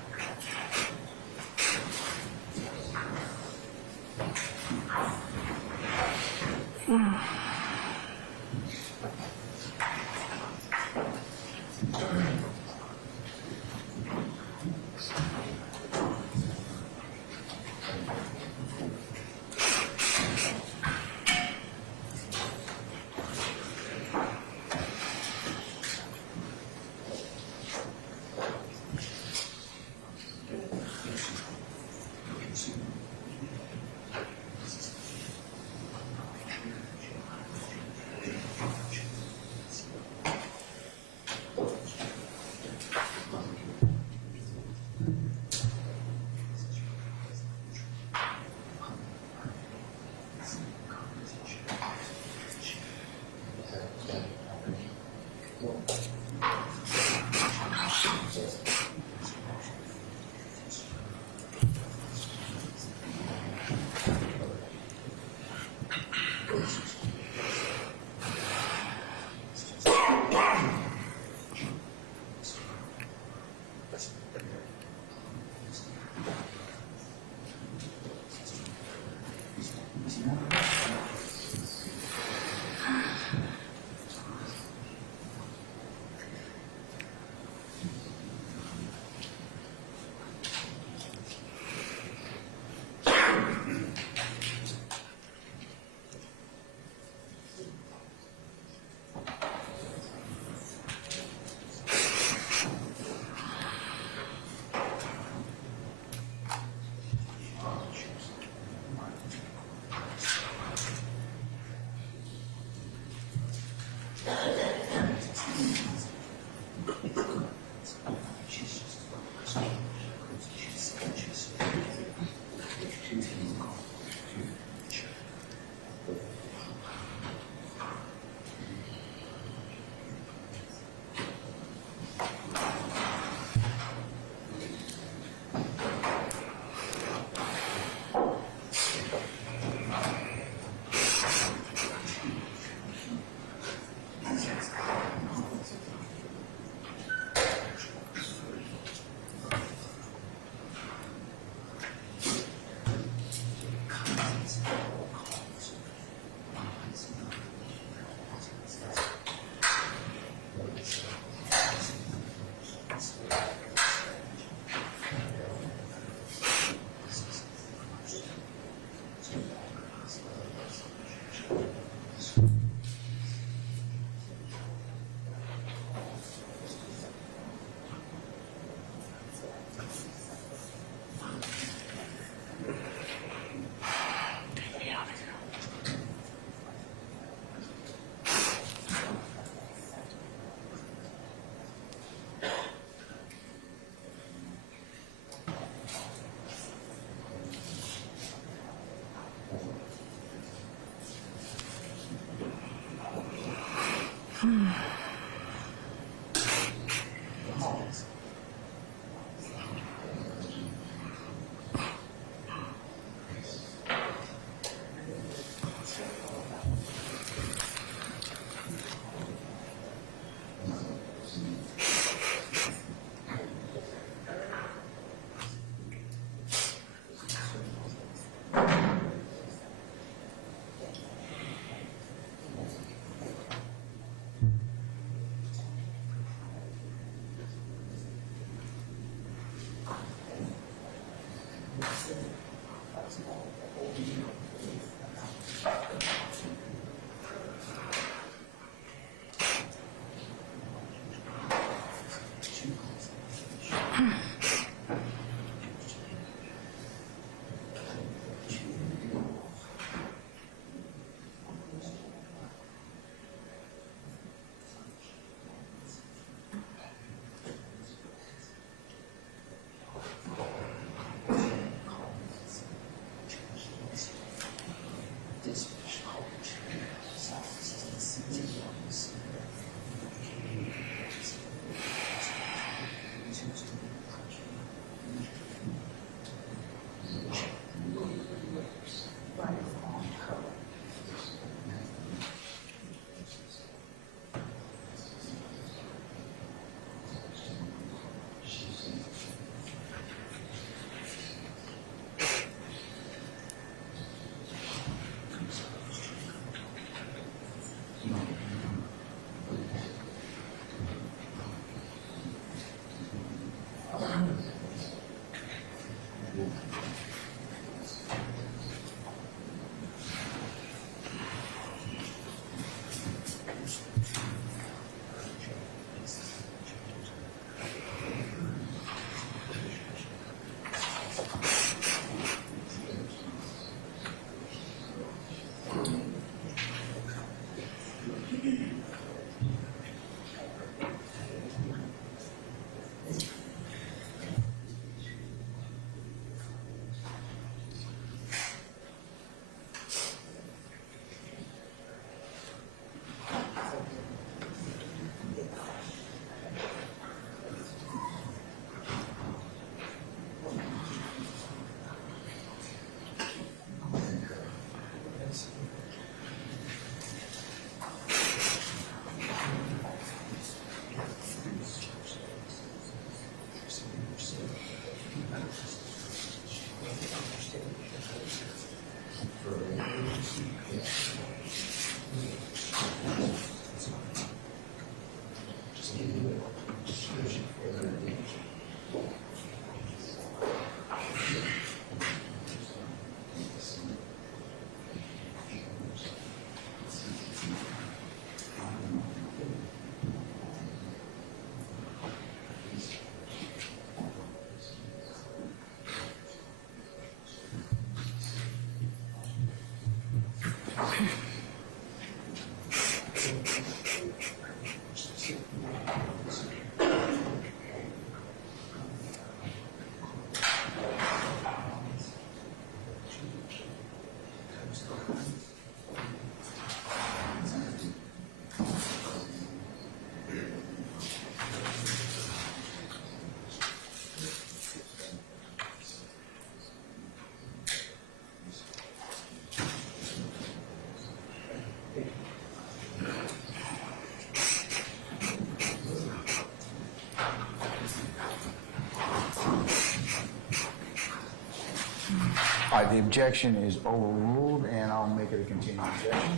All right, the objection is overruled, and I'll make it a continuing objection.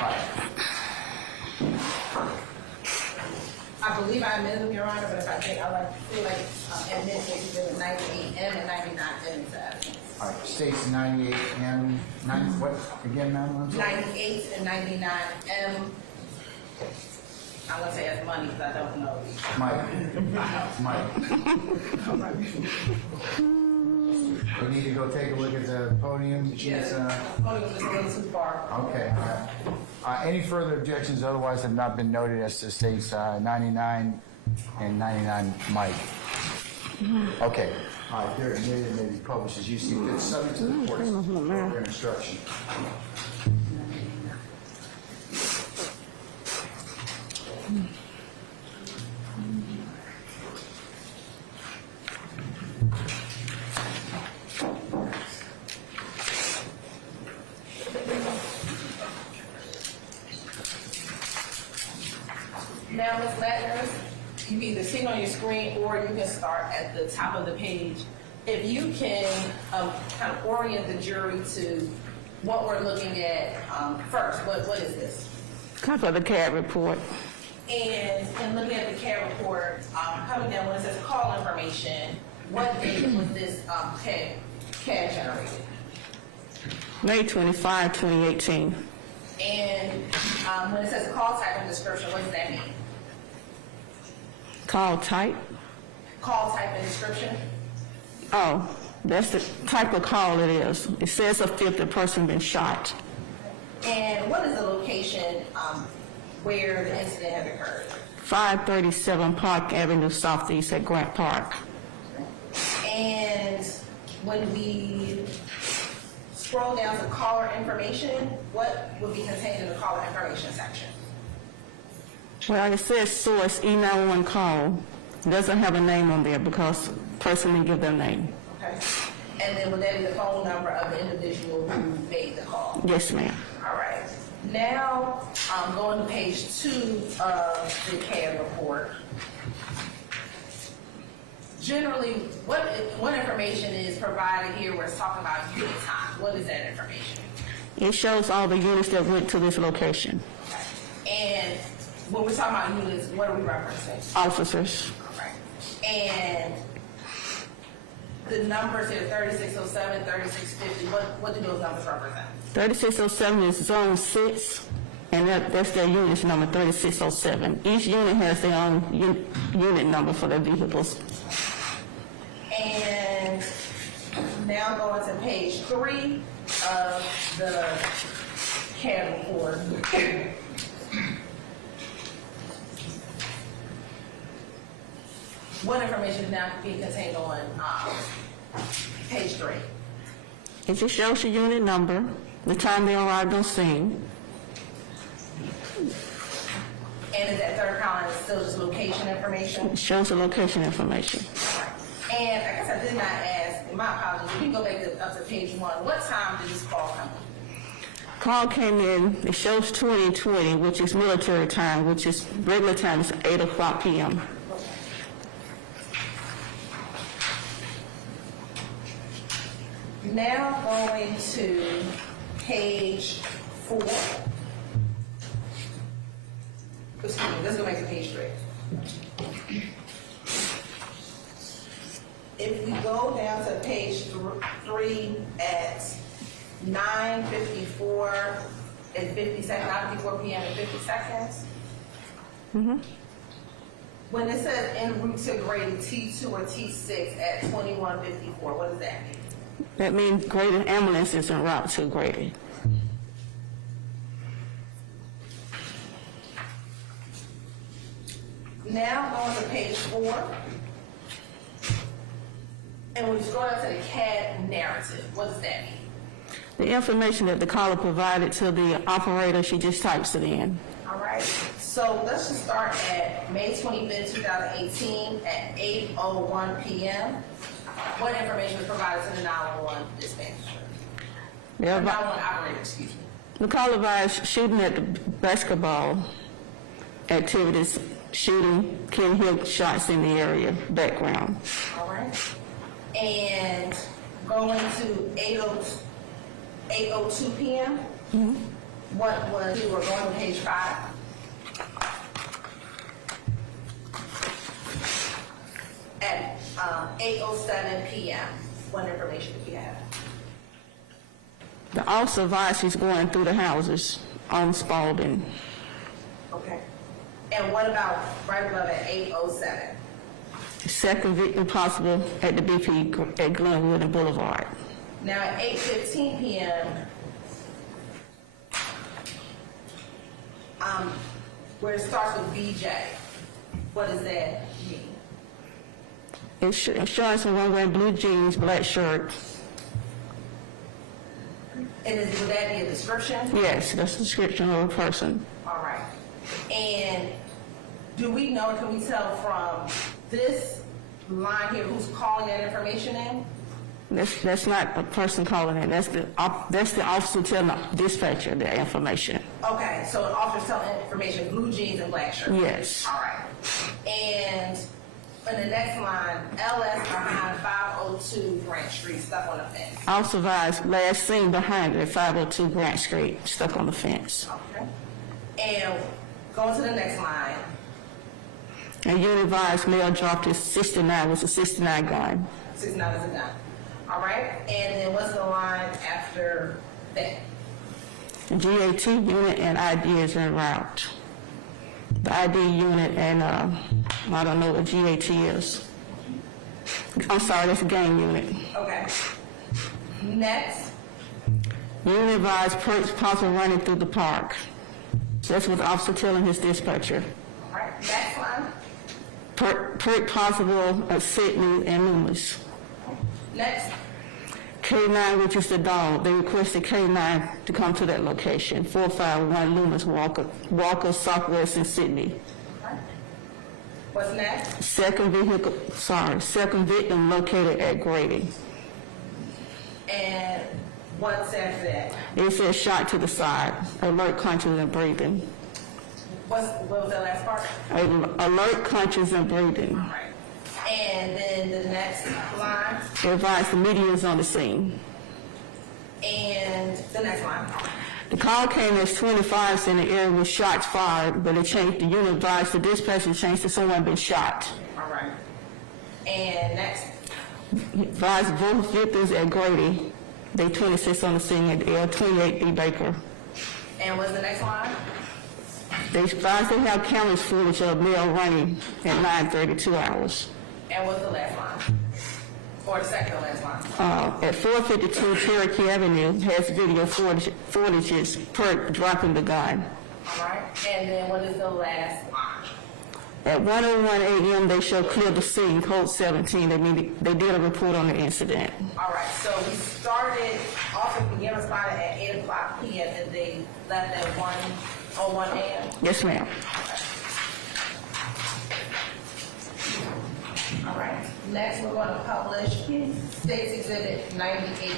All right. I believe I amended them, Your Honor, but if I think, I feel like amendment is in 98M and 99M into evidence. All right, states 98M, what, again, ma'am? I'm sorry? 98 and 99M. I'm gonna say as money because I don't know. Mike. We need to go take a look at the podium. Yes, podium is going too far. Okay, all right. Any further objections otherwise have not been noted as to states 99 and 99 Mike? Okay, all right, they're admitted, may be published as you see fit, subject to the court's proper instruction. Now, Ms. Latner, you can either see it on your screen or you can start at the top of the page. If you can kind of orient the jury to what we're looking at first, what is this? Copy of the CAD report. And in looking at the CAD report, coming down when it says call information, what date was this CAD generated? May 25, 2018. And when it says call type and description, what does that mean? Call type? Call type and description? Oh, that's the type of call it is. It says a fifth the person been shot. And what is the location where the incident had occurred? 537 Park Avenue Southeast at Grant Park. And when we scroll down to caller information, what would be contained in the caller information section? Well, it says source E911 call. It doesn't have a name on there because the person didn't give their name. Okay. And then would that be the phone number of the individual who made the call? Yes, ma'am. All right. Now, going to page 2 of the CAD report. Generally, what information is provided here where it's talking about unit time? What is that information? It shows all the units that went to this location. Okay. And when we're talking about units, what are we referencing? Officers. All right. And the numbers here, 3607, 3650, what do those numbers represent? 3607 is zone 6, and that's their unit number, 3607. Each unit has their own unit number for their vehicles. And now going to page 3 of the CAD report. What information is now being contained on page 3? It just shows your unit number, the time they arrived on scene. And is that third column still just location information? It shows the location information. And I guess I did not ask, my apologies, we can go back up to page 1. What time did this call come in? Call came in, it shows 2020, which is military time, which is regular time is 8 o'clock p.m. Now going to page 4. Excuse me, let's go back to page 3. If we go down to page 3 at 9:54 and 50 seconds, 9:54 p.m. and 50 seconds. Mm-hmm. When it says en route to Grady T2 or T6 at 21:54, what does that mean? That means Grady ambulance is en route to Grady. Now going to page 4. And when you scroll down to the CAD narrative, what does that mean? The information that the caller provided to the operator, she just types it in. All right. So let's just start at May 25th, 2018 at 8:01 p.m. What information was provided to the 911 dispatcher? 911 operator, excuse me. The caller advised shooting at the basketball activities, shooting, can hear shots in the area, background. All right. And going to 8:02 p.m., what was, you were going to page 5. At 8:07 p.m., what information do you have? The officer advised he's going through the houses on Spalding. Okay. And what about right above at 8:07? Second victim possible at the BP at Glenwood and Boulevard. Now at 8:15 p.m., where it starts with BJ, what does that mean? Insurance and one wearing blue jeans, black shirt. And would that be a description? Yes, that's the description of a person. All right. And do we know, can we tell from this line here who's calling that information in? That's not a person calling in. That's the officer telling the dispatcher the information. Okay, so an officer's telling information, blue jeans and black shirt. Yes. All right. And in the next line, LS behind 502 Grant Street, stuck on the fence. Officer advised last seen behind it at 502 Grant Street, stuck on the fence. Okay. And going to the next line. And unit advised male dropped his 69 with a 69 gun. 69 is a gun. All right. And then what's the line after that? GAT unit and ID is en route. The ID unit and I don't know what GAT is. I'm sorry, that's a gang unit. Okay. Next. Unit advised Perks possible running through the park. That's what the officer telling his dispatcher. All right. Next line. Perk possible at Sydney and Loomis. Next. K9, which is the dog, they requested K9 to come to that location, 451 Loomis Walker Southwest in Sydney. Okay. What's next? Second victim located at Grady. And what's after that? It says shot to the side, alert, conscious, and breathing. What was that last part? Alert, conscious, and breathing. All right. And then the next line. They advised the media is on the scene. And the next line. The call came as 25 in the area with shots fired, but it changed. The unit advised the dispatcher changed to someone been shot. All right. And next. Advised both victims at Grady. They 26 on the scene at L28B Baker. And what's the next line? They advised they have cameras footage of male running at 9:32 hours. And what's the last line? Or the second to last line? At 452 Cherokee Avenue has video footages Perk dropping the gun. All right. And then what is the last line? At 1:01 a.m. they show clear the scene, code 17. They did a report on the incident. All right. So we started, also began responding at 8 o'clock p.m. and they left at 1:01 a.m. Yes, ma'am. All right. Next, we're going to publish State's Exhibit 98.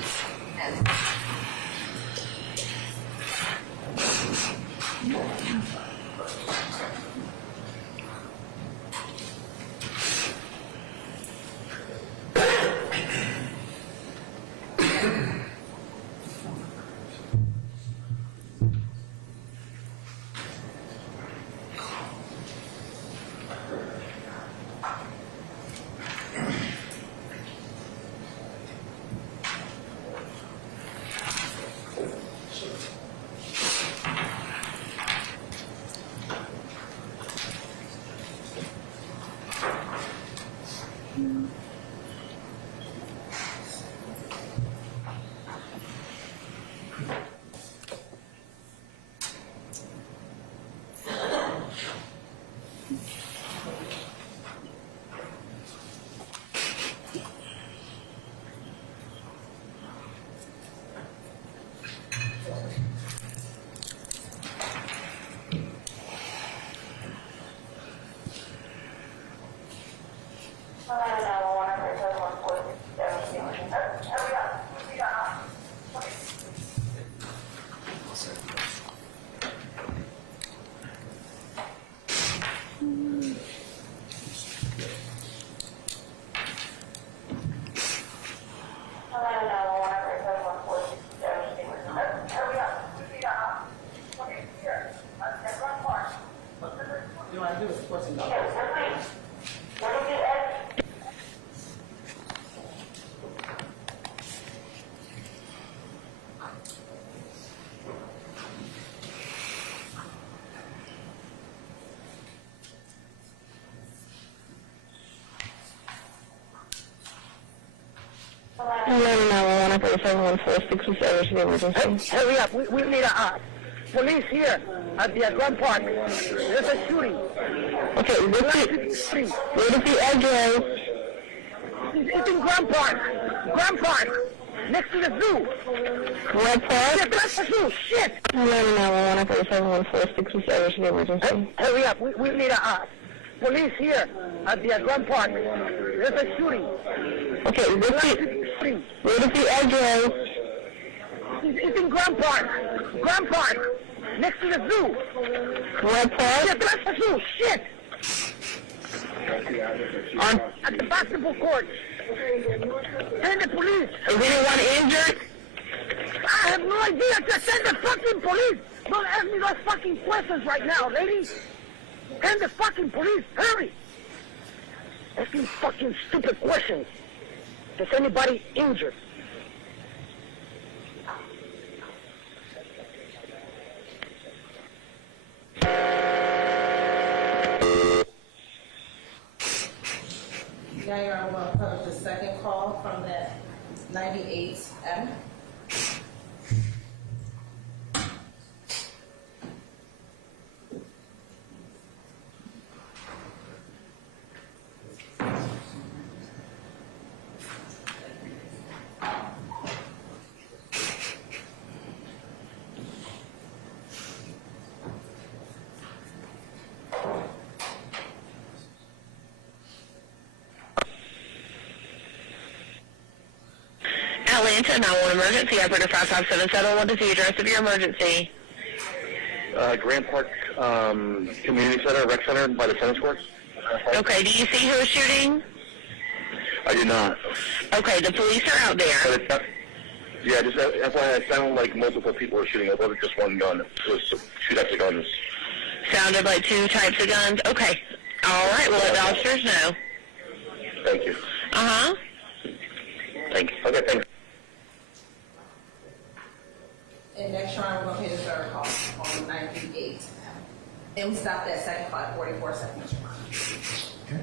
Hurry up, we need a police here at the Grand Park. There's a shooting. Okay, where is the address? It's in Grand Park. Grand Park. Next to the zoo. Grand Park? Yeah, that's the zoo. Shit! Hurry up, we need a police here at the Grand Park. There's a shooting. Okay, where is the address? It's in Grand Park. Grand Park. Next to the zoo. Grand Park? Yeah, that's the zoo. Shit! At the basketball court. Send the police. Is anyone injured? I have no idea. Just send the fucking police. Don't ask me those fucking questions right now, ladies. Send the fucking police. Hurry. Asking fucking stupid questions. Is anybody injured? Now you're on to publish the second call from that 98M. Atlanta, 911 emergency, operator 5577. What is the address of your emergency? Grand Park Community Center, Rec Center by the tennis courts. Okay, do you see who is shooting? I do not. Okay, the police are out there. But it's not, yeah, just FYI, it sounded like multiple people were shooting. It wasn't just one gun. It was two types of guns. Sounded like two types of guns? Okay. All right, we'll let the officers know. Thank you. Uh-huh. Thank you. Okay, thanks. And next round, we're going to pay the third call on 98. And we stopped that second call at 44 seconds. Okay.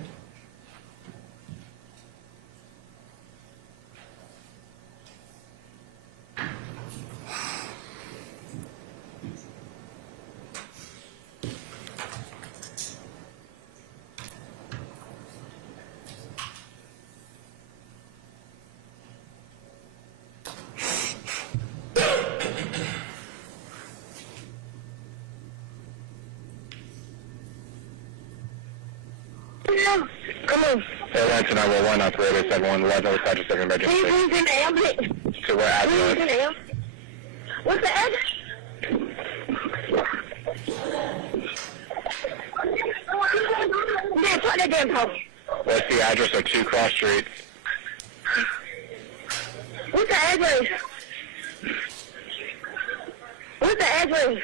Come on. Atlanta 911, operator 711, Los Angeles, emergency. Who's in the ambulance? So we're at Who's in the ambulance? What's the address? Man, put that damn post. What's the address of 2 Cross Street? What's the address? What's the address?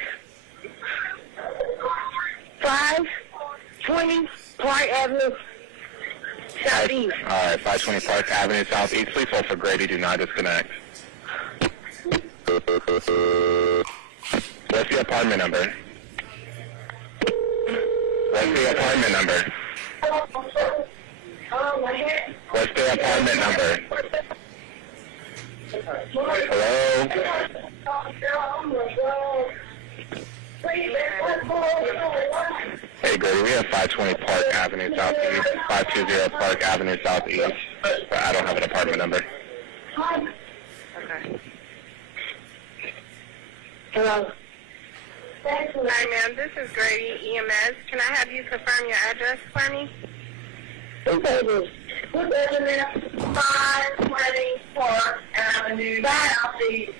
520 Park Avenue, Southeast. All right, 520 Park Avenue, Southeast. Please hold for Grady. Do not disconnect. What's the apartment number? What's the apartment number? What's the apartment number? Hello? Hey, Grady, we have 520 Park Avenue Southeast, 520 Park Avenue Southeast. But I don't have an apartment number. Okay. Hello. Hi, ma'am. This is Grady, EMS. Can I have you confirm your address for me? What's the address? What's the address? 520 Park Avenue Southeast.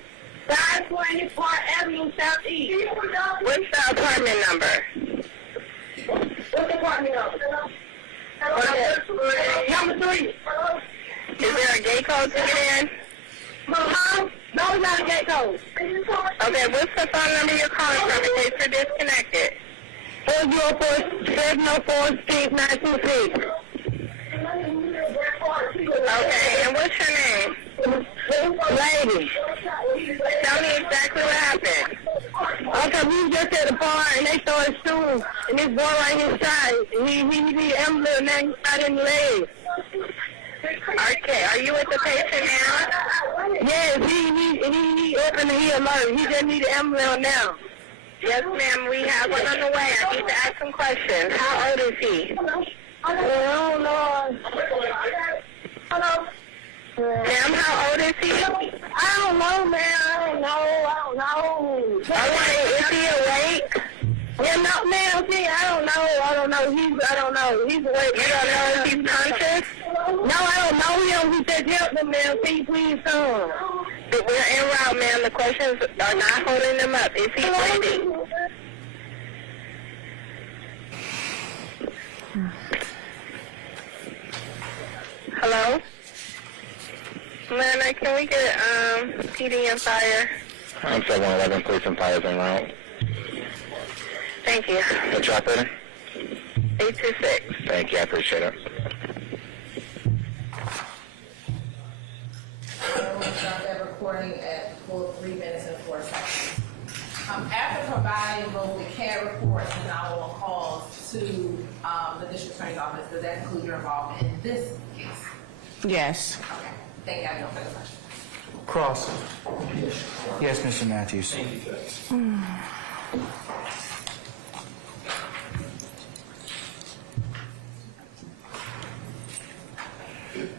520 Park Avenue Southeast. What's the apartment number? What's the apartment number? Number 3. Is there a gate code to get in? No, it's not a gate code. Okay, what's the phone number you're calling from in case you're disconnected? 404-704-6926. Okay, and what's your name? Lady. Tell me exactly what happened. Okay, we was just at the bar and they started shooting, and this boy right inside, he ambulance and he shot in the leg. All right, can Okay, are you with the patient now? Yes, he up and he alert. He just need an ambulance now. Yes, ma'am, we have one on the way. I need to ask some questions. How old is he? I don't know. Hello? Ma'am, how old is he? I don't know, man. I don't know. All right, is he awake? Yeah, no, man. See, I don't know. He's awake. You don't know if he's conscious? No, I don't know him. He just helped him, man. Please come. But we're en route, ma'am. The questions are not holding him up. Is he breathing? Hello? Leonard, can we get PD and fire? I'm 711, police and fire is en route. Thank you. What's your operator? 826. Thank you, I appreciate it. We'll start that recording at 3 minutes and 4 seconds. After providing both the CAD reports and 911 calls to the district attorney's office, does that include your involvement in this case? Yes. Okay. Thank you. I have no further questions. Cross. Yes, Mr. Matthews.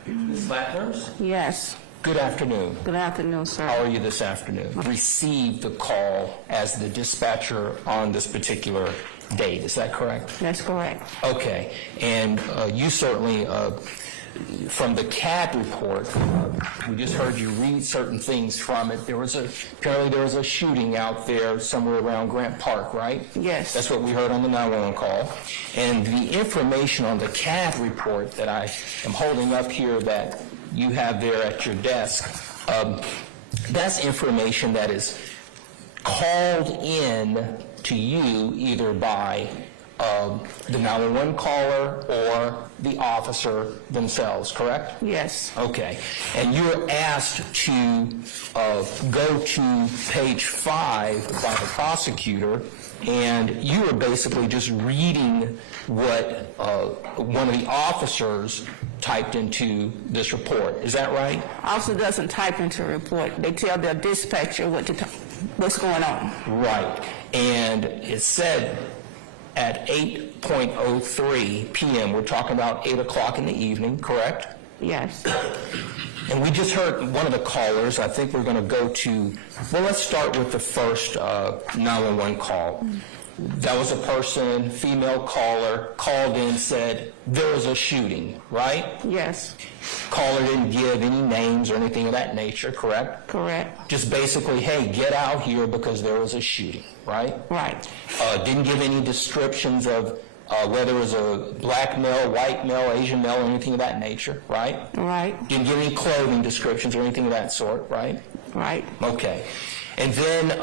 Ms. Lattners? Yes. Good afternoon. Good afternoon, sir. How are you this afternoon? Received the call as the dispatcher on this particular date, is that correct? That's correct. Okay, and you certainly, from the CAD report, we just heard you read certain things from it. Apparently there was a shooting out there somewhere around Grant Park, right? Yes. That's what we heard on the 911 call. And the information on the CAD report that I am holding up here that you have there at your desk, that's information that is called in to you either by the 911 caller or the officer themselves, correct? Yes. Okay. And you were asked to go to page 5 by the prosecutor, and you were basically just reading what one of the officers typed into this report. Is that right? Officer doesn't type into a report. They tell their dispatcher what's going on. Right. And it said at 8:03 p.m., we're talking about 8 o'clock in the evening, correct? Yes. And we just heard one of the callers. I think we're going to go to, well, let's start with the first 911 call. That was a person, female caller, called in, said there was a shooting, right? Yes. Caller didn't give any names or anything of that nature, correct? Correct. Just basically, hey, get out here because there was a shooting, right? Right. Didn't give any descriptions of whether it was a black male, white male, Asian male, or anything of that nature, right? Right. Didn't give any clothing descriptions or anything of that sort, right? Right. Okay. And then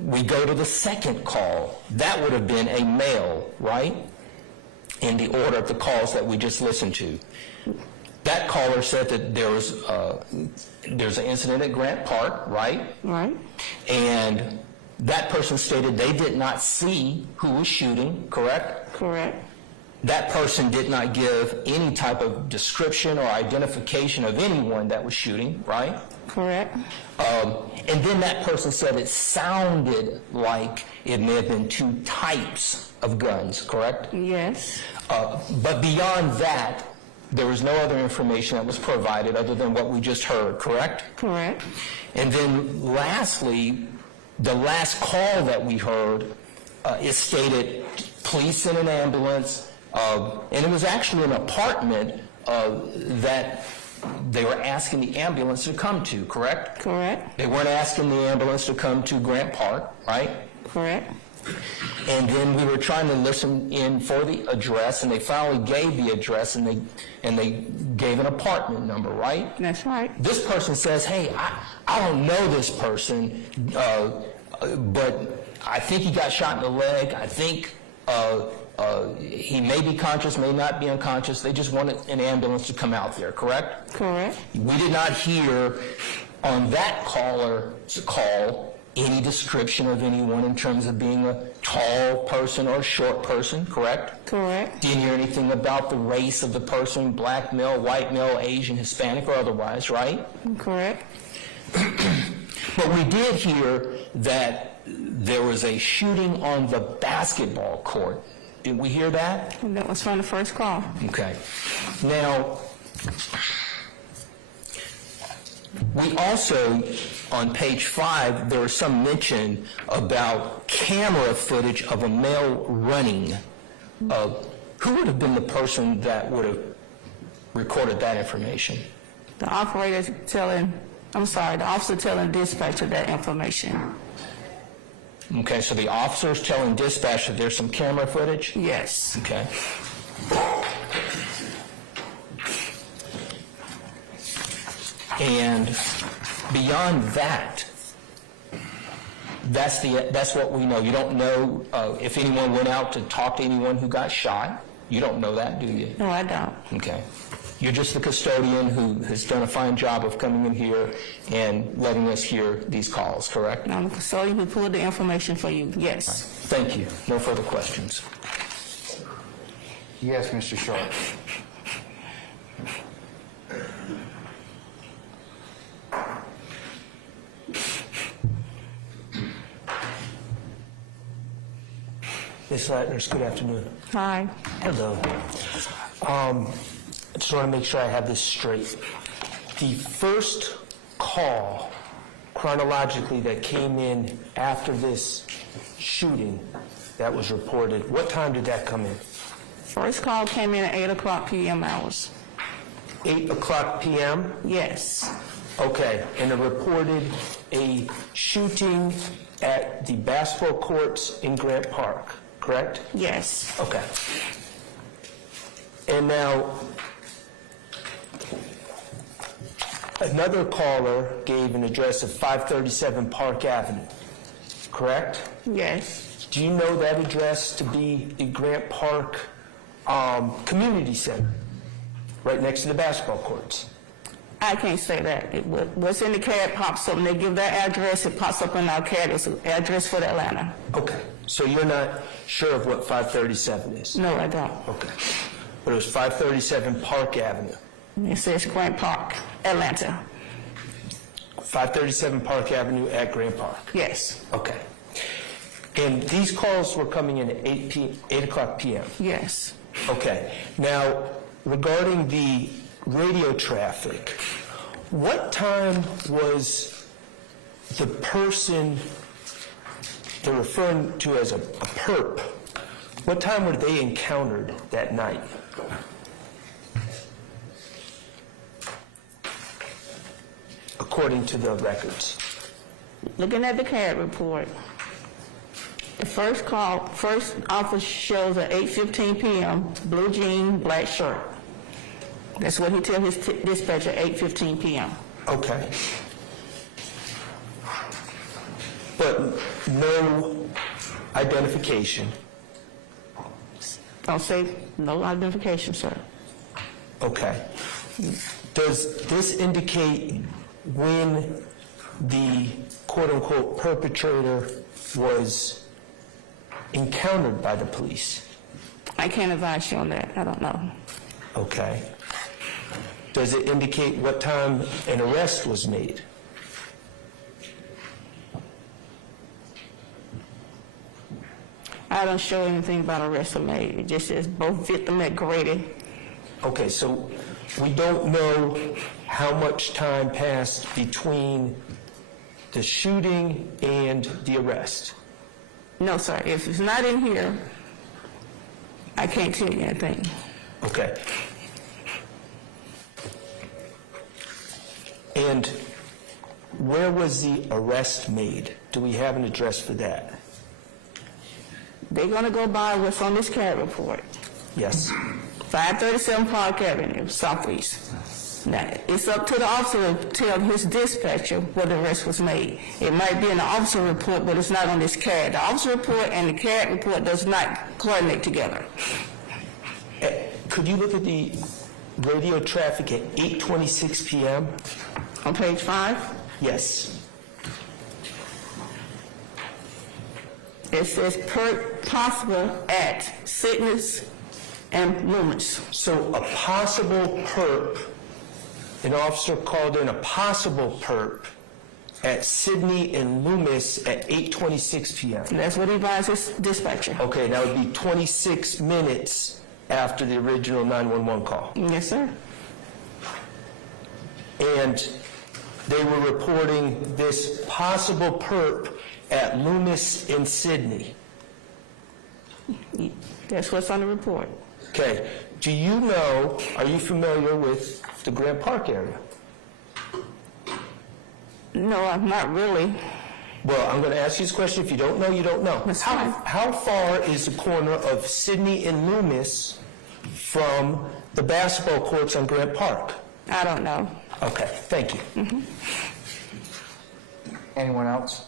we go to the second call. That would have been a male, right? In the order of the calls that we just listened to. That caller said that there's an incident at Grant Park, right? Right. And that person stated they did not see who was shooting, correct? Correct. That person did not give any type of description or identification of anyone that was shooting, right? Correct. And then that person said it sounded like it may have been two types of guns, correct? Yes. But beyond that, there was no other information that was provided other than what we just heard, correct? Correct. And then lastly, the last call that we heard, it stated police sent an ambulance, and it was actually an apartment that they were asking the ambulance to come to, correct? Correct. They weren't asking the ambulance to come to Grant Park, right? Correct. And then we were trying to listen in for the address, and they finally gave the address, and they gave an apartment number, right? That's right. This person says, hey, I don't know this person, but I think he got shot in the leg. I think he may be conscious, may not be unconscious. They just wanted an ambulance to come out there, correct? Correct. We did not hear on that caller's call any description of anyone in terms of being a tall person or a short person, correct? Correct. Didn't hear anything about the race of the person, black male, white male, Asian, Hispanic, or otherwise, right? Correct. But we did hear that there was a shooting on the basketball court. Did we hear that? That was from the first call. Okay. Now, we also, on page 5, there was some mention about camera footage of a male running. Who would have been the person that would have recorded that information? The officer telling dispatcher that information. Okay, so the officer's telling dispatch that there's some camera footage? Yes. Okay. And beyond that, that's what we know. You don't know if anyone went out to talk to anyone who got shot. You don't know that, do you? No, I don't. Okay. You're just the custodian who has done a fine job of coming in here and letting us hear these calls, correct? I'm the custodian who pulled the information for you, yes. Thank you. No further questions. Yes, Mr. Sharp. Ms. Latners, good afternoon. Hi. Hello. I just want to make sure I have this straight. The first call, chronologically, that came in after this shooting that was reported, what time did that come in? First call came in at 8 o'clock p.m. hours. 8 o'clock p.m.? Yes. Okay, and it reported a shooting at the basketball courts in Grant Park, correct? Yes. Okay. And now, another caller gave an address of 537 Park Avenue, correct? Yes. Do you know that address to be the Grant Park Community Center, right next to the basketball courts? I can't say that. What's in the CAD pops up, and they give that address, it pops up in our CAD. It's an address for the Atlanta. Okay, so you're not sure of what 537 is? No, I don't. Okay. But it was 537 Park Avenue. It says Grant Park, Atlanta. 537 Park Avenue at Grant Park? Yes. Okay. And these calls were coming in at 8 o'clock p.m.? Yes. Okay. Now, regarding the radio traffic, what time was the person they're referring to as a perp, what time were they encountered that night? According to the records. Looking at the CAD report, the first officer shows at 8:15 p.m., blue jean, black shirt. That's what he tells his dispatcher, 8:15 p.m. Okay. But no identification. Don't say no identification, sir. Okay. Does this indicate when the quote-unquote perpetrator was encountered by the police? I can't advise you on that. I don't know. Okay. Does it indicate what time an arrest was made? I don't show anything about arrest or made. It just says both victim at Grady. Okay, so we don't know how much time passed between the shooting and the arrest? No, sir. If it's not in here, I can't tell you anything. Okay. And where was the arrest made? Do we have an address for that? They're going to go by what's on this CAD report. Yes. 537 Park Avenue, Southeast. Now, it's up to the officer to tell his dispatcher where the arrest was made. It might be in the officer report, but it's not on this CAD. The officer report and the CAD report does not coordinate together. Could you look at the radio traffic at 8:26 p.m.? On page 5? Yes. It says per possible at Sickness and Loomis. So a possible perp, an officer called in a possible perp at Sydney and Loomis at 8:26 p.m. That's what he advises dispatcher. Okay, that would be 26 minutes after the original 911 call. Yes, sir. And they were reporting this possible perp at Loomis and Sydney. That's what's on the report. Okay, do you know, are you familiar with the Grant Park area? No, I'm not really. Well, I'm going to ask you this question. If you don't know, you don't know. That's fine. How far is the corner of Sydney and Loomis from the basketball courts on Grant Park? I don't know. Okay, thank you. Mm-hmm. Anyone else?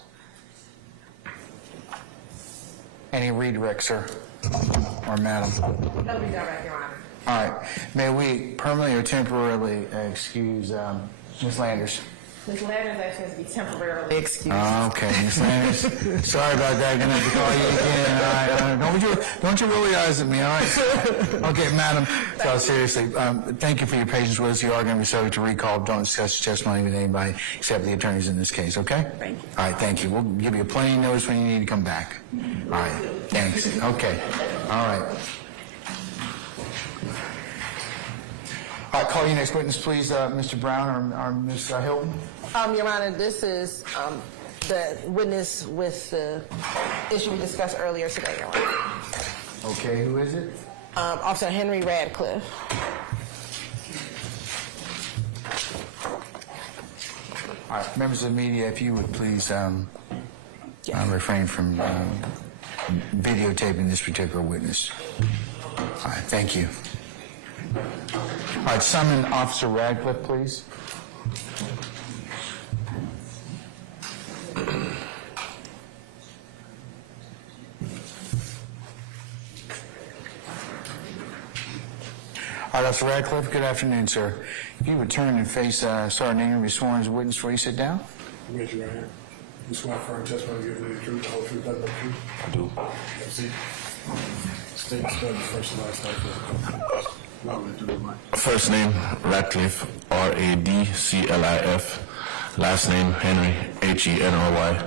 Any redirect, sir? Or madam? No redirect, Your Honor. All right. May we permanently or temporarily excuse Ms. Landers? Ms. Landers asked us to be temporarily excused. Okay, Ms. Landers. Sorry about that. Gonna have to call you again. All right. Don't you roll your eyes at me, all right? Okay, madam. So seriously, thank you for your patience with us. You are going to be subject to recall. Don't discuss your testimony with anybody except the attorneys in this case, okay? Thank you. All right, thank you. We'll give you a plain notice when you need to come back. All right, thanks. Okay, all right. All right, call your next witness, please, Mr. Brown or Ms. Hilton. Your Honor, this is the witness with the issue we discussed earlier today, Your Honor. Okay, who is it? Officer Henry Radcliffe. All right, members of the media, if you would please refrain from videotaping this particular witness. All right, thank you. All right, summon Officer Radcliffe, please. All right, Officer Radcliffe, good afternoon, sir. If you would turn and face Sergeant Ingram, be sworn as a witness before you sit down. Raise your right hand. You swear firm testimony to give the truth, the whole truth, nothing but the truth? I do. See? State the first and last name for the company. First name, Radcliffe, R-A-D-C-L-I-F. Last name, Henry, H-E-N-R-Y.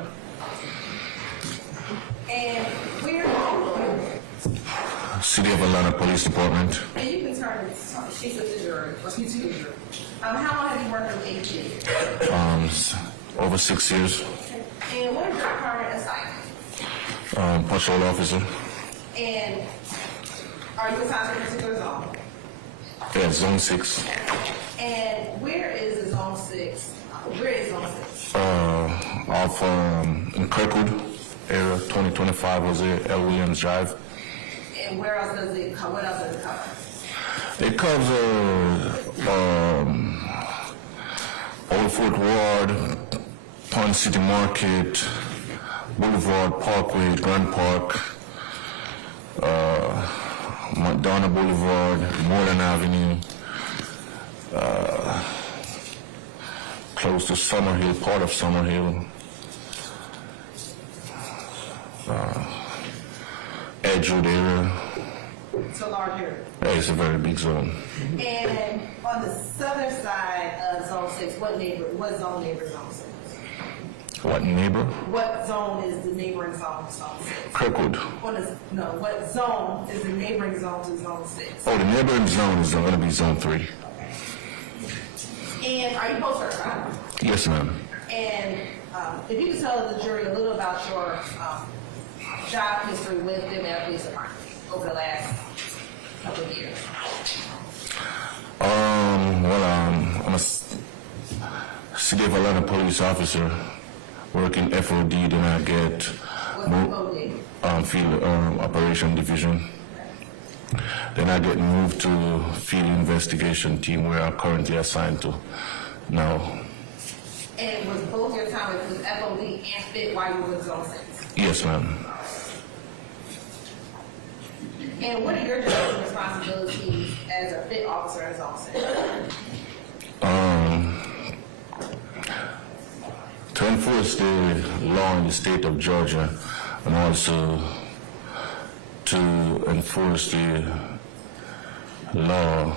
And where are you? City of Atlanta Police Department. And you can turn and speak with the jury, or speak to the jury. How long have you worked with AT? Over 6 years. And what is your current assignment? Patrol officer. And are you assigned to a particular zone? Yeah, Zone 6. And where is the Zone 6? Where is Zone 6? Off in Kirkwood area, 2025 was it, L. Williams Drive. And where else does it cover? What else does it cover? It covers Old Fort Ward, Pond City Market, Boulevard, Parkway, Grand Park, Madonna Boulevard, Moreland Avenue, close to Summerhill, part of Summerhill, Edgewood area. It's a large area. Yeah, it's a very big zone. And on the southern side of Zone 6, what zone neighbors Zone 6? What neighbor? What zone is the neighboring zone to Zone 6? Kirkwood. What zone is the neighboring zone to Zone 6? Oh, the neighboring zone is going to be Zone 3. And are you post certified? Yes, ma'am. And if you could tell the jury a little about your job history with the Atlanta Police Department over the last couple of years. I'm a City of Atlanta police officer, working FOD, then I get field operation division. Then I get moved to field investigation team where I'm currently assigned to now. And was both your time with FOD and FIT while you were with Zone 6? Yes, ma'am. And what are your jobs and responsibilities as a FIT officer in Zone 6? To enforce the law in the state of Georgia, and also to enforce the law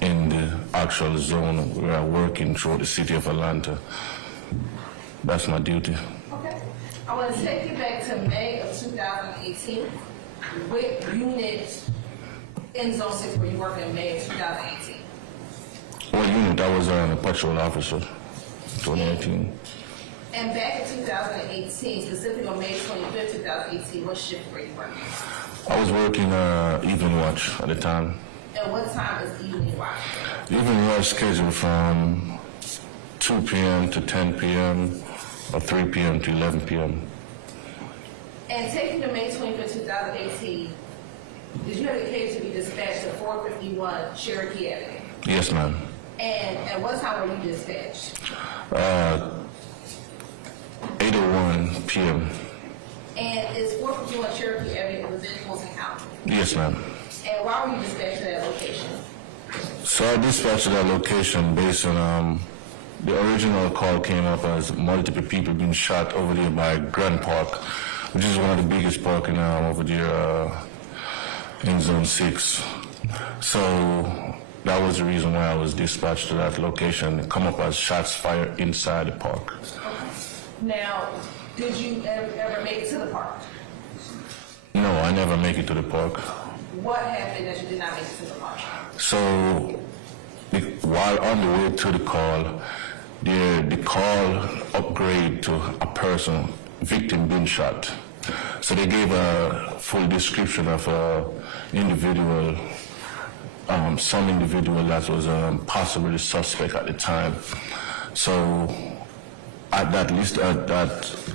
in the actual zone we are working through the city of Atlanta. That's my duty. Okay. I want to take you back to May of 2018. What unit in Zone 6 were you working in May of 2018? What unit? I was a patrol officer, 2018. And back in 2018, specifically on May 25th, 2018, what shift were you working? I was working evening watch at the time. And what time is evening watch? Evening watch scheduled from 2 p.m. to 10 p.m. or 3 p.m. to 11 p.m. And taking to May 25th, 2018, did you have the case to be dispatched to 451 Cherokee Avenue? Yes, ma'am. And at what time were you dispatched? 8:01 p.m. And is 451 Cherokee Avenue within Fulton County? Yes, ma'am. And why were you dispatched to that location? So I dispatched to that location based on the original call came up as multiple people being shot over there by Grand Park, which is one of the biggest park in over there in Zone 6. So that was the reason why I was dispatched to that location. It come up as shots fired inside the park. Now, did you ever make it to the park? No, I never make it to the park. What happened that you did not make it to the park? So while on the way to the call, the call upgrade to a person, victim being shot. So they gave a full description of individual, some individual that was possibly suspect at the time. So at that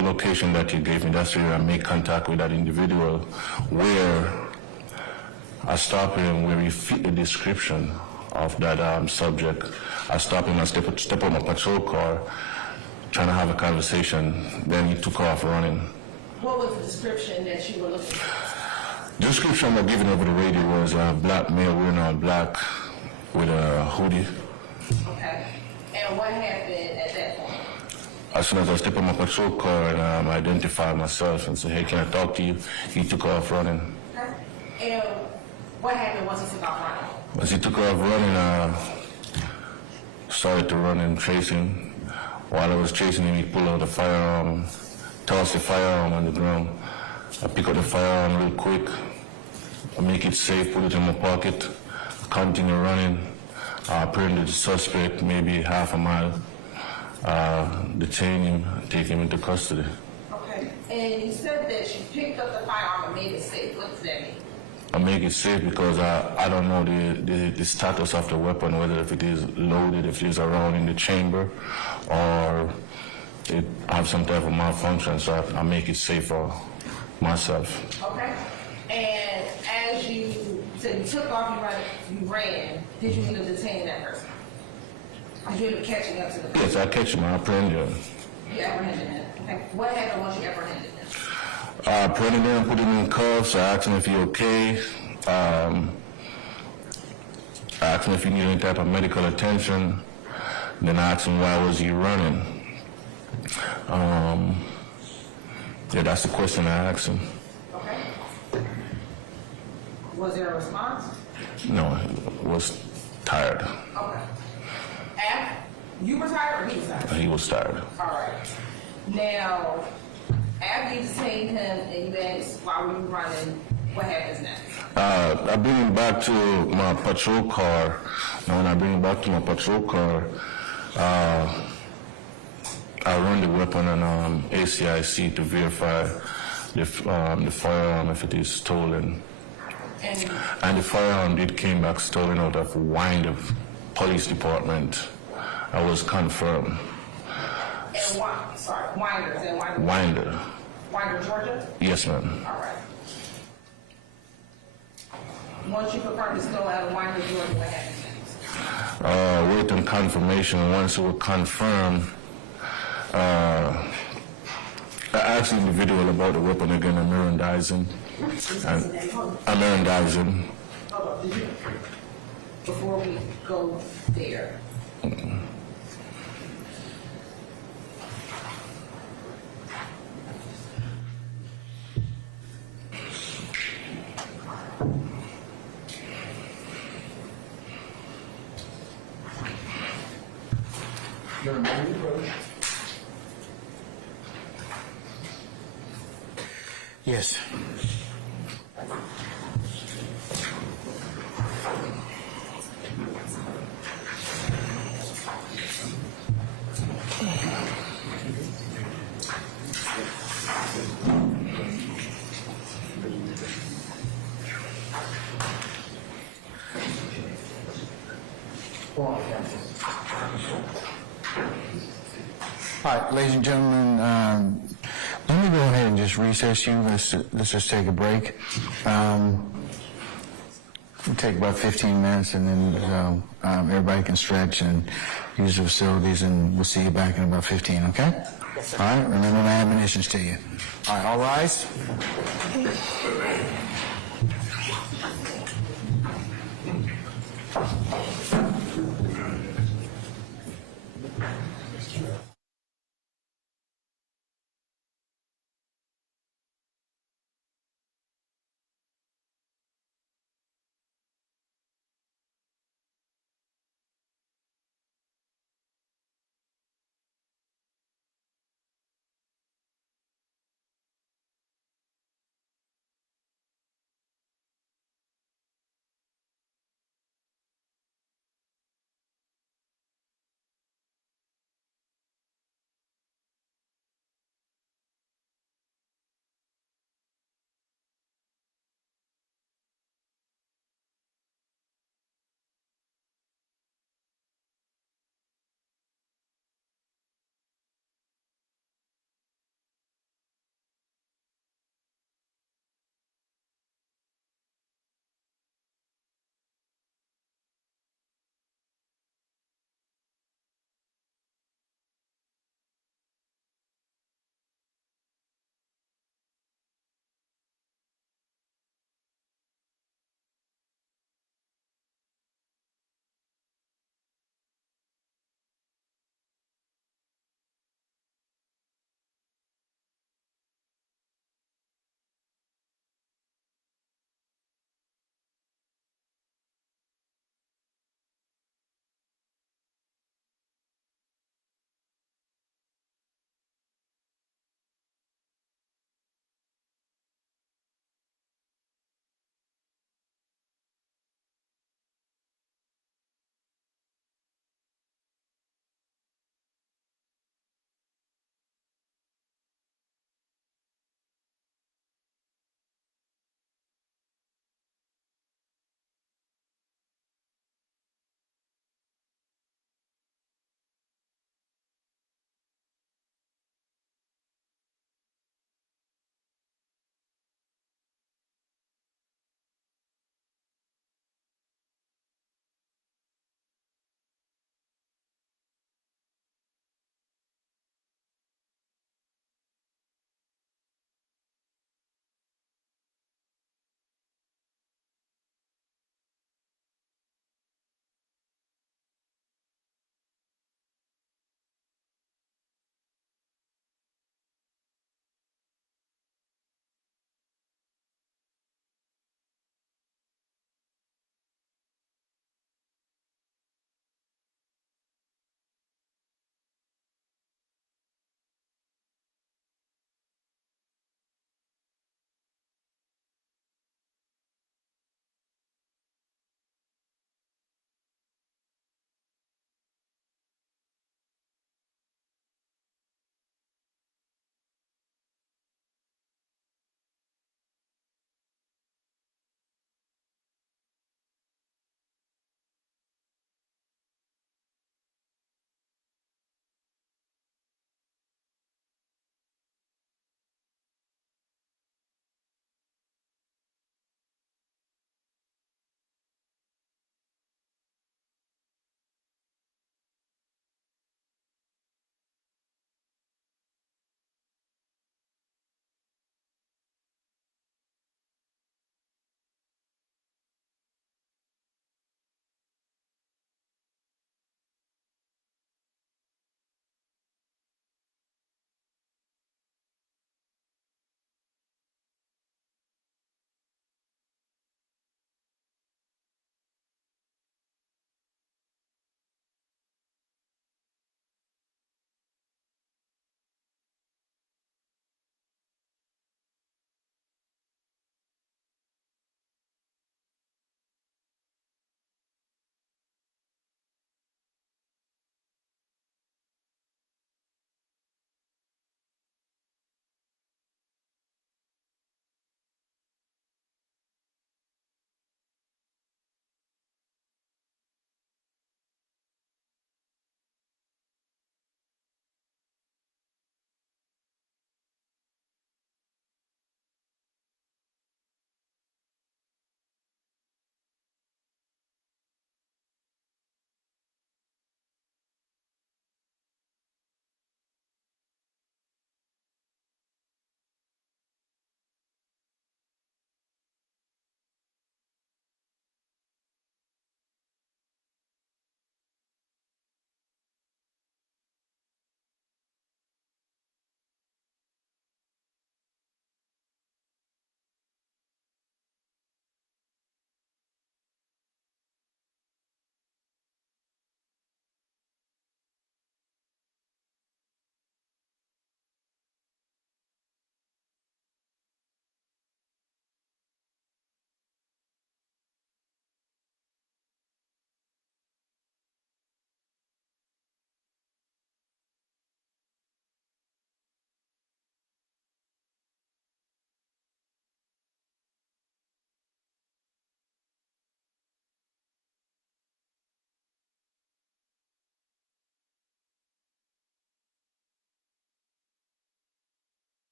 location that you gave me, that's where I made contact with that individual, where I stopped him, where he fit the description of that subject. I stopped him, I step on my patrol car, trying to have a conversation. Then he took off running. What was the description that you were looking for? The description I given over the radio was a black male wearing all black with a hoodie. Okay. And what happened at that point? As soon as I stepped on my patrol car and identified myself and said, "Hey, can I talk to you?" He took off running. Okay. And what happened once he took off running? As he took off running, started to run and chase him. While I was chasing him, he pulled out the firearm, tossed the firearm on the ground. I pick up the firearm real quick. I make it safe, put it in my pocket, continue running. I apprehended the suspect maybe half a mile, detain him, take him into custody. Okay. And you said that you picked up the firearm and made it safe. What does that mean? I make it safe because I don't know the status of the weapon, whether if it is loaded, if it is around in the chamber, or it have some type of malfunction, so I make it safe for myself. Okay. And as you said, you took off, you ran, did you end up detaining that person? Did you end up catching up to the person? Yes, I catch him, I apprehend him. You apprehended him. Okay. What happened once you apprehended him? I apprehended him, put him in cuffs, I asked him if he okay. I asked him if he needed any type of medical attention. Then I asked him why was he running. Yeah, that's the question I asked him. Okay. Was there a response? No, he was tired. Okay. After you were tired or he was tired? He was tired. All right. Now, after you detained him and you asked why were you running, what happens next? I bring him back to my patrol car. And when I bring him back to my patrol car, I run the weapon on ACIC to verify the firearm if it is stolen. And the firearm did came back stolen out of Winder Police Department. I was confirmed. And Winder, is that Winder? Winder. Winder, Georgia? Yes, ma'am. All right. Once you confirmed it's still out of Winder, Georgia, what happens next? Waiting confirmation. Once it was confirmed, I asked the individual about the weapon again, I'm Mirandizing. Hold on, did you, before we go there, Your immediate approach. Yes. All right, ladies and gentlemen, let me go ahead and just recess you. Let's just take a break. It'll take about 15 minutes, and then everybody can stretch and use the facilities, and we'll see you back in about 15, okay? Yes, sir. All right, remember my admonitions to you. All right, all rise.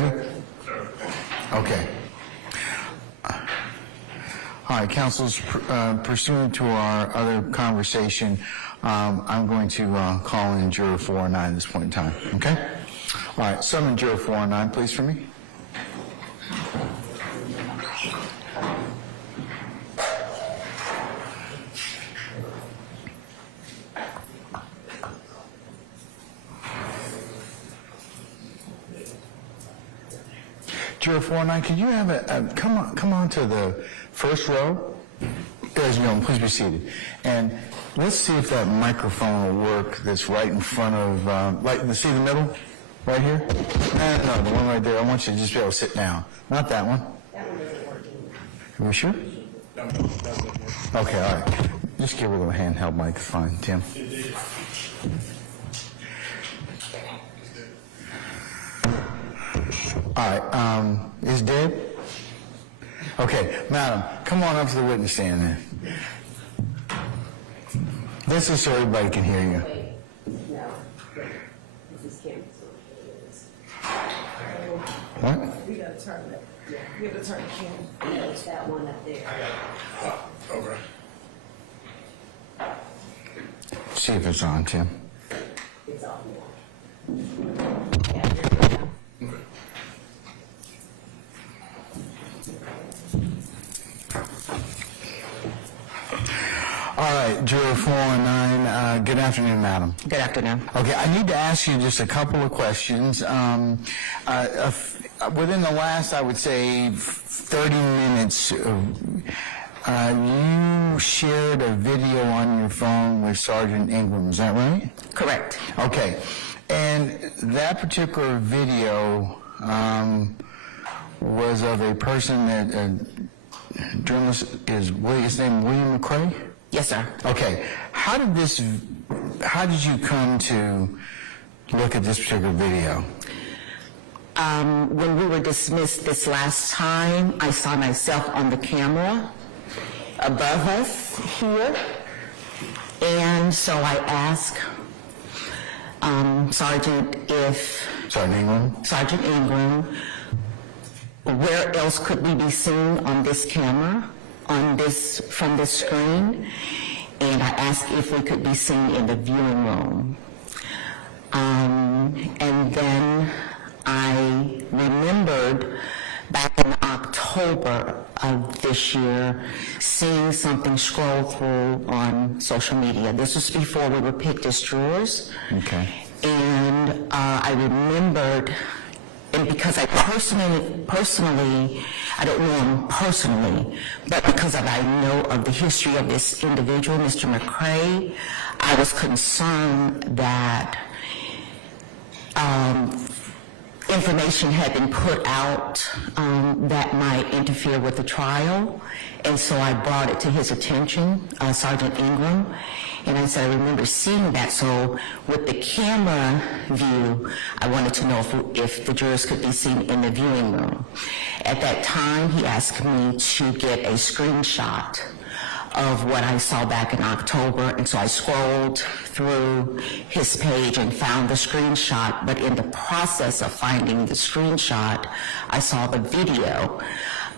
ready? Okay. All right, councilors, pursuant to our other conversation, I'm going to call in Juror 409 at this point in time, okay? All right, summon Juror 409, please, for me. Juror 409, could you have come on to the first row? Ladies and gentlemen, please be seated. And let's see if that microphone will work that's right in front of, see the middle? Right here? No, the one right there. I want you to just be able to sit down. Not that one. That one isn't working. Are we sure? Okay, all right. Just give her the handheld mic. It's fine. Tim. All right. Is dead? Okay, madam, come on up to the witness stand then. This is so everybody can hear you. No. This is Kim. What? We gotta turn it. We have to turn the camera. No, it's that one up there. Okay. See if it's on, Tim. It's off now. All right, Juror 409, good afternoon, madam. Good afternoon. Okay, I need to ask you just a couple of questions. Within the last, I would say, 30 minutes, you shared a video on your phone with Sergeant Ingram, is that right? Correct. Okay, and that particular video was of a person that, journalist, is his name William McCrae? Yes, sir. Okay, how did you come to look at this particular video? When we were dismissed this last time, I saw myself on the camera above us here. And so I asked Sergeant Ingram, where else could we be seen on this camera, from this screen? And I asked if we could be seen in the viewing room. And then I remembered back in October of this year seeing something scroll through on social media. This was before we were picked as jurors. Okay. And I remembered, and because I personally, I don't know him personally, but because I know of the history of this individual, Mr. McCrae, I was concerned that information had been put out that might interfere with the trial, and so I brought it to his attention, Sergeant Ingram, and I said I remember seeing that. So with the camera view, I wanted to know if the jurors could be seen in the viewing room. At that time, he asked me to get a screenshot of what I saw back in October, and so I scrolled through his page and found the screenshot, but in the process of finding the screenshot, I saw the video.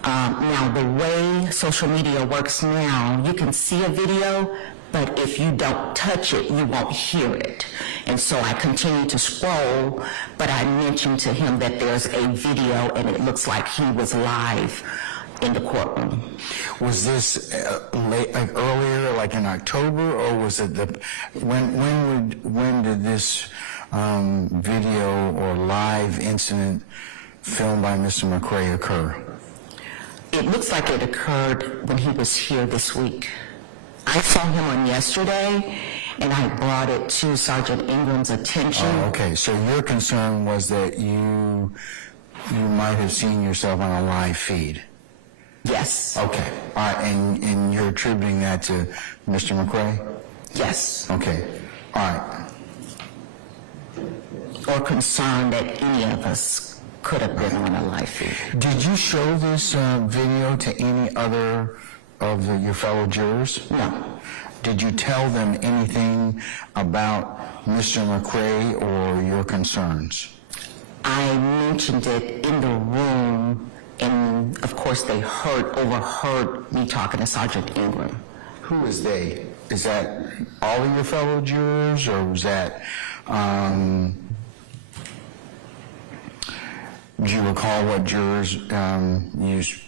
Now, the way social media works now, you can see a video, but if you don't touch it, you won't hear it. And so I continued to scroll, but I mentioned to him that there's a video and it looks like he was live in the courtroom. Was this earlier, like in October, or was it when did this video or live incident filmed by Mr. McCrae occur? It looks like it occurred when he was here this week. I saw him on yesterday, and I brought it to Sergeant Ingram's attention. Oh, okay, so your concern was that you might have seen yourself on a live feed? Yes. Okay, all right, and you're attributing that to Mr. McCrae? Yes. Okay, all right. Or concerned that any of us could have been on a live feed. Did you show this video to any other of your fellow jurors? No. Did you tell them anything about Mr. McCrae or your concerns? I mentioned it in the room, and of course they overheard me talking to Sergeant Ingram. Who is they? Is that all of your fellow jurors, or was that, do you recall what jurors used?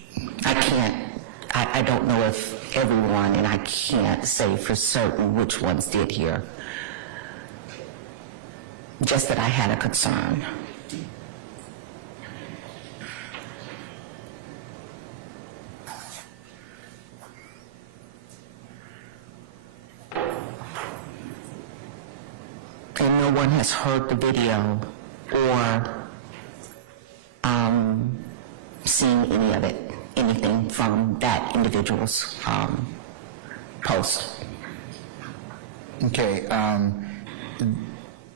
I don't know if everyone, and I can't say for certain which ones did hear. Just that I had a concern. And no one has heard the video or seen any of it, anything from that individual's post. Okay,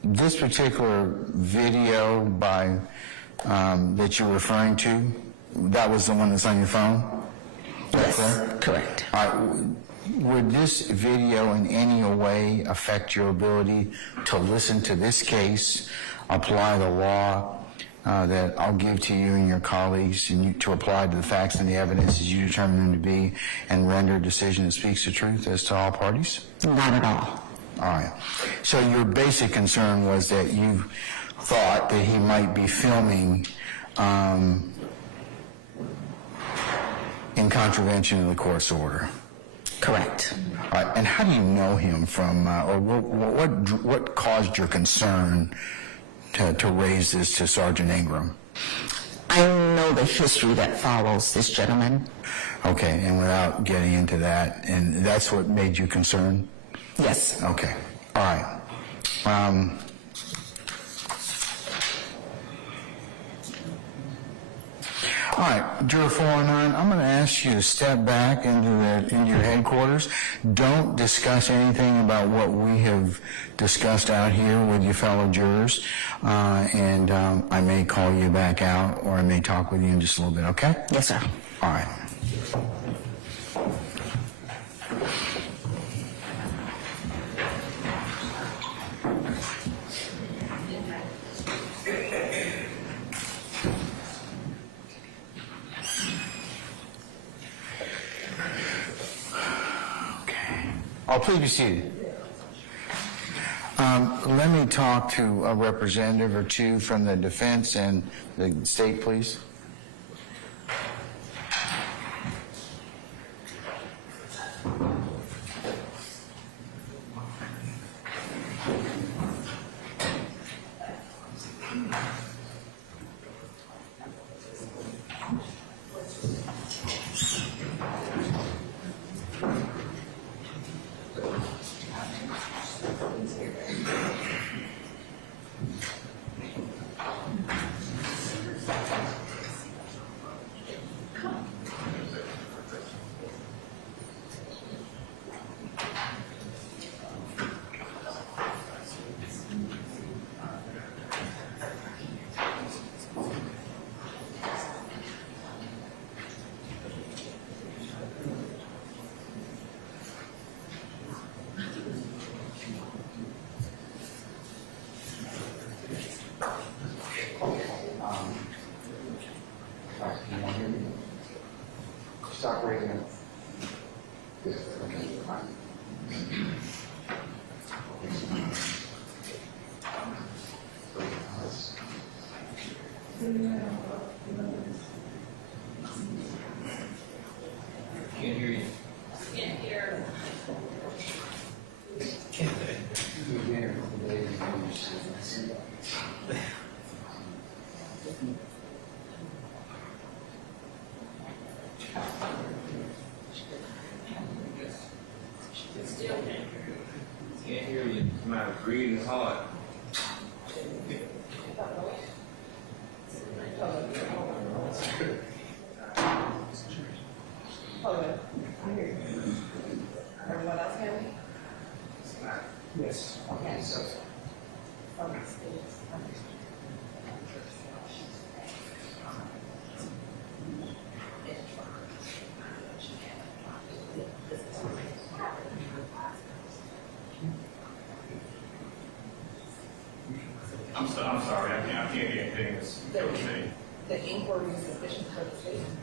this particular video by that you're referring to, that was the one that's on your phone? Yes, correct. All right, would this video in any way affect your ability to listen to this case, apply the law that I'll give to you and your colleagues, and you, to apply to the facts and the evidence as you determine them to be, and render a decision that speaks the truth as to all parties? Not at all. All right. So your basic concern was that you thought that he might be filming in contravention of the court's order? Correct. All right. And how do you know him from, or what caused your concern to raise this to Sergeant Ingram? I know the history that follows this gentleman. Okay, and without getting into that, and that's what made you concerned? Yes. Okay, all right. All right, Juror 409, I'm going to ask you to step back into your headquarters. Don't discuss anything about what we have discussed out here with your fellow jurors, and I may call you back out, or I may talk with you in just a little bit, okay? Yes, sir. All right. Oh, please be seated. Let me talk to a representative or two from the defense and the state, please. Stop raising it. Can't hear you. Can't hear. Can't hear you. My breathing is hard. Everyone else hear me? Yes. Okay. I'm sorry, I can't hear things. The inquiry is sufficient for the statement.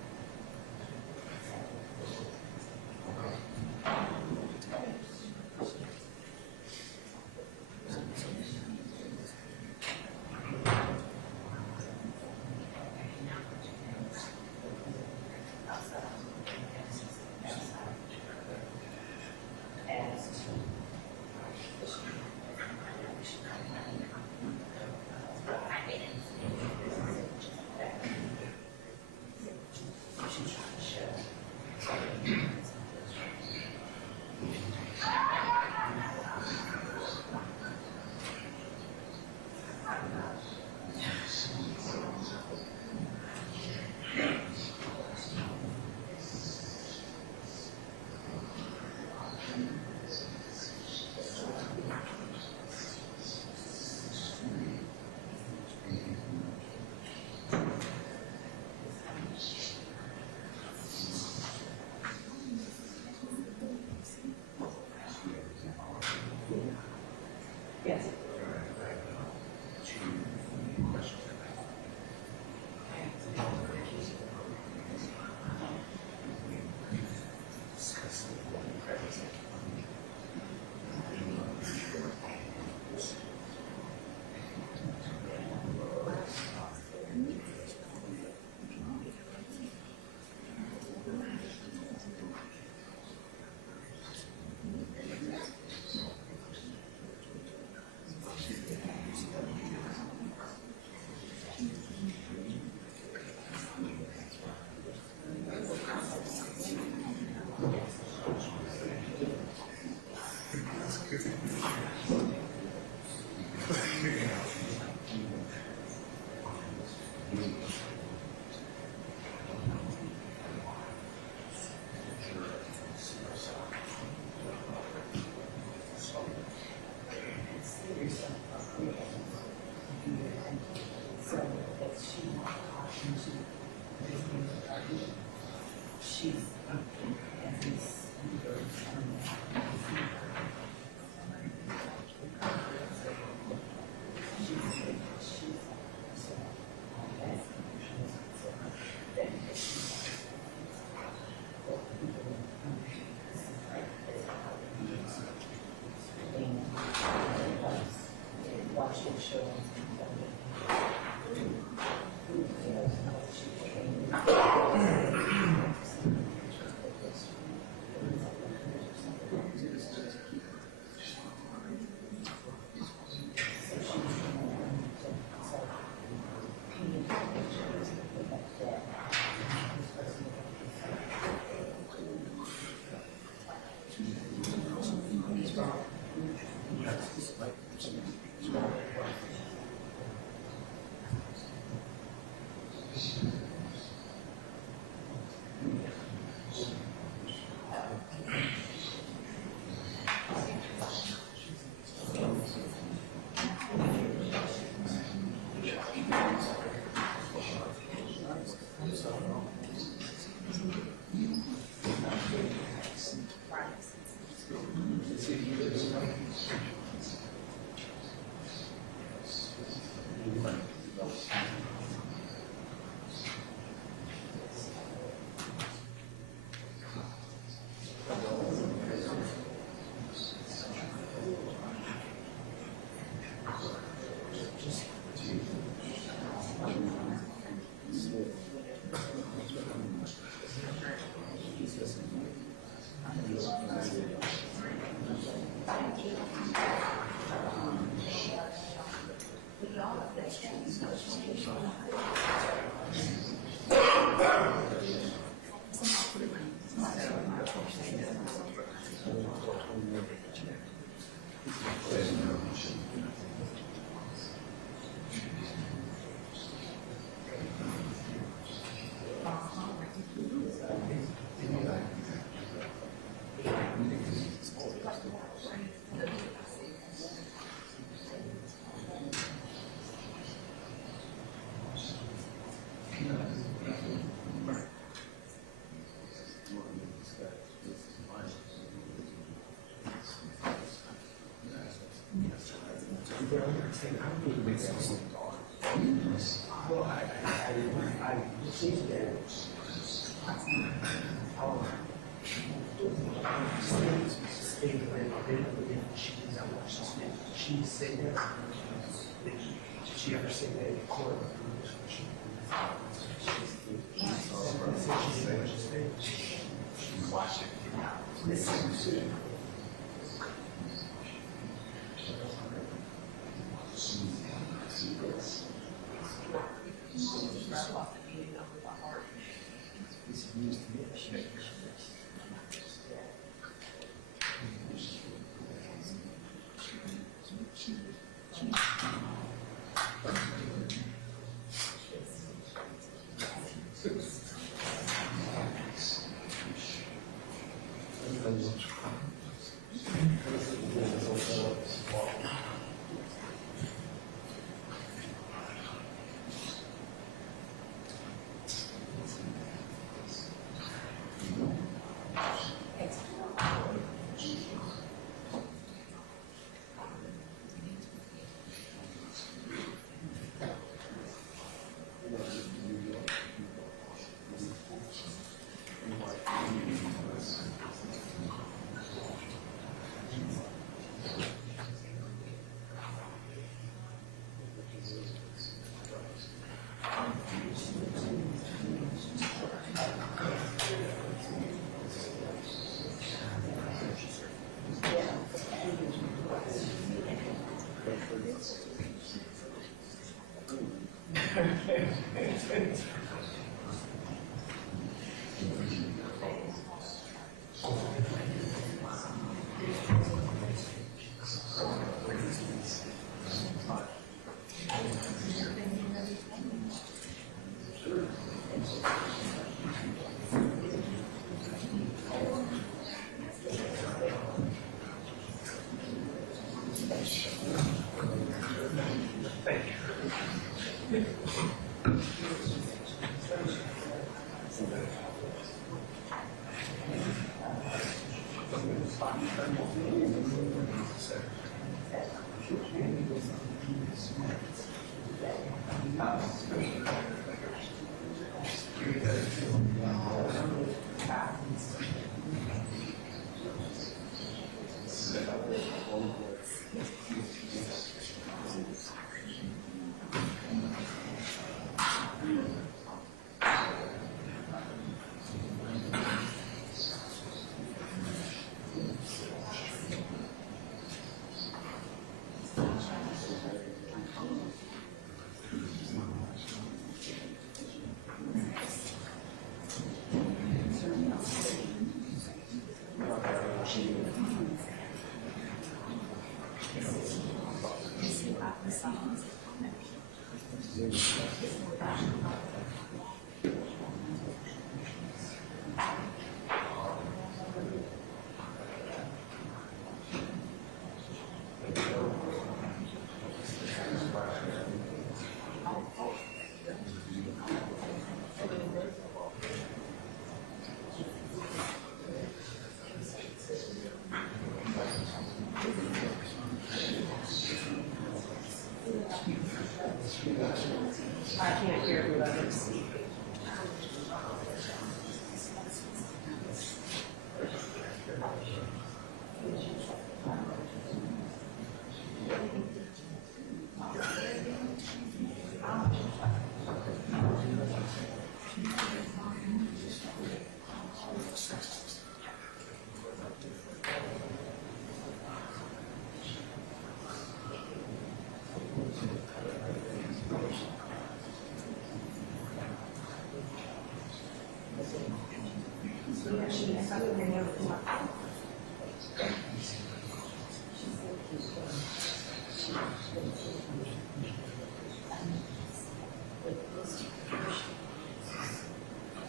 I can't hear whoever's speaking.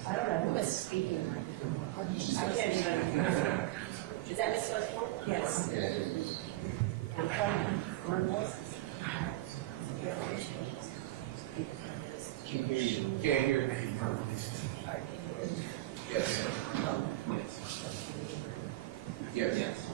I don't know who is speaking. I can't even. Is that Ms. Westmore? Yes. I'm trying to learn voices. Can't hear you. Can't hear you. Yes. Yes.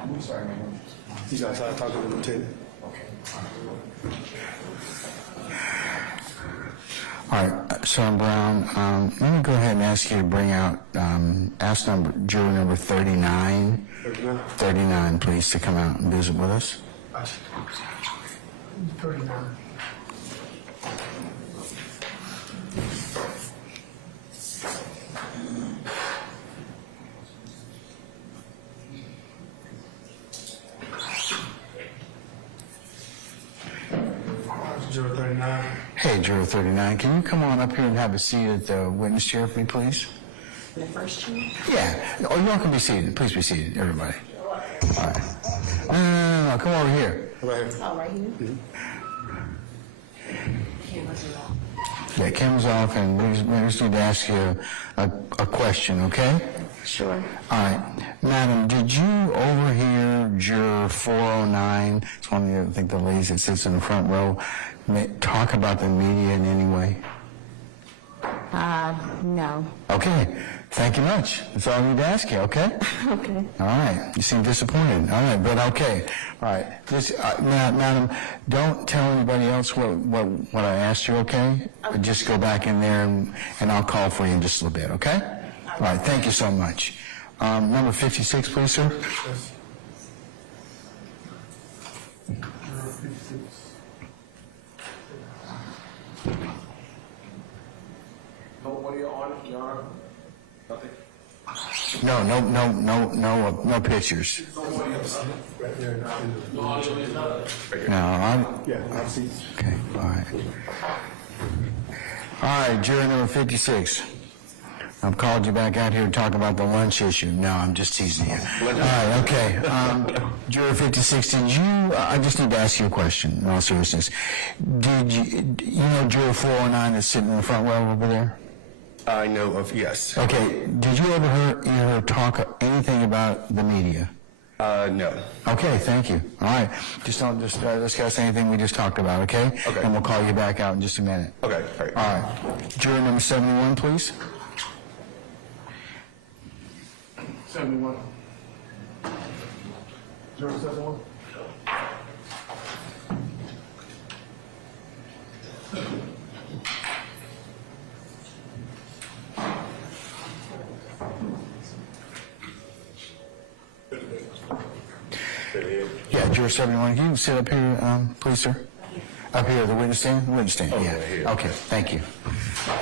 I'm sorry, man. You guys are talking to the lieutenant? Okay. All right, Sergeant Brown, let me go ahead and ask you to bring out, juror number 39. 39? 39, please, to come out and visit with us. 39. Juror 39. Hey, juror 39, can you come on up here and have a seat at the witness chair for me, please? The first chair? Yeah. Oh, you all can be seated. Please be seated, everybody. All right. No, come over here. Right here. Oh, right here? Mm-hmm. Cameras are off. Yeah, camera's off, and we just need to ask you a question, okay? Sure. All right. Madam, did you overhear juror 409, it's one of the, I think the ladies that sits in the front row, talk about the media in any way? No. Okay. Thank you much. That's all I need to ask you, okay? Okay. All right. You seem disappointed. All right, but okay. All right. This, madam, don't tell anybody else what I asked you, okay? Just go back in there and I'll call for you in just a little bit, okay? All right. Thank you so much. Number 56, please, sir. Yes. Nobody on, Your Honor? Nothing? No pictures. Right there. No, Yeah, I see. okay, all right. All right, juror number 56. I've called you back out here to talk about the lunch issue. No, I'm just teasing you. All right, okay. Juror 56, did you, I just need to ask you a question, in all seriousness. Did you know juror 409 that's sitting in the front row over there? I know of, yes. Okay, did you ever hear her talk anything about the media? No. Okay, thank you. All right, just don't discuss anything we just talked about, okay? Okay. And we'll call you back out in just a minute. Okay, all right. All right, juror number 71, please. 71. Juror 71? Yeah, juror 71, can you sit up here, please, sir? Up here, the witness stand? Witness stand, yeah. right here. Okay, thank you.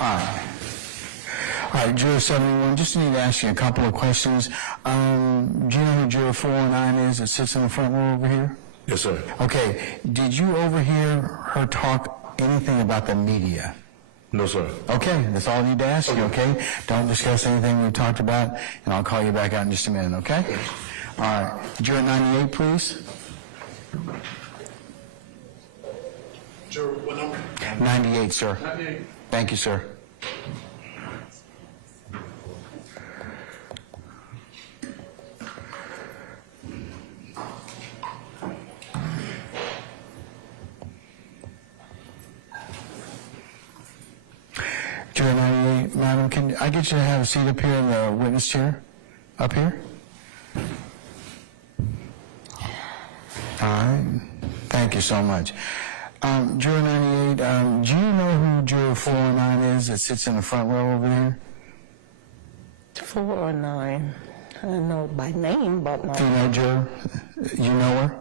All right, juror 71, just need to ask you a couple of questions. Do you know who juror 409 is that sits in the front row over here? Yes, sir. Okay, did you overhear her talk anything about the media? No, sir. Okay, that's all I need to ask you, okay? Don't discuss anything we talked about, and I'll call you back out in just a minute, okay? All right, juror 98, please. Juror, what number? 98, sir. 98. Thank you, sir. Juror 98, madam, can I get you to have a seat up here in the witness chair? Up here? All right. Thank you so much. Juror 98, do you know who Juror 409 is that sits in the front row over there? 409. I don't know by name, but no. Female juror? You know her?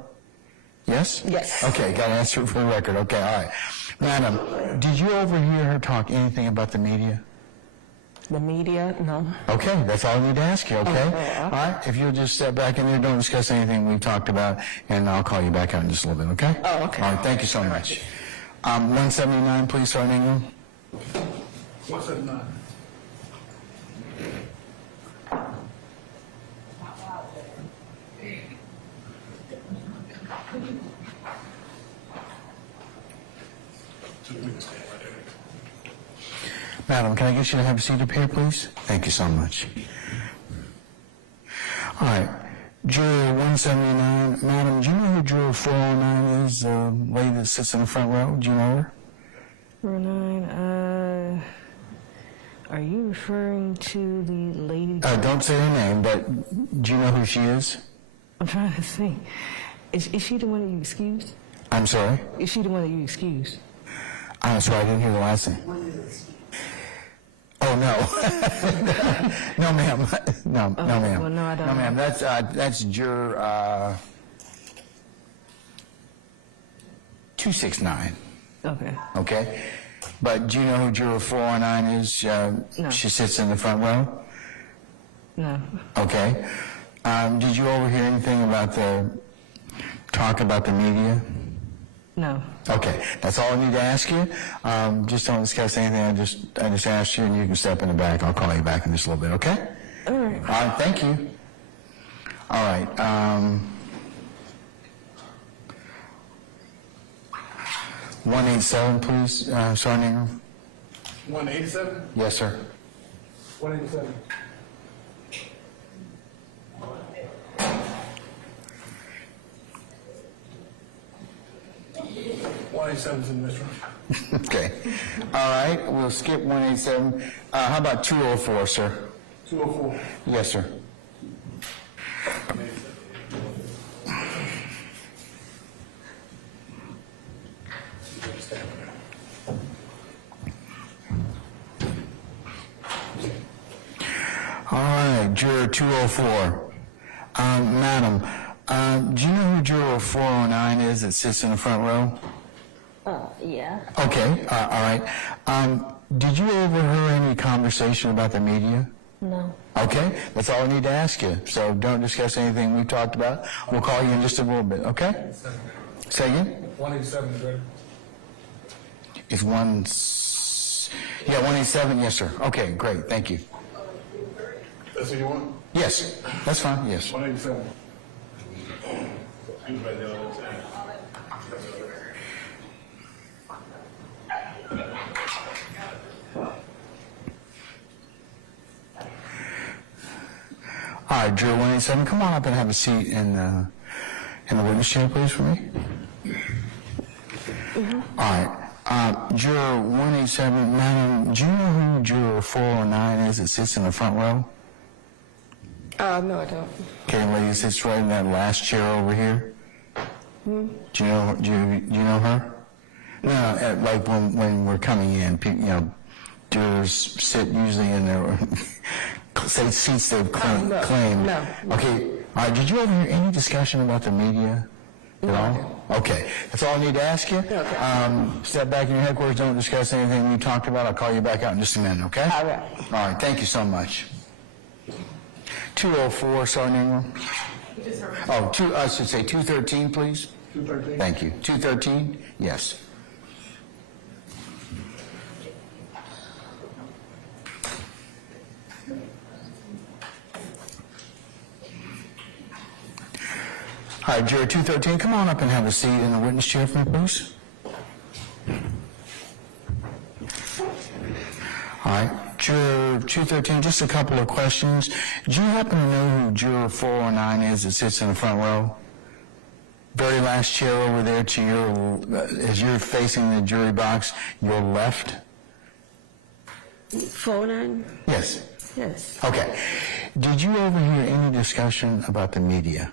Yes? Yes. Okay, got to answer for the record. Okay, all right. Madam, did you overhear her talk anything about the media? The media? No. Okay, that's all I need to ask you, okay? Okay. All right, if you'll just step back in there, don't discuss anything we talked about, and I'll call you back out in just a little bit, okay? Oh, okay. All right, thank you so much. 179, please, Sergeant Ingram. 179. Madam, can I get you to have a seat up here, please? Thank you so much. All right. Juror 179. Madam, do you know who Juror 409 is, the lady that sits in the front row? Do you know her? 409, are you referring to the lady? Don't say her name, but do you know who she is? I'm trying to think. Is she the one that you excused? I'm sorry? Is she the one that you excused? I'm sorry, I didn't hear the last name. Oh, no. No, ma'am. No, ma'am. Well, no, I don't No, know. ma'am. That's Juror 269. Okay. Okay? But do you know who Juror 409 is? No. She sits in the front row? No. Okay. Did you overhear anything about the talk about the media? No. Okay, that's all I need to ask you. Just don't discuss anything. I just asked you, and you can step in the back. I'll call you back in just a little bit. Okay? All right. All right. Thank you. All right. 187, please, Sergeant Ingram. 187? Yes, sir. 187. is in this room. Okay. All right. We'll skip 187. How about 204, sir? 204. Yes, sir. All right, Juror 204. Madam, do you know who Juror 409 is that sits in the front row? Yeah. Okay, all right. Did you overhear any conversation about the media? No. Okay, that's all I need to ask you. So don't discuss anything we've talked about. We'll call you in just a little bit, okay? Say again? 187 is ready. It's 187, yes, sir. Okay, great, thank you. That's what you want? Yes, that's fine, yes. 187. All right, Juror 187, come on up and have a seat in the witness chair, please, for me. All right. Juror 187, madam, do you know who Juror 409 is that sits in the front row? No, I don't. Okay, the lady that sits right in that last chair over here. Do you know her? No, like when we're coming in, jurors sit usually in their seats they've claimed. No. Okay. All right. Did you overhear any discussion about the media at all? Okay. That's all I need to ask you. Okay. Step back in your headquarters. Don't discuss anything we talked about. I'll call you back out in just a minute. Okay. All right. All right. Thank you so much. 204, Sergeant Ingram. I should say 213, please. 213. Thank you. 213? Yes. All right, Juror 213, come on up and have a seat in the witness chair for me, please. All All right, Juror 213, just a couple of questions. Do you happen to know who Juror 409 is that sits in the front row? Very last chair over there to your, as you're facing the jury box, your left? 409? Yes. Yes. Okay. Did you overhear any discussion about the media?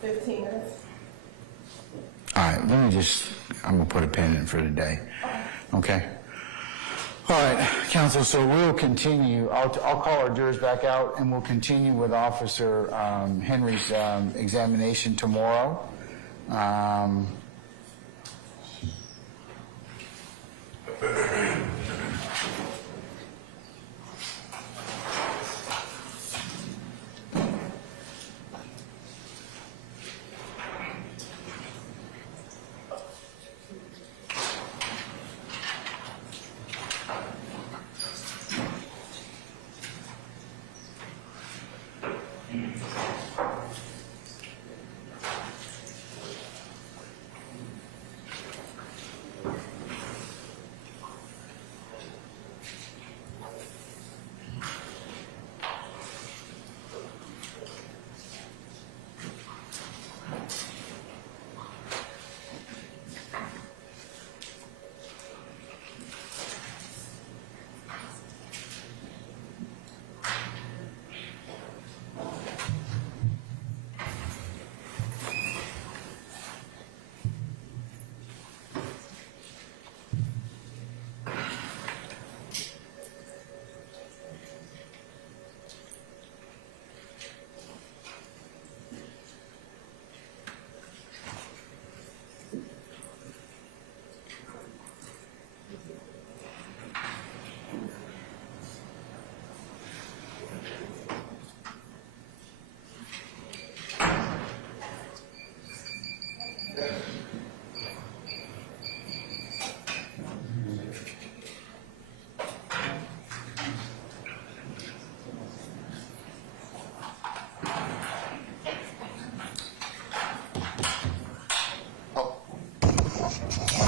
15 minutes. All right, I'm going to put a pin in for today. Okay? All right, counsel, so we'll continue. I'll call our jurors back out, and we'll continue with Officer Henry's examination tomorrow.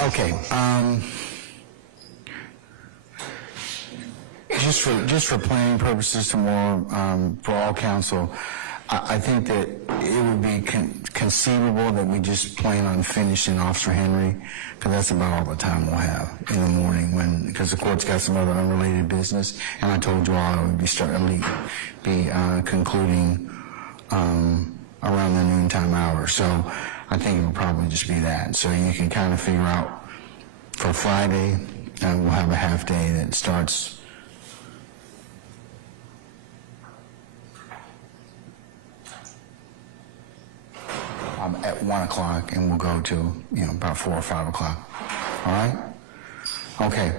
Okay. Just for planning purposes tomorrow, for all counsel, I think that it would be conceivable that we just plan on finishing Officer Henry, because that's about all the time we'll have in the morning, because the court's got some other unrelated business, and I told you all it would be concluding around the noontime hour. So I think it will probably just be that. So you can kind of figure out for Friday, we'll have a half day that starts at 1 o'clock, and we'll go to about 4 or 5 o'clock. All right? Okay.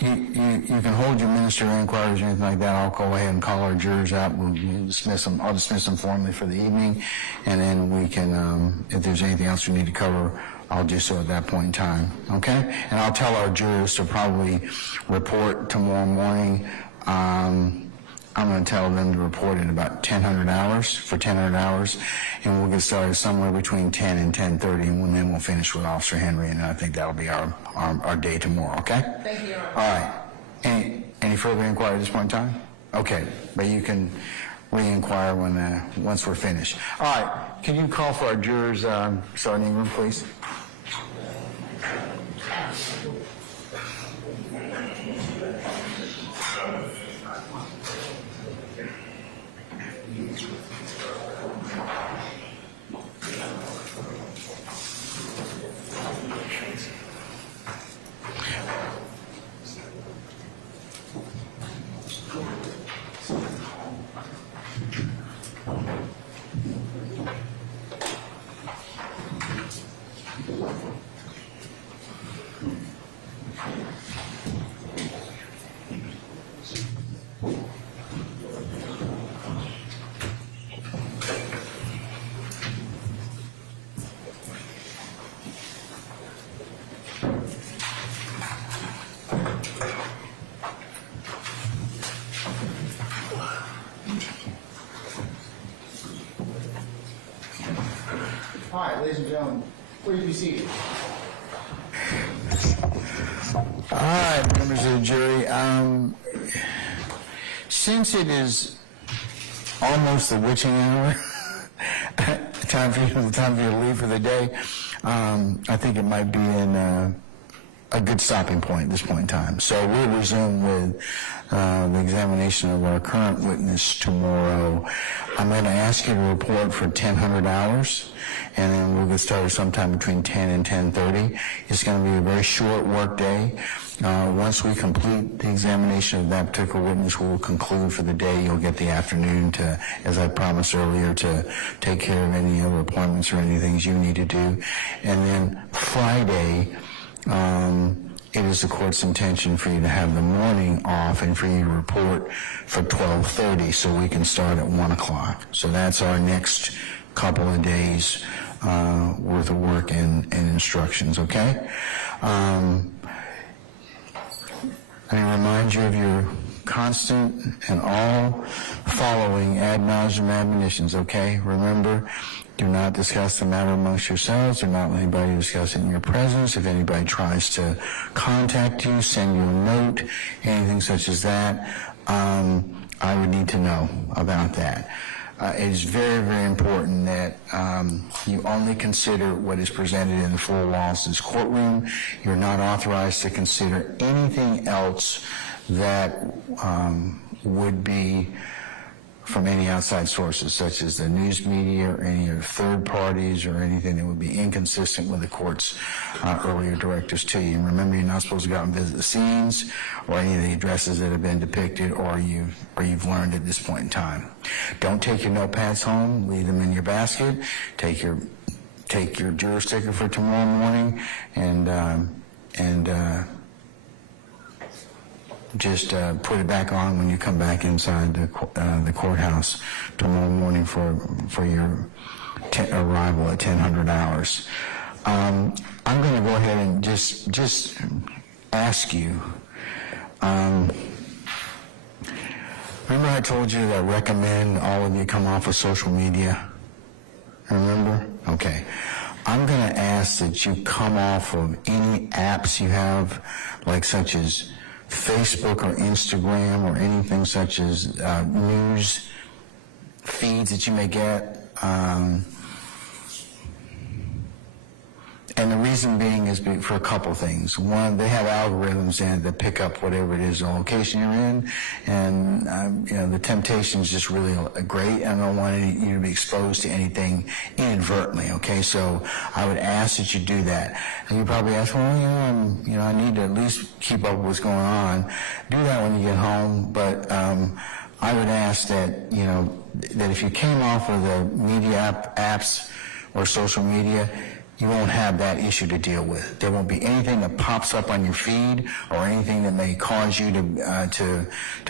You can hold your ministerial inquiries or anything like that. I'll go ahead and call our jurors out. We'll dismiss them. I'll dismiss them formally for the evening, and then we can, if there's anything else we need to cover, I'll do so at that point in time. Okay? And I'll tell our jurors to probably report tomorrow morning. I'm going to tell them to report at about 1000 hours, and we'll get started somewhere between 10 and 10:30, and then we'll finish with Officer Henry, and I think that'll be our day tomorrow, okay? Thank you. All right. Any further inquiry at this point in time? Okay, but you can re-inquire once we're finished. All right, can you call for our jurors, Sergeant Ingram, please? All right, ladies and gentlemen, please be seated. All right, members of the jury. Since it is almost the witching hour, time for you to leave for the day, I think it might be in a good stopping point at this point in time. So we'll resume with the examination of our current witness tomorrow. I'm going to ask you to report for 1,000 hours, and then we'll get started sometime between 10 and 10:30. It's going to be a very short work day. Once we complete the examination of that particular witness, we will conclude for the day. You'll get the afternoon to, as I promised earlier, to take care of any other appointments or any things you need to do. And then Friday, it is the court's intention for you to have the morning off and for you to report for 12:30 so we can start at 1 o'clock. So that's our next couple of days worth of work and instructions, okay? Let me remind you of your constant and all following ad nauseum admonitions, okay? Remember, do not discuss the matter amongst yourselves. Do not let anybody discuss it in your presence. If anybody tries to contact you, send you a note, anything such as that, I would need to know about that. It is very, very important that you only consider what is presented in the four walls of this courtroom. You're not authorized to consider anything else that would be from any outside sources, such as the news media or any other third parties or anything that would be inconsistent with the court's earlier directives to you. And remember, you're not supposed to go out and visit the scenes or any of the addresses that have been depicted or you've learned at this point in time. Don't take your notepads home. Leave them in your basket. Take your juror sticker for tomorrow morning and just put it back on when you come back inside the courthouse tomorrow morning for your arrival at 1,000 hours. I'm going to go ahead and just ask you. Remember I told you that I recommend all of you come off of social media? Remember? Okay. I'm going to ask that you come off of any apps you have, like such as Facebook or Instagram or anything such as news feeds that you may get. And the reason being is for a couple things. One, they have algorithms in that pick up whatever it is, the location you're in, and the temptation is just really great. And I don't want you to be exposed to anything inadvertently. Okay, so I would ask that you do that. And you probably ask, well, I need to at least keep up with what's going on. Do that when you get home, but I would ask that that if you came off of the media apps or social media, you won't have that issue to deal with. There won't be anything that pops up on your feed or anything that may cause you to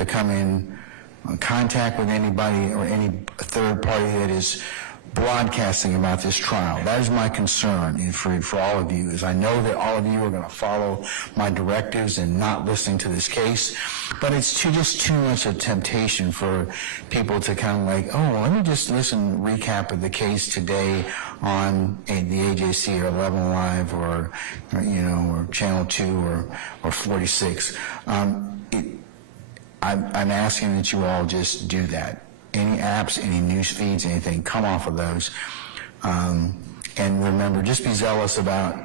come in contact with anybody or any third party that is broadcasting about this trial. That is my concern for all of you, is I know that all of you are going to follow my directives and not listening to this case, but it's just too much of a temptation for people to kind of like, let me just recap of the case today on the AJC or 11 Live or Channel 2 or 46. I'm asking that you all just do that. Any apps, any news feeds, anything, come off of those. And remember, just be zealous about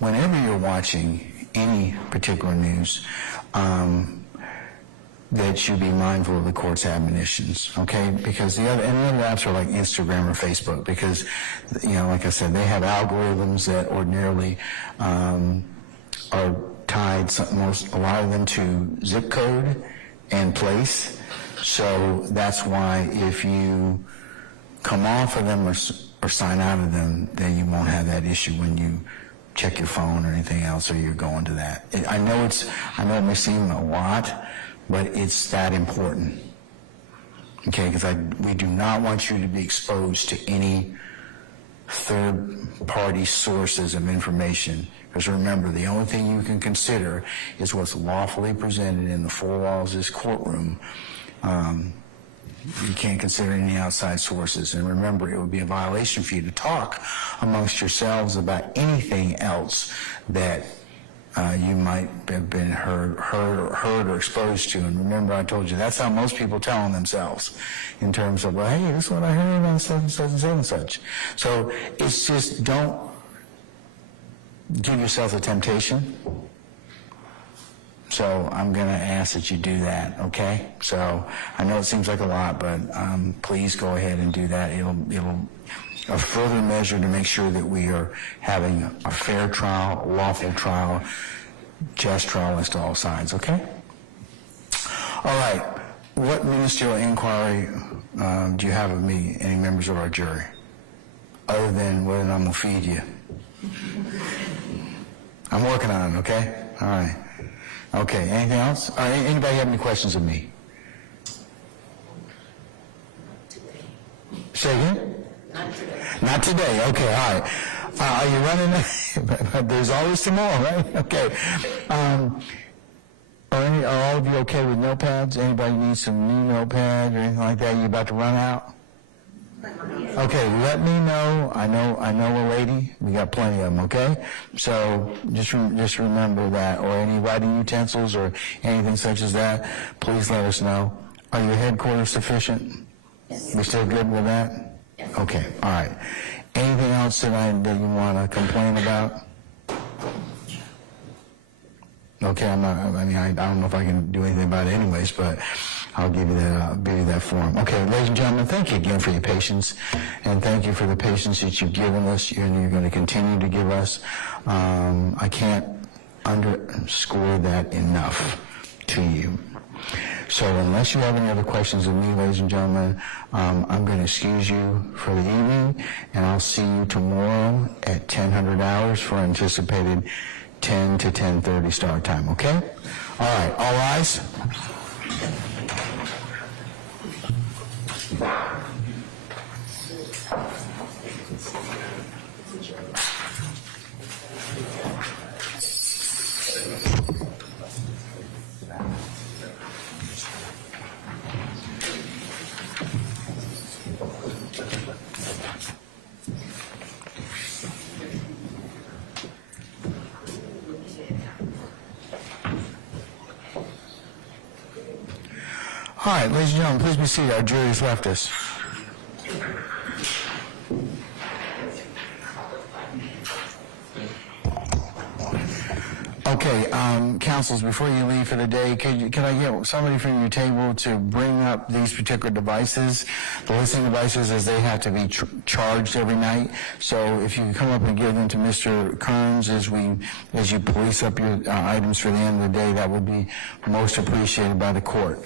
whenever you're watching any particular news, that you be mindful of the court's admonitions, okay? Because the other apps are like Instagram or Facebook, because, like I said, they have algorithms that ordinarily are tied, a lot of them to zip code and place. So that's why if you come off of them or sign out of them, then you won't have that issue when you check your phone or anything else, or you're going to that. I know it may seem a lot, but it's that important. Okay, because we do not want you to be exposed to any third-party sources of information. Because remember, the only thing you can consider is what's lawfully presented in the four walls of this courtroom. You can't consider any outside sources. And remember, it would be a violation for you to talk amongst yourselves about anything else that you might have been heard or exposed to. And remember, I told you, that's how most people tell on themselves in terms of, well, hey, this is what I heard on such and such and such and such. So it's just, don't give yourself a temptation So I'm going to ask that you do that, okay? So I know it seems like a lot, but please go ahead and do that. It'll a further measure to make sure that we are having a fair trial, lawful trial, just trial as to all sides, okay? All right. What ministerial inquiry do you have of me, any members of our jury, other than whether I'm going to feed you? I'm working on it, okay? All right. Okay, anything else? All right, anybody have any questions of me? Say again? Not today. Not today, okay, all right. Are you running? There's always tomorrow, right? Okay. Are all of you okay with notepads? Anybody need some new notepad or anything like that? You about to run out? Okay, let me know. I know a lady. We got plenty of them, okay? So just remember that, or any writing utensils or anything such as that, please let us know. Are your headquarters sufficient? Yes. We still good with that? Yes. Okay, all right. Anything else that you want to complain about? Okay, I don't know if I can do anything about it anyways, but I'll give you that form. Okay, ladies and gentlemen, thank you again for your patience, and thank you for the patience that you've given us, and you're going to continue to give us. I can't underscore that enough to you. So unless you have any other questions of me, ladies and gentlemen, I'm going to excuse you for the evening, and I'll see you tomorrow at 10:00 hours for anticipated 10 to 10:30 start time, okay? All right, all rise. All right, ladies and gentlemen, please be seated. Our jury has left us. Okay, counsels, before you leave for the day, can I get somebody from your table to bring up these particular devices, the listening devices, as they have to be charged every night? So if you can come up and give them to Mr. Kearns as you police up your items for the end of the day, that would be most appreciated by the court.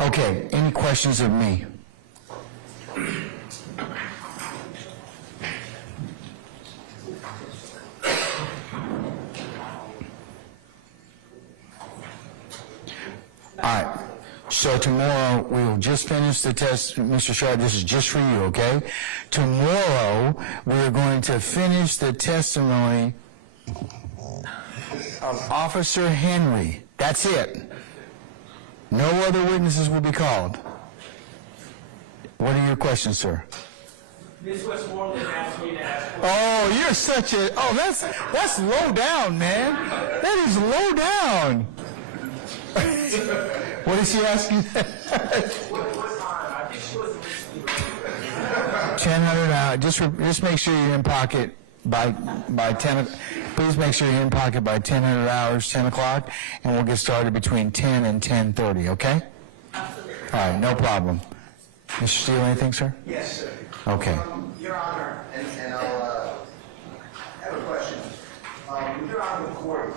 Okay, any questions of me? All right. So tomorrow we will just finish the test. Mr. Sharp, this is just for you, okay? Tomorrow we are going to finish the testimony of Officer Henry. That's it. No other witnesses will be called. What are your questions, sir? This was more than asked me to ask. Oh, you're such a... Oh, that's low down, man. That is low down. What did she ask you? What time? I think she was listening. 10:00 out. Just make sure you're in pocket by 10. Please make sure you're in pocket by 10:00 hours, 10 o'clock, and we'll get started between 10 and 10:30. Okay? Absolutely. All right, no problem. Mr. Steele, anything, sir? Yes, sir. Okay. Your Honor, and I'll have a question. Your Honor, the court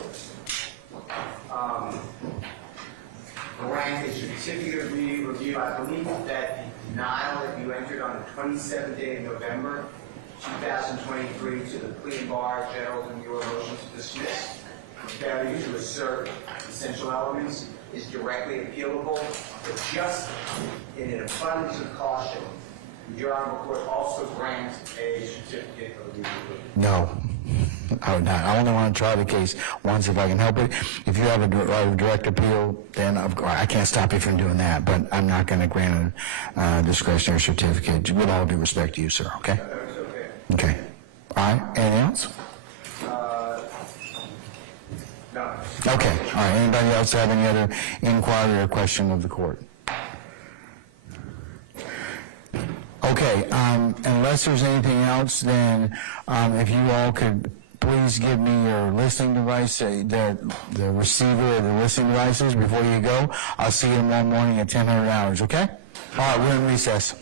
granted a certificate of review. I believe that the denial that you entered on the 27th day of November, 2023, to the plea and bar general in your motion to dismiss, failure to assert essential elements is directly appealable, but just in an abundance of caution, your Honor, the court also grants a certificate of review. No. I would not. I only want to try the case once if I can help it. If you have a direct appeal, then I can't stop you from doing that, but I'm not going to grant a discretionary certificate. With all due respect to you, sir, okay? Okay. All right. Anything else? No. Okay. All right. Anybody else have any other inquiry or question of the court? Okay. Unless there's anything else, then if you all could please give me your listening device, the receiver or the listening devices before you go. I'll see you tomorrow morning at 10:00 hours, okay? All right, we're in recess.